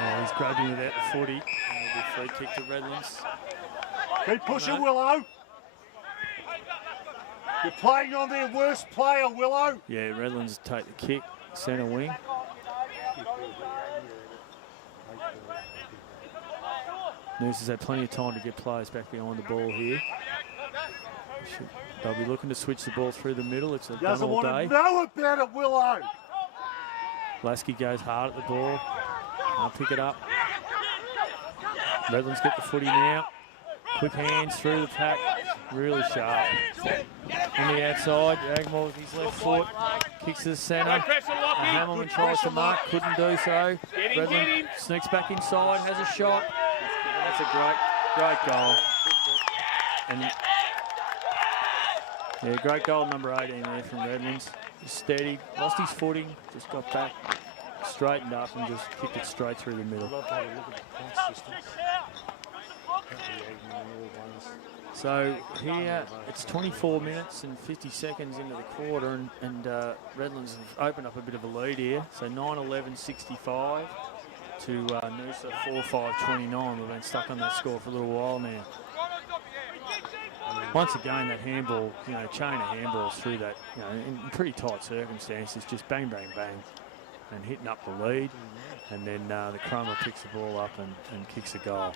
Oh, he's grabbed him without the footy. And it'll be a free kick to Redlands. Keep pushing, Willow. You're playing on their worst player, Willow. Yeah, Redlands take the kick. Centre wing. Noosa's had plenty of time to get players back behind the ball here. They'll be looking to switch the ball through the middle. It's done all day. Doesn't want to know about it, Willow. Lasky goes hard at the ball. I'll pick it up. Redlands get the footy now. Quick hands through the pack. Really sharp. On the outside, Yagmall with his left foot. Kicks to the centre. Hamilton tries to mark, couldn't do so. Redland sneaks back inside, has a shot. That's a great goal. And yeah, great goal number 18 there from Redlands. Just steady, lost his footing, just got back, straightened up and just kicked it straight through the middle. So here it's 24 minutes and 50 seconds into the quarter, and Redlands have opened up a bit of a lead here. So 9-11-65 to Noosa 4-5-29. We've been stuck on that score for a little while now. Once again, that handball, chain of handballs through that, in pretty tight circumstances, just bang, bang, bang, and hitting up the lead. And then the Crummer picks the ball up and kicks a goal.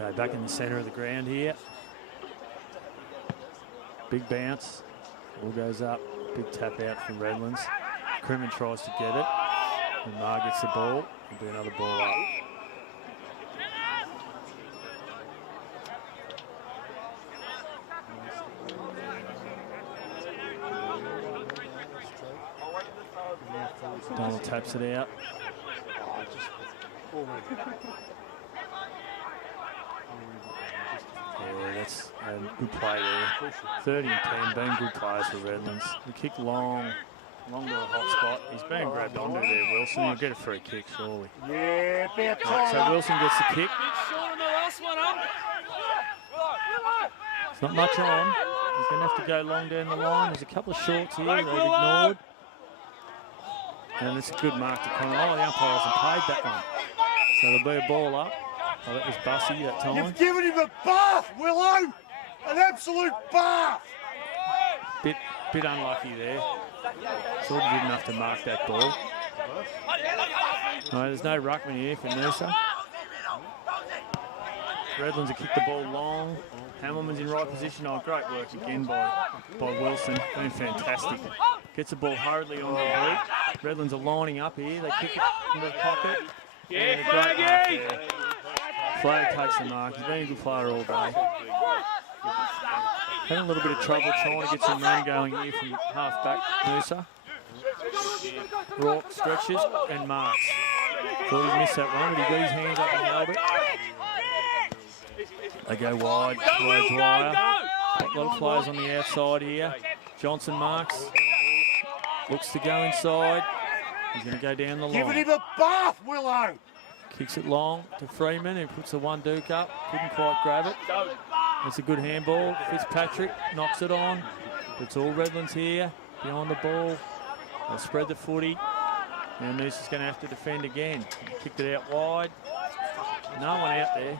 Okay, back in the centre of the ground here. Big bounce. Ball goes up. Big tap out from Redlands. Crimmon tries to get it. And Marr gets the ball. There'll be another ball up. Donald taps it out. Yeah, that's a good play there. 30 and 10, being good players for Redlands. The kick long to the hot spot. He's being grabbed onto there, Wilson. He'll get a free kick, surely. Yeah, about time. So Wilson gets the kick. It's not much on. He's going to have to go long down the line. There's a couple of shorts here they've ignored. And it's a good mark to Connor. Oh, the umpire hasn't paid that one. So there'll be a ball up. Oh, that was Bussey that time. You've given him a bath, Willow! An absolute bath! Bit unlucky there. Sort of did enough to mark that ball. No, there's no ruckman here for Noosa. Redlands have kicked the ball long. Hamilman's in right position. Oh, great work again by Wilson. Been fantastic. Gets the ball hurriedly on the boot. Redlands are lining up here. They kick it into the pocket. And a great mark there. Flag takes the mark. He's been a good player all day. Having a little bit of trouble trying to get some run going here from half back Noosa. Rourke stretches and marks. Thought he missed that one, but he got his hands up and held it. They go wide towards Dwyer. A lot of players on the outside here. Johnson marks. Looks to go inside. He's going to go down the line. Give him a bath, Willow. Kicks it long to Freeman, who puts the one duke up. Couldn't quite grab it. It's a good handball. Fitzpatrick knocks it on. It's all Redlands here behind the ball. They'll spread the footy. And Noosa's going to have to defend again. Kicked it out wide. No one out there.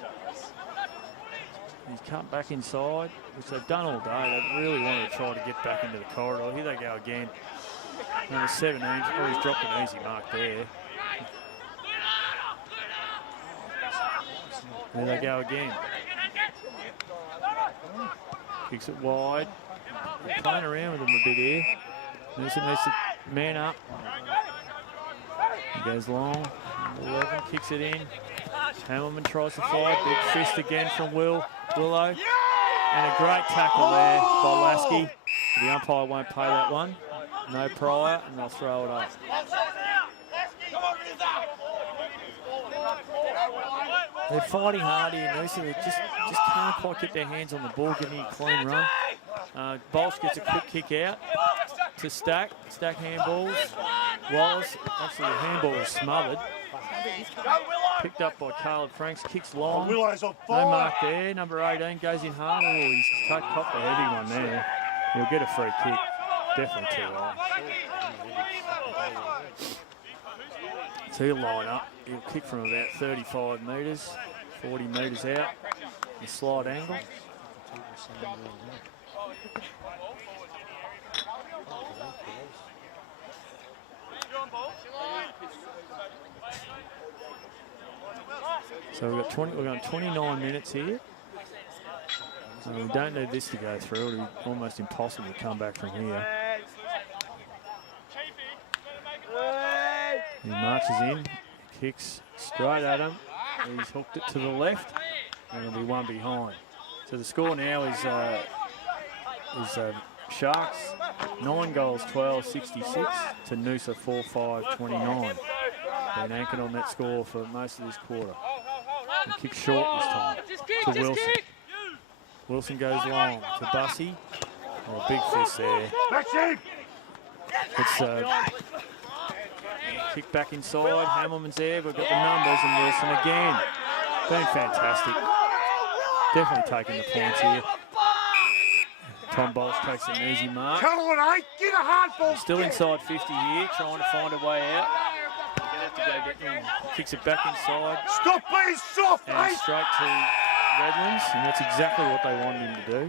He's cut back inside, which they've done all day. They really wanted to try to get back into the corridor. Here they go again. Number 17. Oh, he's dropped an easy mark there. There they go again. Kicks it wide. They're playing around with them a bit here. Noosa needs to man up. He goes long. Number 11 kicks it in. Hamilton tries to fight. Big fist again from Willow. And a great tackle there by Lasky. The umpire won't pay that one. No prior, and they'll throw it up. They're fighting hard here, Noosa. They just can't quite get their hands on the ball, getting a clean run. Bolsh gets a quick kick out to Stack. Stack handballs. Wallace, actually the handball was smothered. Picked up by Caleb Franks, kicks long. No mark there. Number 18 goes in hard. Oh, he's copped a heavy one there. He'll get a free kick. Definitely too high. So he'll line up. He'll kick from about 35 metres, 40 metres out. A slight angle. So we've got 29 minutes here. So we don't need this to go through. It'll be almost impossible to come back from here. He marches in, kicks straight at him. He's hooked it to the left, and it'll be one behind. So the score now is Sharks 9 goals, 12-66 to Noosa 4-5-29. Been anchored on that score for most of this quarter. And kick short this time to Wilson. Wilson goes long to Bussey. Oh, big fist there. It's kick back inside. Hamilman's there. We've got the numbers, and Wilson again. Been fantastic. Definitely taking the points here. Tom Bolsh takes an easy mark. Come on, eh? Get a hardball. Still inside 50 here, trying to find a way out. Kicks it back inside. Stop being soft, and straight to Redlands, and that's exactly what they wanted him to do.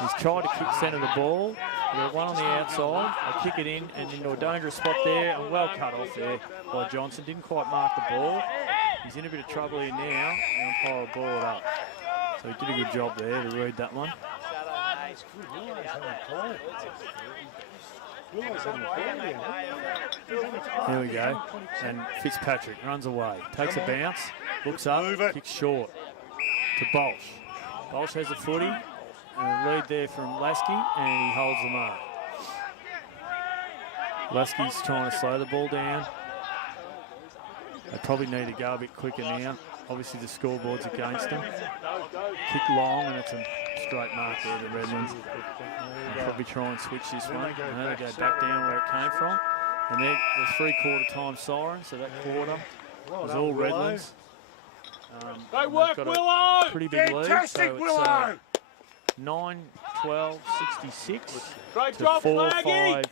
He's tried to kick centre the ball. They've got one on the outside. They kick it in and into a dangerous spot there, and well cut off there by Johnson. Didn't quite mark the ball. He's in a bit of trouble here now, and umpire will ball it up. So he did a good job there to read that one. There we go. And Fitzpatrick runs away. Takes a bounce, looks up, kicks short to Bolsh. Bolsh has a footy. And a lead there from Lasky, and he holds the mark. Lasky's trying to slow the ball down. They probably need to go a bit quicker now. Obviously the scoreboard's against them. Kick long, and it's a straight mark there to Redlands. They'll probably try and switch this one. No, they go back down where it came from. And then the three-quarter time siren, so that quarter was all Redlands. Go work, Willow! Pretty big lead, Fantastic, so Willow! 9-12-66 Great to job, 4-5-29.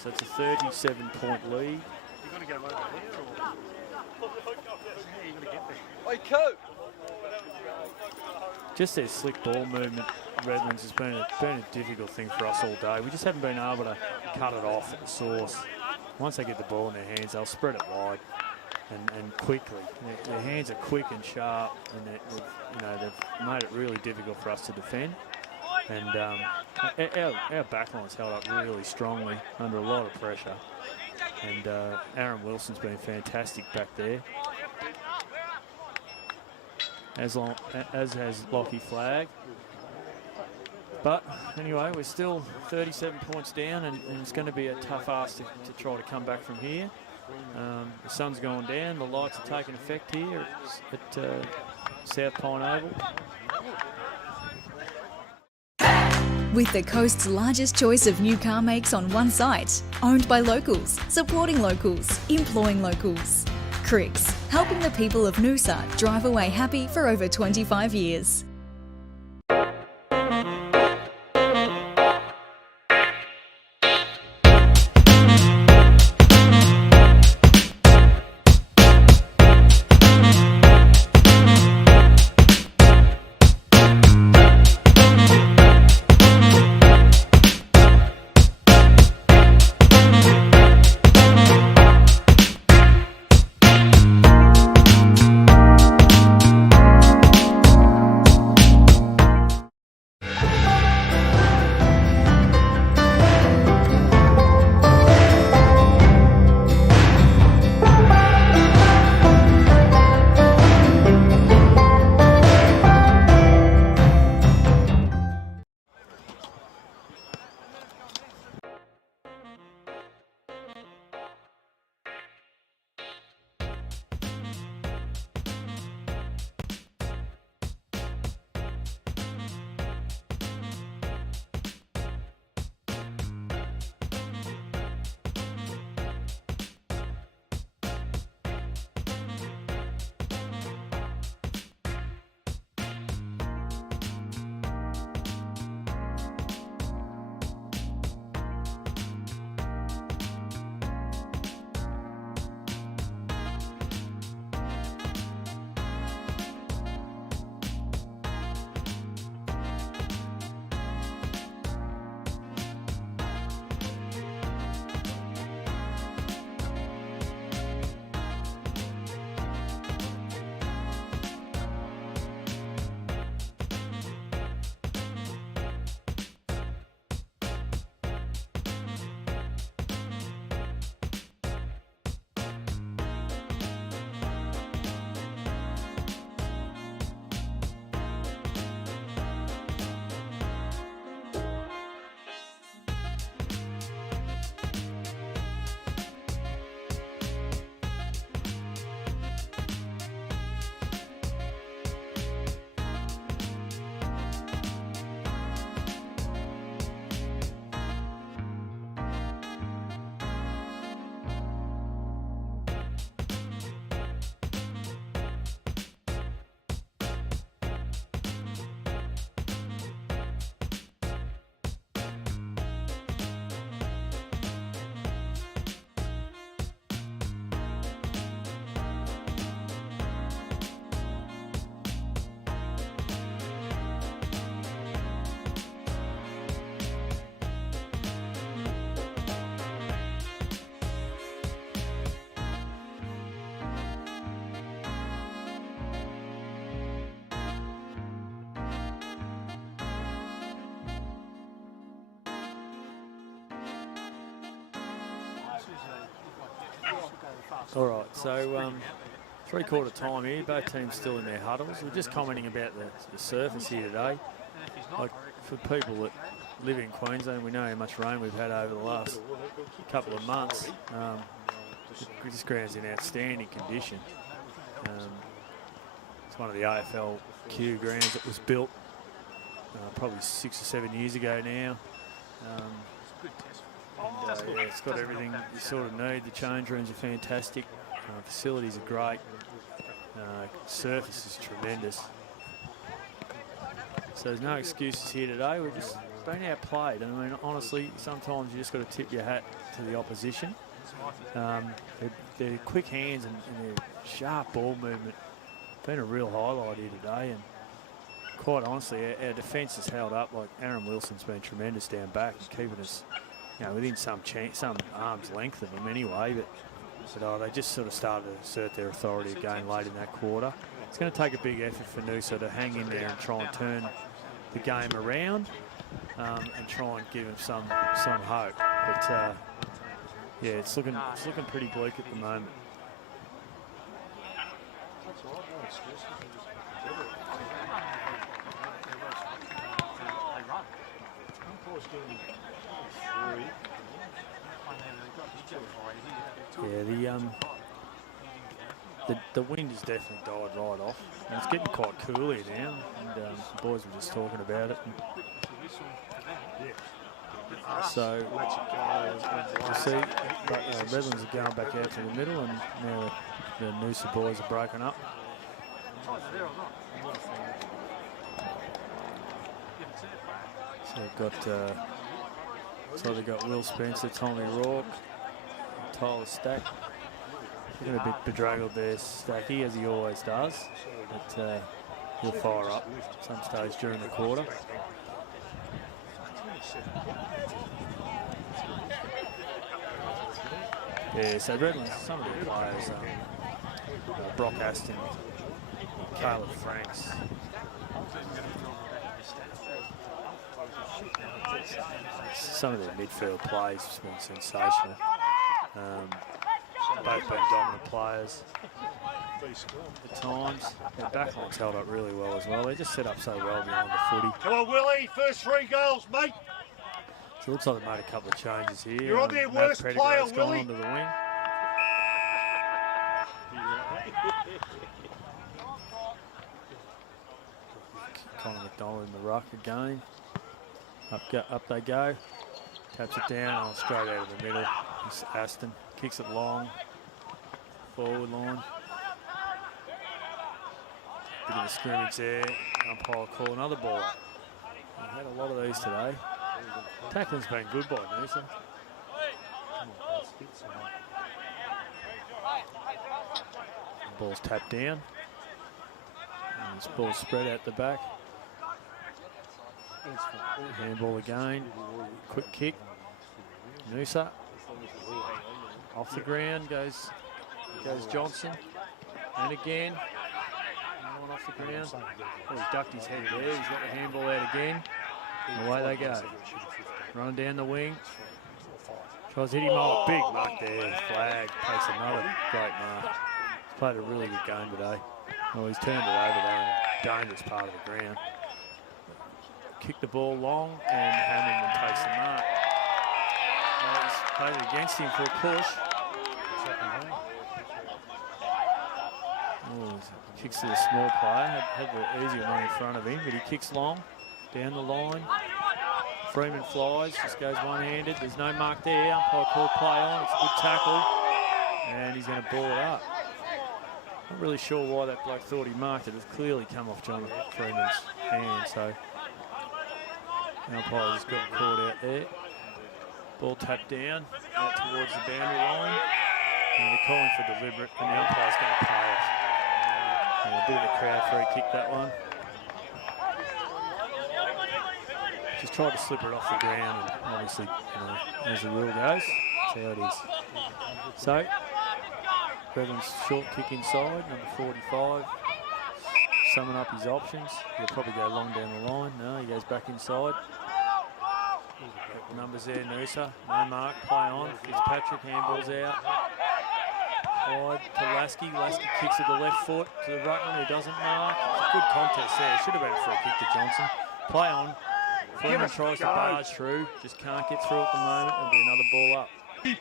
So it's a 37-point lead. You've got to go over here, or? Yeah, you've got to get there. Hey, Coop! Just their slick ball movement, Redlands, has been a difficult thing for us all day. We just haven't been able to cut it off at the source. Once they get the ball in their hands, they'll spread it wide. And quickly. Their hands are quick and sharp, and they've made it really difficult for us to defend. And our backline's held up really strongly under a lot of pressure. And Aaron Wilson's been fantastic back there. As has Lockie Flagg. But anyway, we're still 37 points down, and it's going to be a tough ask to try to come back from here. The sun's going down, the lights are taking effect here at South Pine Oval. With the coast's largest choice of new car makes on one site, owned by locals, supporting locals, employing locals. Cricks, helping the people of Noosa drive away happy for over 25 years. All right, so three-quarter time here. Both teams still in their huddles. We're just commenting about the surface here today. Like, for people that live in Queensland, we know how much rain we've had over the last couple of months. This ground's in outstanding condition. It's one of the AFL Q grounds that was built probably 6 or 7 years ago now. Yeah, it's got everything you sort of need. The change rooms are fantastic. Facilities are great. Surface is tremendous. So there's no excuses here today. We've just been outplayed. And I mean, honestly, sometimes you just got to tip your hat to the opposition. Their quick hands and their sharp ball movement been a real highlight here today. And quite honestly, our defence has held up. Like, Aaron Wilson's been tremendous down back, keeping us, within some arm's length of them anyway. But they just sort of started to assert their authority again late in that quarter. It's going to take a big effort for Noosa to hang in there and try and turn the game around. and try and give him some hope. But yeah, it's looking pretty bleak at the moment. Yeah, the wind has definitely died right off, and it's getting quite cool here now. And the boys were just talking about it. So you see, Redlands are going back out to the middle, and now the Noosa boys are broken up. So they've got Will Spencer, Tommy Rourke, Tyler Stack. Looking a bit bedraggled there, Stacky, as he always does, but he'll fire up some stage during the quarter. Yeah, so Redlands, some of the players, Brock Aston, Caleb Franks. Some of their midfield plays have been sensational. Both been dominant players at times. Their backline's held up really well as well. They just set up so well behind the footy. Come on, Willie, first 3 goals, mate. So it looks like they've made a couple of changes here. You're on their worst player, gone Willie. onto the wing. Connor McDonald in the ruck again. Up they go. Taps it down, straight out of the middle. It's Aston kicks it long. Forward line. Bit of a scrimmage there. Umpire call another ball. We've had a lot of these today. Tackling's been good by Noosa. Ball's tapped down. And this ball's spread out the back. Handball again. Quick kick. Noosa. Off the ground goes Johnson. And again. One off the ground. Oh, he's ducked his head there. He's got the handball out again. And away they go. Run down the wing. Tries to hit him. Oh, big mark there. Flag. Takes another great mark. He's played a really good game today. Oh, he's turned it over there in a dangerous part of the ground. Kick the ball long, and Hamilton takes the mark. Well, he's played it against him for a push. Oh, kicks to the small player. Had the easier one in front of him, but he kicks long, down the line. Freeman flies, just goes one-handed. There's no mark there. Umpire call play on. It's a good tackle, and he's going to ball it up. Not really sure why that bloke thought he marked it. It's clearly come off John Freeman's hand, so the umpire just got caught out there. Ball tapped down, out towards the boundary line. And they're calling for deliberate, and the umpire's going to pay it. And a bit of a crowd free kick, that one. Just tried to slip it off the ground, and obviously, as the rule goes, that's how it is. So, Redland's short kick inside, number 45. Summing up his options. He'll probably go long down the line. No, he goes back inside. Numbers there, Noosa. No mark, play on. Fitzpatrick handballs out. Wide to Lasky. Lasky kicks with the left foot to the ruckman who doesn't mark. It's a good contest there. Should have been a free kick to Johnson. Play on. Freeman tries to barge through. Just can't get through at the moment. It'll be another ball up.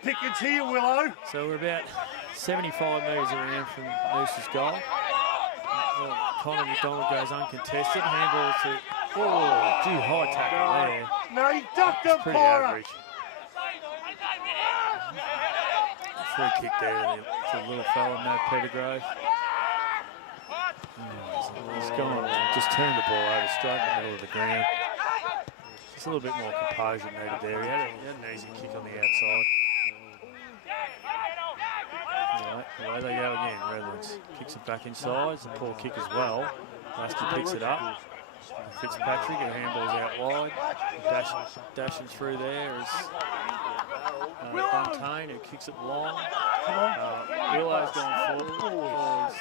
Pickens here, Willow. So we're about 75 metres around from Noosa's goal. Connor McDonald goes uncontested. Handball to... Oh, gee, high tackle there. No, he ducked him, pretty average. Free kick there to the little fella, no Pettigrew. He's gone, just turned the ball over straight in the middle of the ground. Just a little bit more composure needed there. He had an easy kick on the outside. Away they go again. Redlands kicks it back inside. It's a poor kick as well. Lasky picks it up. Fitzpatrick, and handballs out wide. Dashing through there is Buntain, who kicks it long. Willow's gone forward.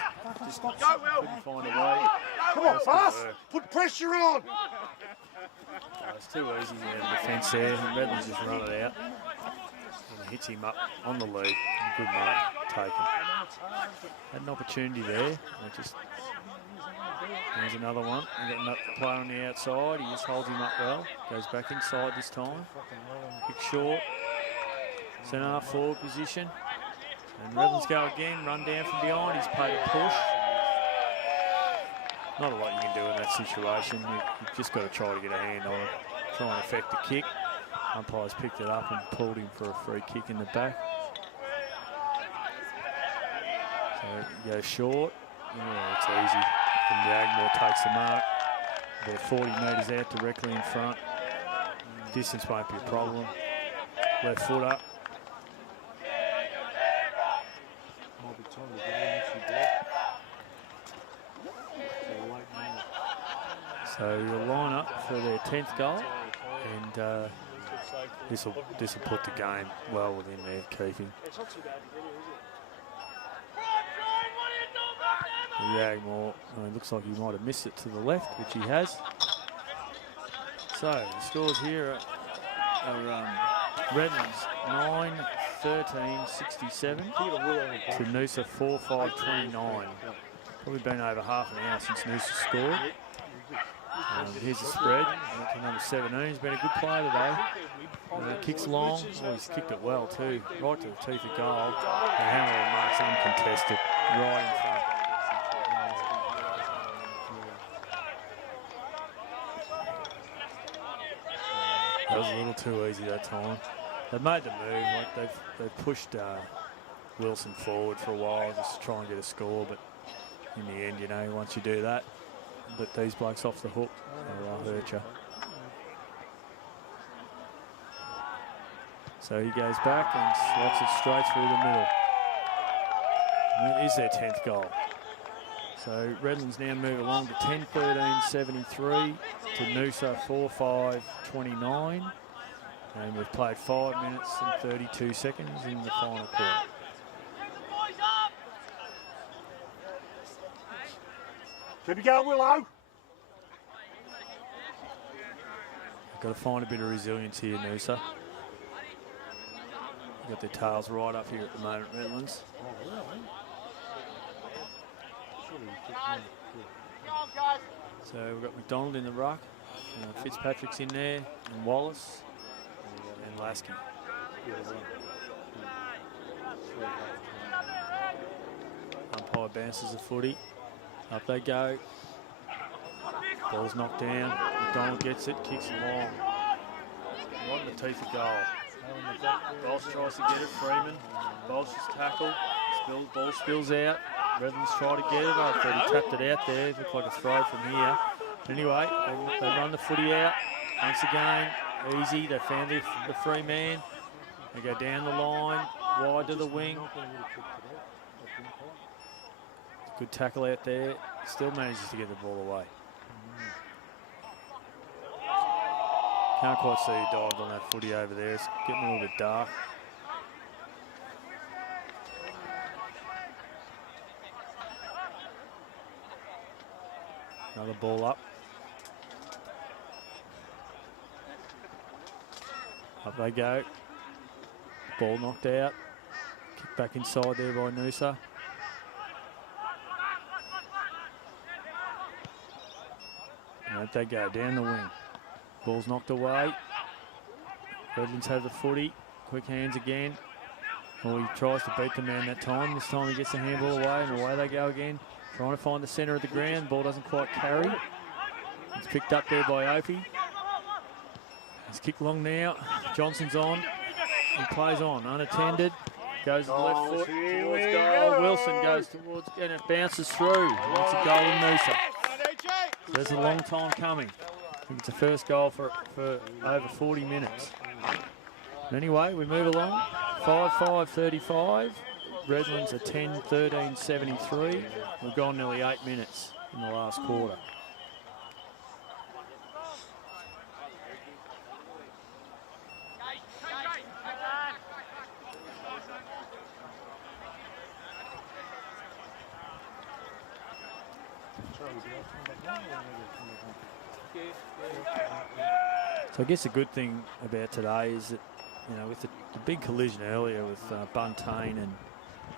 Just couldn't find a way. Come on, fast! Put pressure on! It's too easy there, the defence there, and Redlands just run it out. And hits him up on the lead. Good mark taken. Had an opportunity there. There's another one. We've got another player on the outside. He just holds him up well. Goes back inside this time. Kick short. Centre half forward position. And Redlands go again. Run down from behind. He's paid a push. Not a lot you can do in that situation. You've just got to try to get a hand on it. Try and affect the kick. Umpires picked it up and pulled him for a free kick in the back. So he goes short. Yeah, it's easy. And Yagmore takes the mark. About 40 metres out directly in front. Distance won't be a problem. Left foot up. So you'll line up for their 10th goal, and this will put the game well within their keeping. Yagmore, looks like he might have missed it to the left, which he has. So the scores here are Redlands 9-13-67 to Noosa 4-5-29. Probably been over half an hour since Noosa scored. Here's the spread. Number 17 has been a good player today. Kicks long. Oh, he's kicked it well too. Right to the teeth of goal. And Hamilton marks uncontested. Right in front. That was a little too easy that time. They've made the move. Like they've pushed Wilson forward for a while just to try and get a score. But in the end, you know, once you do that, let these blokes off the hook, they'll hurt you. So he goes back and slots it straight through the middle. And that is their 10th goal. So Redlands now move along to 10-13-73 to Noosa 4-5-29. And we've played 5 minutes and 32 seconds in the final quarter. Keep it going, Willow. Got to find a bit of resilience here, Noosa. Got their tails right up here at the moment, Redlands. So we've got McDonald in the ruck, Fitzpatrick's in there, and Wallace, and Lasky. Umpire bounces the footy. Up they go. Ball's knocked down. McDonald gets it, kicks it long. Right in the teeth of goal. Bolsh tries to get it, Freeman. Bolsh's tackle. Ball spills out. Redlands try to get it. I thought he tapped it out there. It looked like a throw from here. Anyway, they run the footy out. Once again, easy. They found the free man. They go down the line, wide to the wing. Good tackle out there. Still manages to get the ball away. Can't quite see who dived on that footy over there. It's getting a little bit dark. Another ball up. Up they go. Ball knocked out. Kick back inside there by Noosa. And up they go, down the wing. Ball's knocked away. Redlands have the footy. Quick hands again. Well, he tries to beat the man that time. This time he gets the handball away, and away they go again. Trying to find the centre of the ground. Ball doesn't quite carry. It's picked up there by Opie. It's kicked long now. Johnson's on. He plays on, unattended. Goes to the left foot towards goal. Wilson goes towards, and it bounces through. It's a goal in Noosa. There's a long time coming. I think it's the first goal for over 40 minutes. Anyway, we move along. 5-5-35. Redlands are 10-13-73. We've gone nearly 8 minutes in the last quarter. So I guess the good thing about today is that, you know, with the big collision earlier with Buntain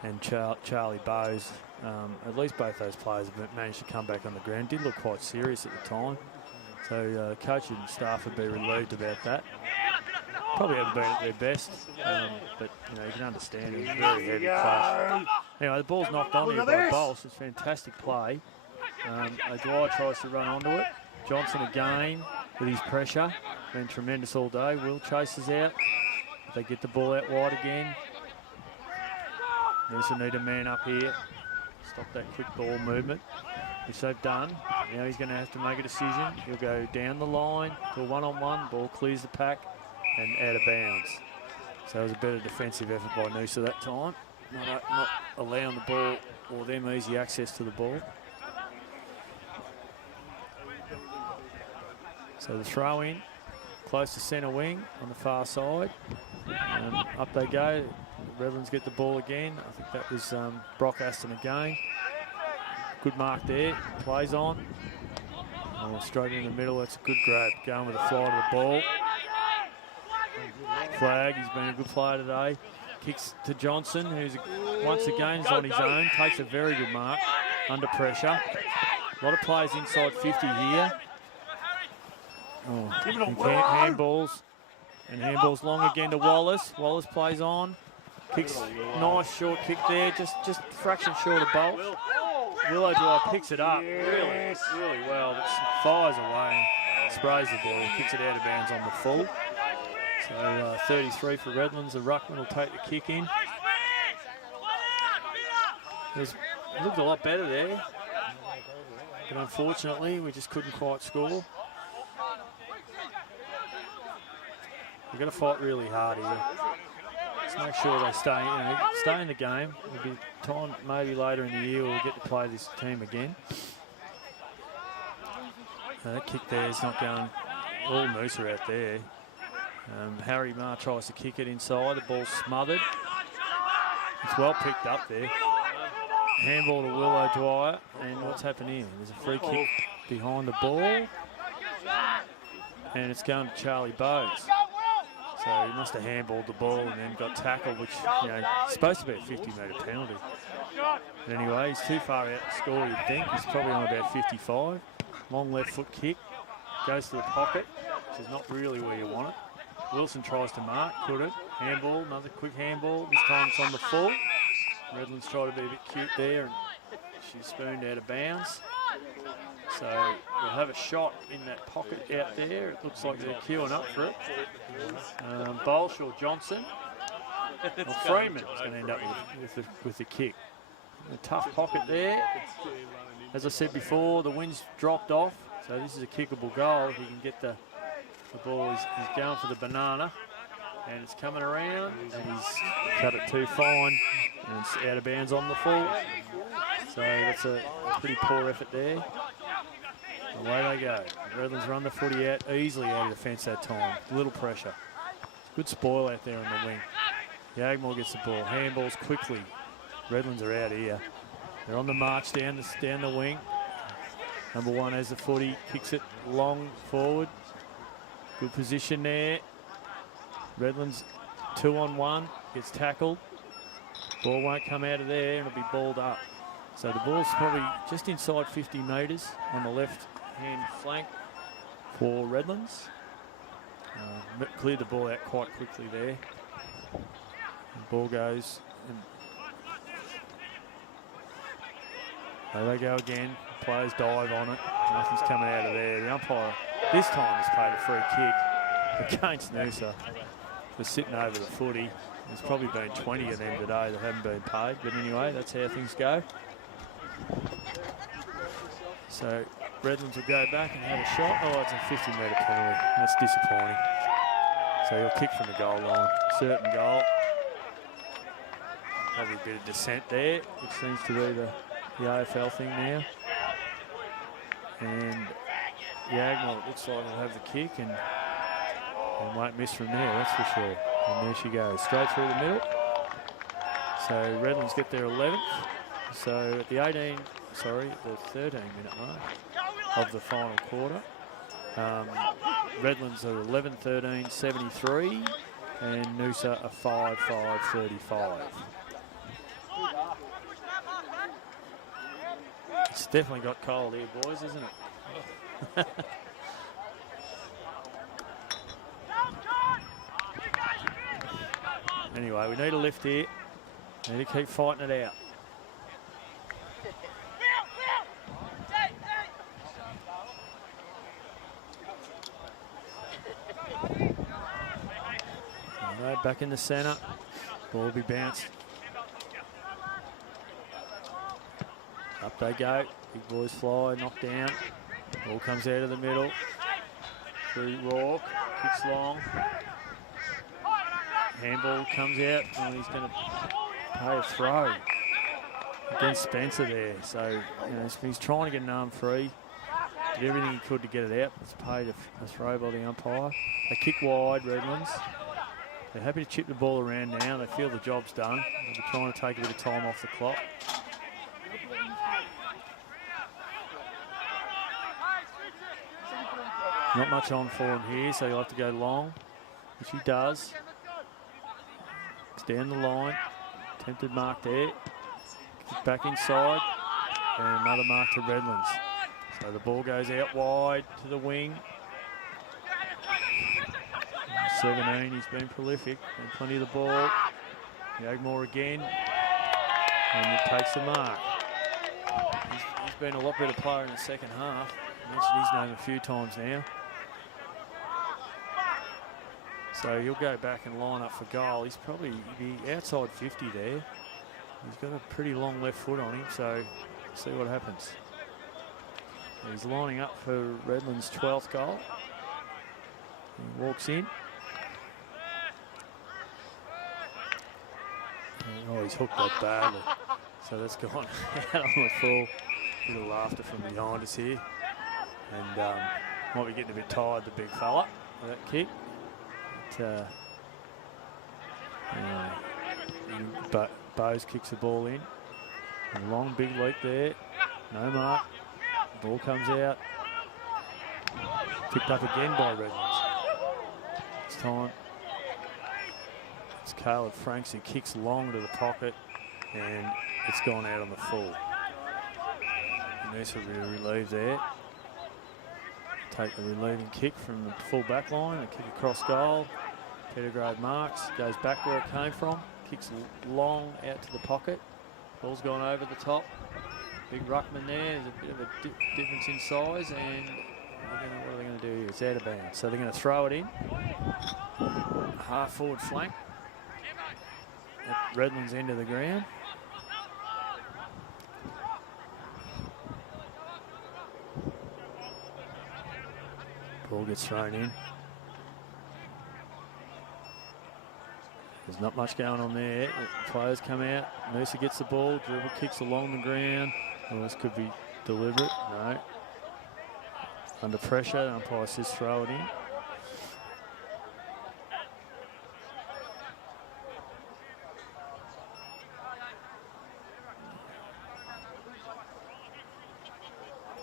and Charlie Bowes, at least both those players have managed to come back on the ground. Did look quite serious at the time. So the coach and staff would be relieved about that. Probably haven't been at their best, but you know, you can understand it was a very heavy clash. Anyway, the ball's knocked on here by Bolts. It's fantastic play. O'Dwyer tries to run onto it. Johnson again with his pressure. Been tremendous all day. Will chases out. They get the ball out wide again. Noosa need a man up here. Stop that quick ball movement, which they've done. Now he's going to have to make a decision. He'll go down the line to a one-on-one. Ball clears the pack and out of bounds. So it was a better defensive effort by Noosa that time. Not allowing the ball or them easy access to the ball. So the throw in, close to centre wing on the far side. Up they go. Redlands get the ball again. I think that was Brock Aston again. Good mark there. Plays on. Oh, straight in the middle. That's a good grab. Going with the fly to the ball. Flag. He's been a good player today. Kicks to Johnson, who's once again is on his own. Takes a very good mark under pressure. A lot of players inside 50 here. Oh, handballs. And handballs long again to Wallace. Wallace plays on. Kicks, nice short kick there, just a fraction short of Bolt. Willow Dwyer picks it up really well, but fires away and sprays the ball, kicks it out of bounds on the full. So 33 for Redlands. The ruckman will take the kick in. It looked a lot better there, but unfortunately we just couldn't quite score. We've got to fight really hard here. Let's make sure they stay in the game. There'll be time maybe later in the year we'll get to play this team again. That kick there is not going all Noosa out there. Harry Marr tries to kick it inside. The ball's smothered. It's well picked up there. Handball to Willow Dwyer. And what's happened here? There's a free kick behind the ball. And it's going to Charlie Bowes. So he must have handballed the ball and then got tackled, which, you know, it's supposed to be a 50-metre penalty. But anyway, he's too far out to score, you'd think. He's probably on about 55. Long left foot kick. Goes to the pocket, which is not really where you want it. Wilson tries to mark, couldn't. Handball, another quick handball. This time it's on the full. Redlands try to be a bit cute there, and she's spooned out of bounds. So we'll have a shot in that pocket out there. It looks like they're queuing up for it. Bolsh or Johnson. Well, Freeman is going to end up with the kick. A tough pocket there. As I said before, the wind's dropped off, so this is a kickable goal. If he can get the ball, he's going for the banana, and it's coming around, and he's cut it too fine, and it's out of bounds on the full. So that's a pretty poor effort there. Away they go. Redlands run the footy out easily out of defence that time. Little pressure. Good spoil out there on the wing. Yagmore gets the ball. Handballs quickly. Redlands are out here. They're on the march down the wing. Number one has the footy. Kicks it long forward. Good position there. Redlands 2-on-1. Gets tackled. Ball won't come out of there and it'll be balled up. So the ball's probably just inside 50 metres on the left-hand flank for Redlands. Cleared the ball out quite quickly there. The ball goes. There they go again. Players dive on it. Nothing's coming out of there. The umpire this time has paid a free kick against Noosa for sitting over the footy. There's probably been 20 of them today that haven't been paid. But anyway, that's how things go. So Redlands will go back and have a shot. Oh, it's a 50-metre penalty. That's disappointing. So he'll kick from the goal line. Certain goal. Probably a bit of dissent there, which seems to be the AFL thing now. And Yagmore looks like he'll have the kick and won't miss from there, that's for sure. And there she goes, straight through the middle. So Redlands get their 11th. So at the 13-minute mark of the final quarter. Redlands are 11-13, 73, and Noosa are 5-5, 35. It's definitely got cold here, boys, isn't it? Anyway, we need a lift here. Need to keep fighting it out. Right, back in the centre. Ball will be bounced. Up they go. Big boys fly, knocked down. Ball comes out of the middle. Through Rourke. Kicks long. Handball comes out. And he's going to pay a throw against Spencer there. So, you know, he's trying to get an arm free. Did everything he could to get it out. It's paid a throw by the umpire. They kick wide, Redlands. They're happy to chip the ball around now. They feel the job's done. They're trying to take a bit of time off the clock. Not much on for him here, so he'll have to go long, which he does. It's down the line. Attempted mark there. Kick back inside. And another mark to Redlands. So the ball goes out wide to the wing. 17, he's been prolific. And plenty of the ball. Yagmore again. And it takes the mark. He's been a lot better player in the second half. I mentioned his name a few times now. So he'll go back and line up for goal. He's probably be outside 50 there. He's got a pretty long left foot on him, so see what happens. He's lining up for Redland's 12th goal. He walks in. Oh, he's hooked that badly. So that's gone out on the full. Bit of laughter from behind us here. And might be getting a bit tired, the big fella, with that kick. But Bowes kicks the ball in. A long, big leap there. No mark. Ball comes out. Picked up again by Redlands. This time it's Caleb Franks who kicks long to the pocket, and it's gone out on the full. Noosa really relieved there. Take the relieving kick from the full back line, a kick across goal. Pettigrove marks, goes back where it came from, kicks long out to the pocket. Ball's gone over the top. Big ruckman there. There's a bit of a difference in size, and what are they going to do here? It's out of bounds. So they're going to throw it in. Half forward flank. At Redland's end of the ground. Ball gets thrown in. There's not much going on there. The players come out. Noosa gets the ball. Dribble kicks along the ground. Well, this could be deliberate. No. Under pressure. Umpire says throw it in.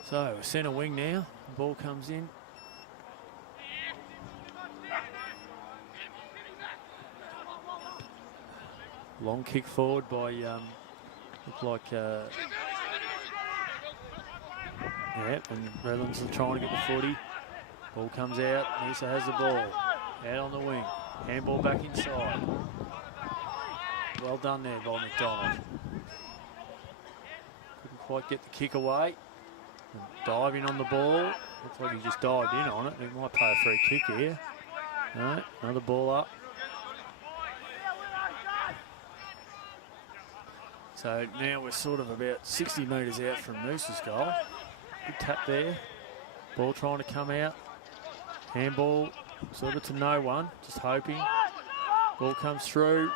So centre wing now. The ball comes in. Long kick forward by, looked like, yeah, and Redlands are trying to get the footy. Ball comes out, Noosa has the ball, out on the wing, handball back inside. Well done there by McDonald. Couldn't quite get the kick away. Diving on the ball, looks like he just dived in on it. He might pay a free kick here. No, another ball up. So now we're sort of about 60 metres out from Noosa's goal. Good tap there. Ball trying to come out. Handball sort of to no one, just hoping. Ball comes through.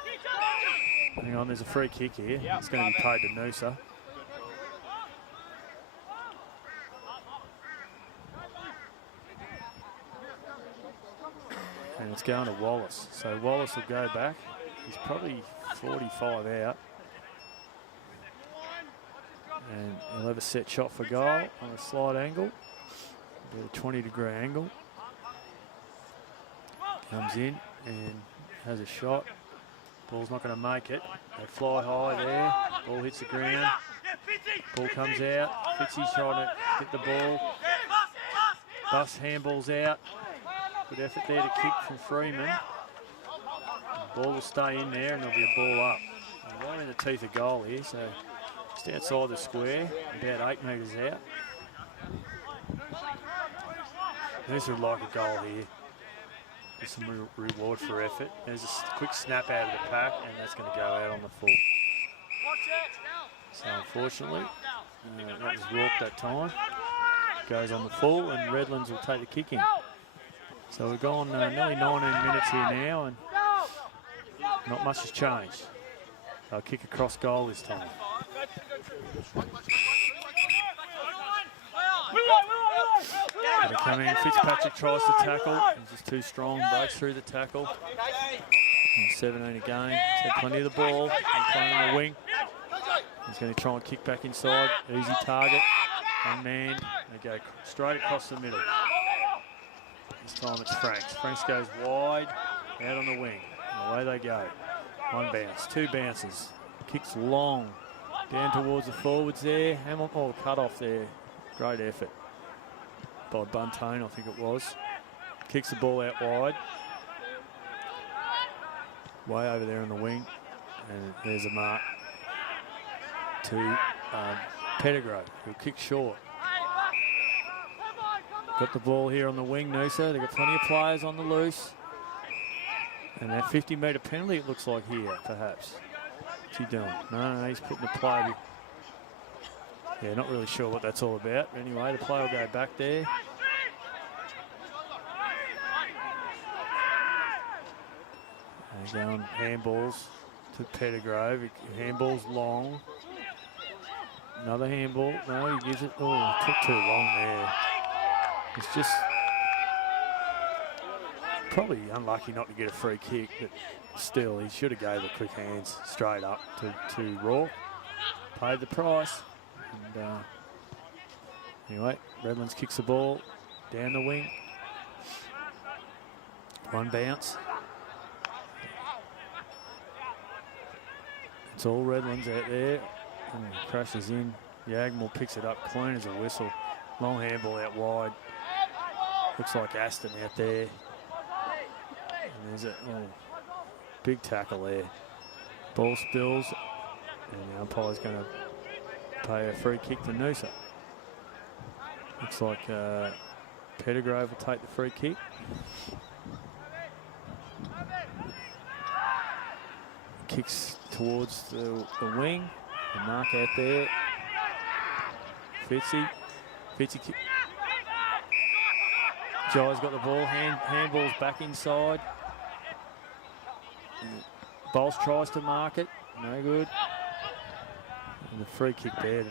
Hang on, there's a free kick here. It's going to be paid to Noosa. And it's going to Wallace. So Wallace will go back. He's probably 45 out. And he'll have a set shot for goal on a slight angle. About a 20-degree angle. Comes in and has a shot. Ball's not going to make it. They fly high there. Ball hits the ground. Ball comes out. Fitzy's trying to get the ball. Bus handballs out. Good effort there to kick from Freeman. The ball will stay in there and there'll be a ball up. And right in the teeth of goal here, so just outside the square, about 8 metres out. Noosa would like a goal here. There's some reward for effort. There's a quick snap out of the pack, and that's going to go out on the full. So unfortunately, that was Rourke that time. Goes on the full, and Redlands will take the kick in. So we've gone nearly 19 minutes here now, and not much has changed. They'll kick across goal this time. Going to come in. Fitzpatrick tries to tackle. He's just too strong. Breaks through the tackle. And 17 again. He's had plenty of the ball. He's playing on the wing. He's going to try and kick back inside. Easy target. Unmanned. They go straight across the middle. This time it's Franks. Franks goes wide. Out on the wing. And away they go. One bounce. Two bounces. Kicks long. Down towards the forwards there. Hamilton cut off there. Great effort by Buntain, I think it was. Kicks the ball out wide. Way over there on the wing. And there's a mark to Pettigrew, who kicks short. Got the ball here on the wing, Noosa. They've got plenty of players on the loose. And that 50-metre penalty, it looks like here, perhaps. What's he doing? No, he's putting the play. Yeah, not really sure what that's all about. Anyway, the play will go back there. And going handballs to Pettigrew. Handballs long. Another handball. No, he gives it. Oh, it took too long there. It's just probably unlucky not to get a free kick, but still, he should have gave the quick hands straight up to Raw. Paid the price. And anyway, Redlands kicks the ball down the wing. One bounce. It's all Redlands out there. And crashes in. Yagmal picks it up clean as a whistle. Long handball out wide. Looks like Aston out there. And there's a big tackle there. Ball spills. And the umpire's going to pay a free kick to Noosa. Looks like Pettigrew will take the free kick. Kicks towards the wing. The mark out there. Fitzy kick. Jai's got the ball. Handball's back inside. Bols tries to mark it. No good. And the free kick there,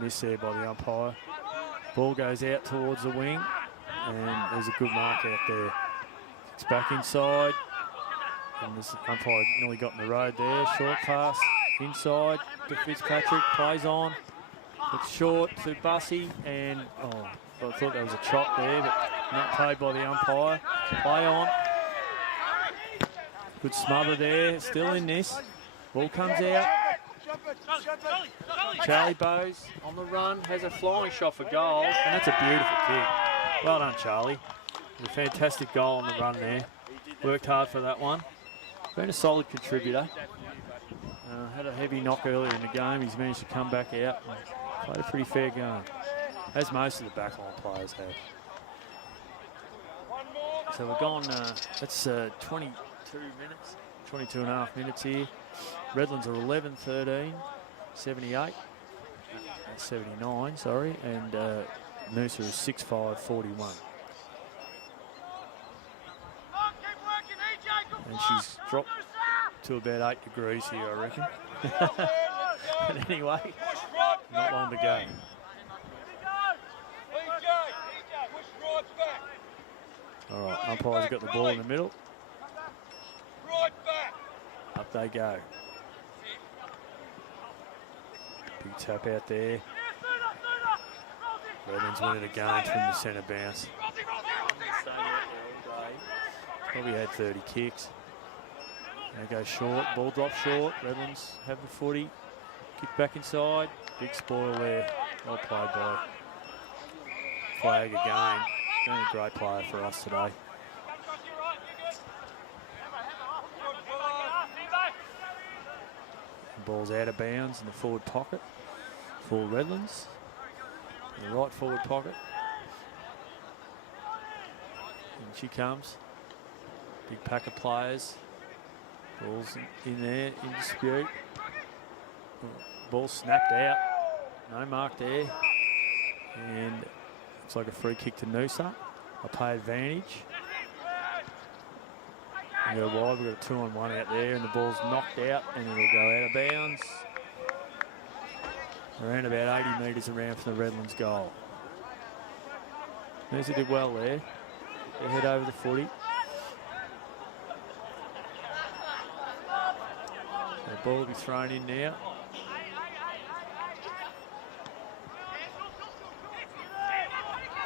missed there by the umpire. Ball goes out towards the wing, and there's a good mark out there. It's back inside, and this umpire nearly got in the road there. Short pass inside to Fitzpatrick, plays on. It's short to Bussey, and I thought there was a chop there, but not paid by the umpire. Play on. Good smother there, still in this. Ball comes out. Charlie Bowes on the run, has a flying shot for goal, and that's a beautiful kick. Well done, Charlie. A fantastic goal on the run there. Worked hard for that one. Been a solid contributor. Had a heavy knock earlier in the game. He's managed to come back out and played a pretty fair game, as most of the backline players have. So we're gone, that's 22 minutes, 22 and a half minutes here. Redlands are 11-13, 78, 79, sorry, and Noosa is 6-5-41. And she's dropped to about 8 degrees here, I reckon. But anyway, not long to go. All right, umpire's got the ball in the middle. Up they go. Big tap out there. Redlands winning again from the centre bounce. Probably had 30 kicks. They go short, ball drops short. Redlands have the footy. Kick back inside. Big spoil there. Well played by Flag again. Been a great player for us today. The ball's out of bounds in the forward pocket for Redlands. In the right forward pocket. And she comes. Big pack of players. Ball's in there, in dispute. Ball snapped out. No mark there. And looks like a free kick to Noosa. A pay advantage. We go wide, we've got a 2-on-1 out there, and the ball's knocked out, and it'll go out of bounds. Around about 80 metres around from the Redlands goal. Noosa did well there. They head over the footy. The ball will be thrown in now.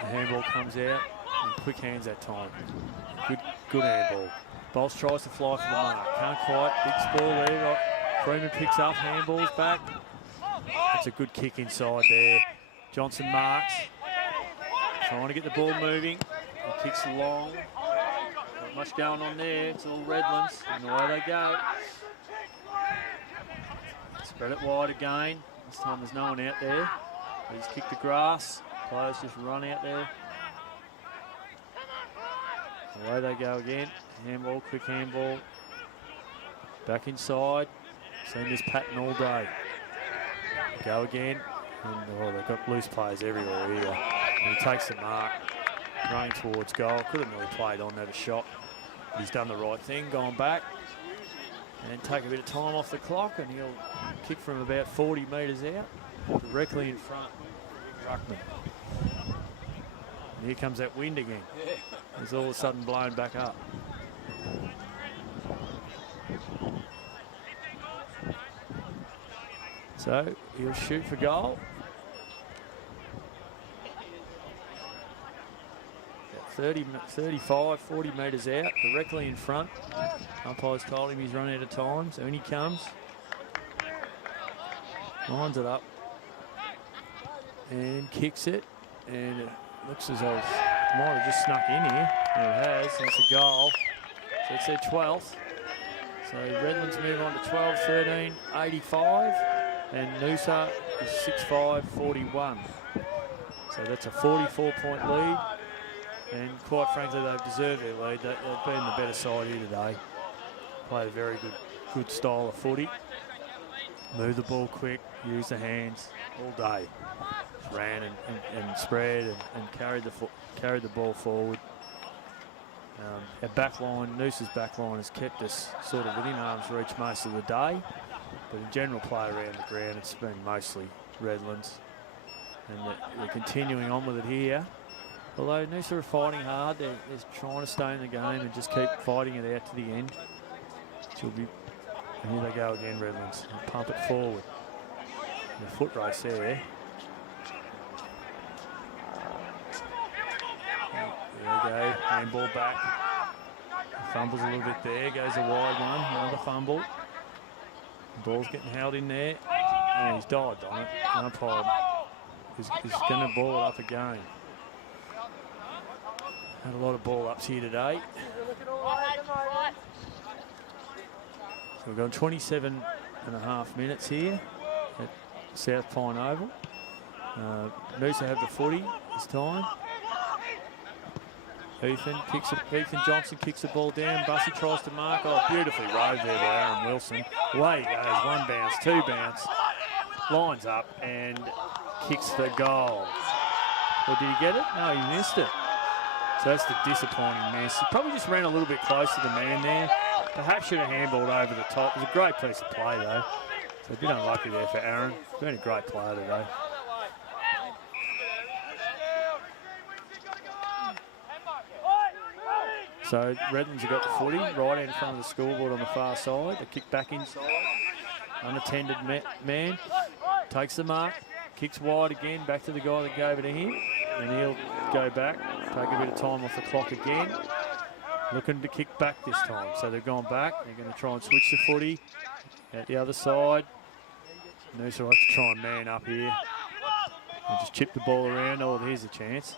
The handball comes out. And quick hands that time. Good handball. Bolts tries to fly for the mark. Can't quite. Big spoil there. Freeman picks up. Handballs back. That's a good kick inside there. Johnson marks. Trying to get the ball moving. He kicks long. Not much going on there. It's all Redlands. And away they go. Spread it wide again. This time there's no one out there. He's kicked the grass. Players just run out there. Away they go again. Handball, quick handball. Back inside. Seen this pattern all day. Go again. And they've got loose players everywhere here. And he takes the mark. Running towards goal. Could have really played on, had a shot. But he's done the right thing, gone back. And take a bit of time off the clock, and he'll kick from about 40 metres out, directly in front. Ruckman. And here comes that wind again. It's all of a sudden blown back up. So he'll shoot for goal. 35, 40 metres out, directly in front. Umpire's told him he's run out of time, so in he comes. Lines it up. And kicks it. And it looks as though it might have just snuck in here. And it has, and it's a goal. So it's their 12th. So Redlands move on to 12, 13, 85. And Noosa is 6-5, 41. So that's a 44-point lead. And quite frankly, they've deserved their lead. They've been the better side here today. Played a very good style of footy. Move the ball quick, use the hands all day. Just ran and spread and carried the ball forward. Our back line, Noosa's back line has kept us sort of within arm's reach most of the day. But in general play around the ground, it's been mostly Redlands. And they're continuing on with it here. Although Noosa are fighting hard, they're trying to stay in the game and just keep fighting it out to the end. And here they go again, Redlands. And pump it forward. And a foot race there. There we go, handball back. Fumbles a little bit there, goes a wide one, another fumble. The ball's getting held in there. And he's dived on it. Umpire is going to ball it up again. Had a lot of ball ups here today. So we've got 27.5 minutes here at South Pine Oval. Noosa have the footy this time. Ethan Johnson kicks the ball down. Bussey tries to mark. Oh, beautifully rode there by Aaron Wilson. Away he goes. One bounce, two bounce. Lines up and kicks the goal. Or did he get it? No, he missed it. So that's the disappointing miss. He probably just ran a little bit close to the man there. Perhaps should have handballed over the top. It was a great piece of play though. So a bit unlucky there for Aaron. He's been a great player today. So Redlands have got the footy right in front of the scoreboard on the far side. They kick back inside. Unattended man takes the mark. kicks wide again, back to the guy that gave it to him. And he'll go back, take a bit of time off the clock again. Looking to kick back this time. So they've gone back. They're going to try and switch the footy at the other side. Noosa will have to try and man up here. And just chip the ball around. Oh, here's a chance.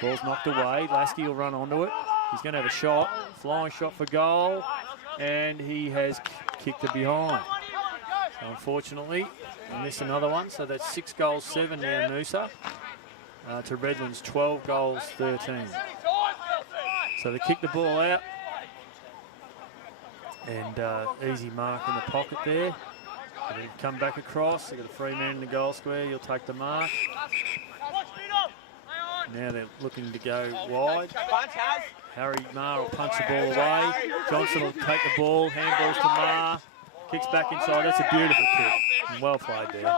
Ball's knocked away. Lasky will run onto it. He's going to have a shot. Flying shot for goal. And he has kicked it behind. So unfortunately, he missed another one. So that's 6 goals, 7 now, Noosa. To Redland's 12 goals, 13. So they kick the ball out. And easy mark in the pocket there. They come back across. They've got a free man in the goal square. He'll take the mark. Now they're looking to go wide. Harry Marr will punch the ball away. Johnson will take the ball. Handballs to Marr. Kicks back inside. That's a beautiful kick. And well played there.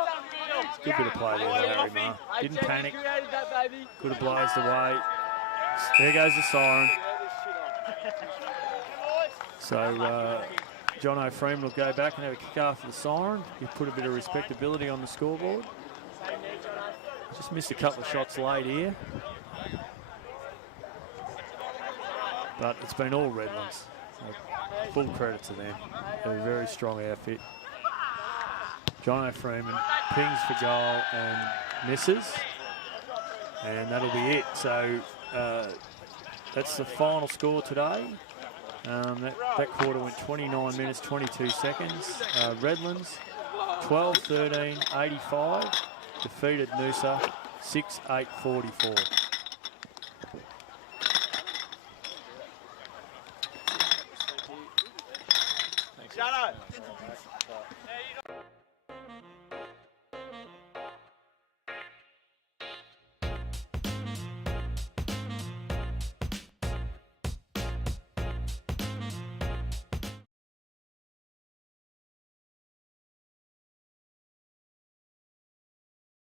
Good bit of play there by Harry Marr. Didn't panic. Could have blazed away. There goes the siren. So John O'Freeman will go back and have a kick after the siren. He'll put a bit of respectability on the scoreboard. Just missed a couple of shots late here. But it's been all Redlands. So full credit to them. They're a very strong outfit. John O'Freeman pings for goal and misses. And that'll be it. So that's the final score today. That quarter went 29 minutes, 22 seconds. Redlands 12-13, 85. Defeated Noosa 6-8, 44. Shut up.